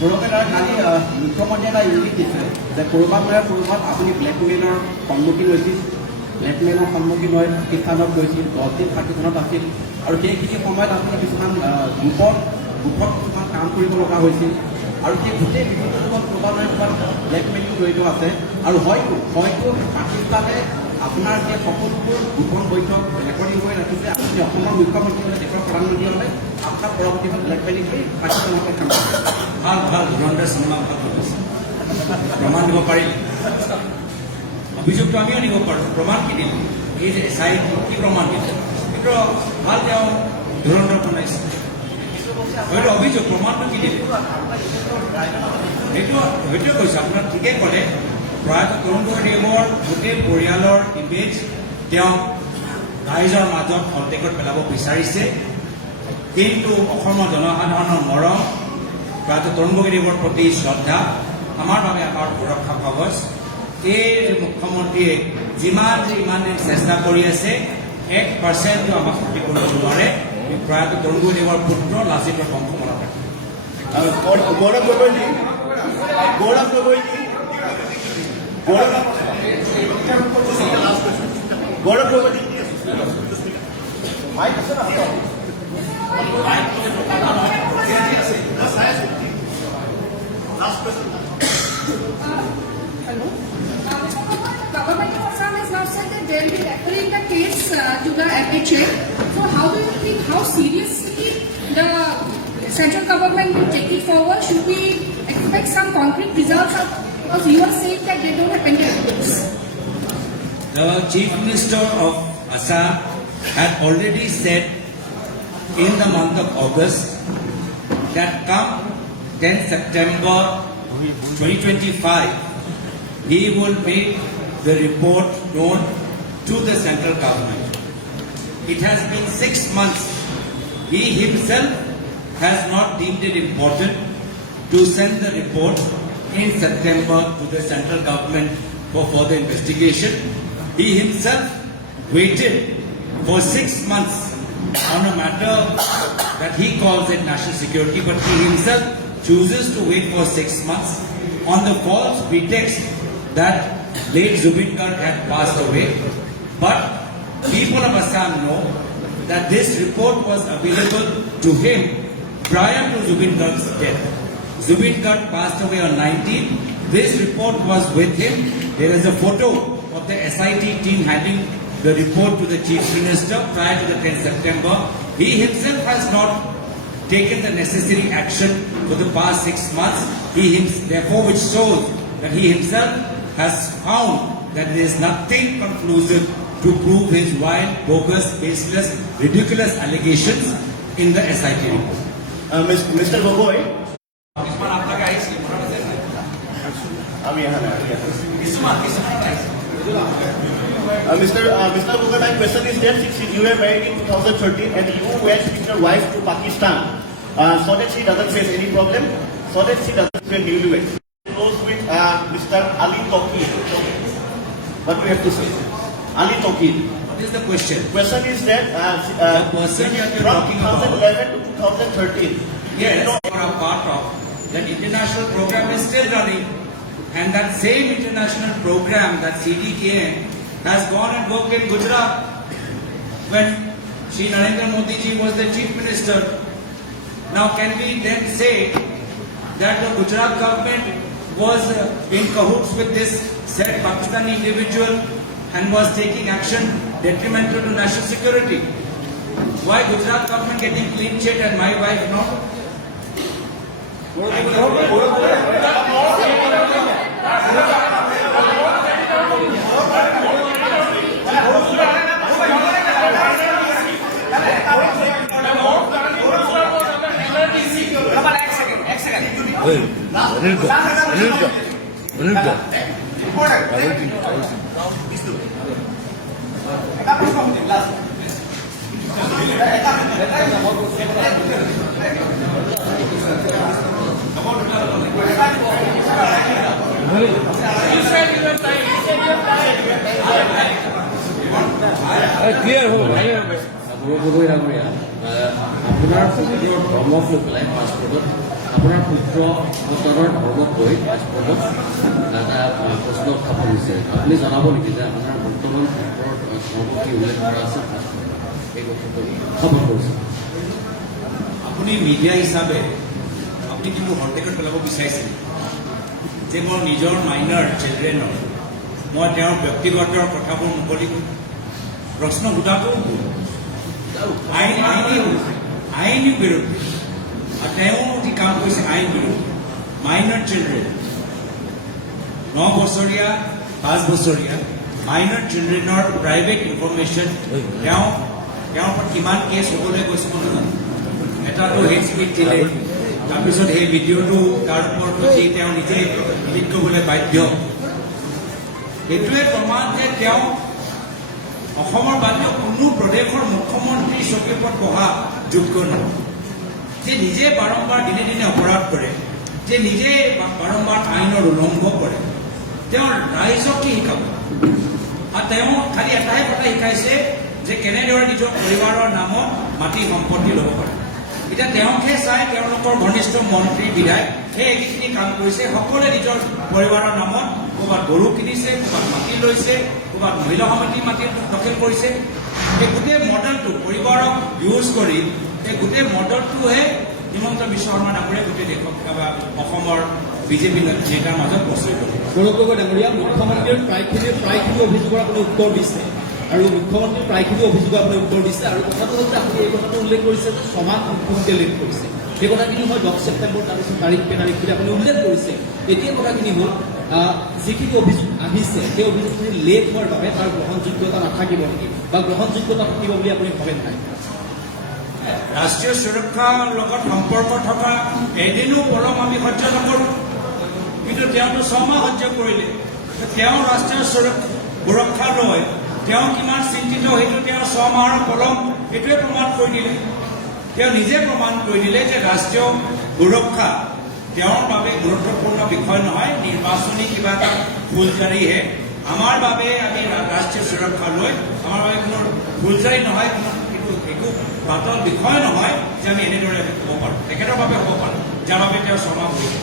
বড়োপেটাৰ কালি মুখ্যমন্ত্ৰীয়ে এটা ইংগিত দিছে যে ক'ৰবাত নহয় ক'ৰবাত আপুনি ব্লেকমেইলৰ সন্মুখীন হৈছিল, ব্লেকমেইলৰ সন্মুখীন হৈ পাকিস্তানত গৈছিল, 10 দিন পাকিস্তানত আছিল আৰু সেইখিনি সময়ত আপুনি কিছুমান গ্ৰুপত কিছুমান কাম কৰিব লগা হৈছিল আৰু সেই গোটেই বিষয়টোৰ লগত ক'ৰবাত নহয় ক'ৰবাত ব্লেকমেইলিং জড়িত আছে আৰু হয়তো পাকিস্তানে আপোনাৰ সেই সকলোবোৰ গোপন বৈঠক ৰেকৰ্ডিং কৰি ৰাখিছে। আপুনি অসমৰ মুখ্যমন্ত্ৰী হ'লে, দেশৰ প্ৰধানমন্ত্ৰী হ'লে আপোনাক পৰৱৰ্তীভাৱে ব্লেকমেইলিং কৰি পাকিস্তানকে কাম কৰে। ভাল ধুৰন্ধৰ চিনেমা ভাল কৰিছে। প্ৰমাণ দিব পাৰিলে অভিযোগটো আমিও দিব পাৰোঁ। প্ৰমাণ কি দিলে? এই যে SI কি প্ৰমাণ দিলে? সেইটো ভাল, তেওঁ ধুৰন্ধৰ বনাইছে। হয়তো অভিযোগ প্ৰমাণটো কি দিলে? সেইটোৱে কৈছে, আপোনাৰ ঠিকেই ক'লে। প্ৰয়াত তৰুণ গগৈদেৱৰ গোটেই পৰিয়ালৰ ইমেজ তেওঁ ৰাইজৰ মাজত কণ্টেক্টত পেলাব বিচাৰিছে, কিন্তু অসমৰ জনসাধাৰণৰ মৰম, প্ৰয়াত তৰুণ গগৈদেৱৰ প্ৰতি শ্ৰদ্ধা আমাৰ বাবে আমাৰ সুৰক্ষা কৱচ। এই মুখ্যমন্ত্ৰীয়ে যিমান চেষ্টা কৰি আছে 1% আমাক ক্ষতি কৰিব নোৱাৰে। প্ৰয়াত তৰুণ গগৈদেৱৰ পুত্ৰ লাচিত বংশ মনত ৰাখে। গৌৰৱ গগৈজী, Hello. Government of Assam has now said that they will be referring the case to the FHA. So how do you think, how seriously the central government will take it forward? Should we expect some concrete results? Because you are saying that they don't have any evidence. The Chief Minister of Assam had already said in the month of August that come 10 September 2025, he will make the report known to the central government. It has been 6 months. He himself has not deemed it important to send the report in September to the central government for further investigation. He himself waited for 6 months on a matter that he calls it national security, but he himself chooses to wait for 6 months on the false pretext that late Zubin Garg had passed away. But people of Assam know that this report was available to him prior to Zubin Garg's death. Zubin Garg passed away on 19. This report was with him. There is a photo of the SIT team handing the report to the Chief Minister prior to the 10th September. He himself has not taken the necessary action for the past 6 months. Therefore, which shows that he himself has found that there is nothing conclusive to prove his wild, bogus, baseless, ridiculous allegations in the SIT report. Mr. Gogoi, Mr. Gogoi, my question is that since you were married in 2013 and you went with your wife to Pakistan, so that she doesn't face any problem, so that she doesn't feel newlyweds. Close with Mr. Ali Tokir. What do you have to say? Ali Tokir. What is the question? Question is that The person that you're from talking about. 2011 to 2013. Yes, for a part of that international program is still running, and that same international program, that CDKN, has gone and worked in Gujarat when Shri Narendra Modi ji was the Chief Minister. Now, can we then say that the Gujarat government was in cahoots with this said Pakistani individual and was taking action detrimental to national security. Why Gujarat government getting clean sheet and my wife not? Clear হ'ব গগৈ ডাঙৰীয়া আপোনাৰ পুত্ৰৰ ধৰ্মক লৈ পেলাই পাছপৰ্টত আপোনাৰ পুত্ৰ সন্তানৰ ধৰ্মক লৈ পাছপৰ্টত এটা প্ৰশ্ন উত্থাপন হৈছে। আপুনি জনাব নেকি যে আপোনাৰ বৰ্তমান পুত্ৰৰ ধৰ্ম কি উল্লেখ কৰা আছে পাছপৰ্টত? এই কথাটো উত্থাপন কৰিছে। আপুনি মিডিয়া হিচাপে আপুনি কিন্তু হৰটেকত পেলাব বিচাৰিছিল যে মোৰ নিজৰ মাইনাৰ চিলড্ৰেনৰ মই তেওঁৰ ব্যক্তিগত কথাবোৰ মুকলি কৰিম। প্ৰশ্ন সোধাটো আইন বিৰুদ্ধে আৰু তেওঁ যি কাম কৰিছে আইন বিৰুদ্ধে। মাইনৰ চিলড্ৰেন 9 বছৰীয়া 5 বছৰীয়া মাইনৰ চিলড্ৰেনৰ প্ৰাইভেট ইনফৰমেশ্যন তেওঁৰ ওপৰত কিমান কেছ হ'বলৈ গৈছে মই নাজানো। এটাতো হেড স্পীড দিলে, তাৰপিছত সেই ভিডিঅ'টো তাৰ ওপৰত দি তেওঁ নিজে ডিলিট কৰিবলৈ বাধ্য। এইটোৱে প্ৰমাণ যে তেওঁ অসমৰ বাদেও কোনো প্ৰদেশৰ মুখ্যমন্ত্ৰীৰ চকীৰ ওপৰত বহা যোগ্য নহয়। যে নিজে বাৰম্বাৰ দিনে দিনে অপৰাধ কৰে, যে নিজে বাৰম্বাৰ আইনৰ উলংঘ কৰে, তেওঁ ৰাইজক কি শিকাব? আৰু তেওঁ খালি এটাই কথা শিকাইছে যে কেনেদৰে নিজৰ পৰিবাৰৰ নামত মাটি সম্পত্তি ল'ব পাৰে। এতিয়া তেওঁকহে চাই তেওঁলোকৰ ঘনিষ্ঠ মন্ত্ৰী বিধায়ক সেই এইখিনি কাম কৰিছে। সকলোৱে নিজৰ পৰিবাৰৰ নামত ক'ৰবাত গৰু কিনিছে, ক'ৰবাত মাটি লৈছে, ক'ৰবাত মহিলা সমিতিৰ মাটি দখল কৰিছে। এই গোটেই মডেলটো পৰিবাৰক ইউজ কৰি এই গোটেই মডেলটোহে হিমন্ত বিশ্ব শৰ্মা ডাঙৰীয়াই গোটেই দেশক অসমৰ বিজেপি নেতাৰ মাজত প্ৰচলিত কৰে। গৌৰৱ গগৈ ডাঙৰীয়া, মুখ্যমন্ত্ৰীৰ প্ৰায়খিনি অভিযোগৰ আপুনি উত্তৰ দিছে আৰু মুখ্যমন্ত্ৰীৰ প্ৰায়খিনি অভিযোগৰ আপুনি উত্তৰ দিছে। আৰু কথাটো হৈছে আপুনি এই কথাটো উল্লেখ কৰিছে যে 6 মাহ কোনকে লেট কৰিছে। সেই কথাখিনি হয় 10 ছেপ্টেম্বৰ তাৰপিছত তাৰিখ বুলি আপুনি উল্লেখ কৰিছে। এতিয়া কথাখিনি হ'ল যিখিনি অভিযোগ আহিছে সেই অভিযোগখিনি লেট হোৱাৰ বাবে তাৰ গ্ৰহণযোগ্যতা নাথাকিব নেকি বা গ্ৰহণযোগ্যতা থাকিব বুলি আপুনি ভাবে নাই? ৰাষ্ট্ৰীয় সুৰক্ষাৰ লগত সম্পৰ্ক থকা এদিনো পলম আমি সহ্য নকৰোঁ, কিন্তু তেওঁতো 6 মাহ সহ্য কৰিলে। তেওঁ ৰাষ্ট্ৰীয় সুৰক্ষা লৈ তেওঁ কিমান চিন্তিত সেইটো তেওঁ 6 মাহৰ পলম এইটোৱে প্ৰমাণ কৰি দিলে। তেওঁ নিজে প্ৰমাণ কৰি দিলে যে ৰাষ্ট্ৰীয় সুৰক্ষা তেওঁৰ বাবে গুৰুত্বপূৰ্ণ বিষয় নহয়, নিৰ্বাচনী কিবা এটা ফুলজাৰিহে। আমাৰ বাবে আমি ৰাষ্ট্ৰীয় সুৰক্ষা লৈ আমাৰ বাবে কোনো ফুলজাৰি নহয়, একো পাতল বিষয় নহয় যে আমি এনেদৰে হ'ব পাৰোঁ। তেখেতৰ বাবে হ'ব পাৰোঁ, যাৰ বাবে তেওঁ 6 মাহ কৰিছে।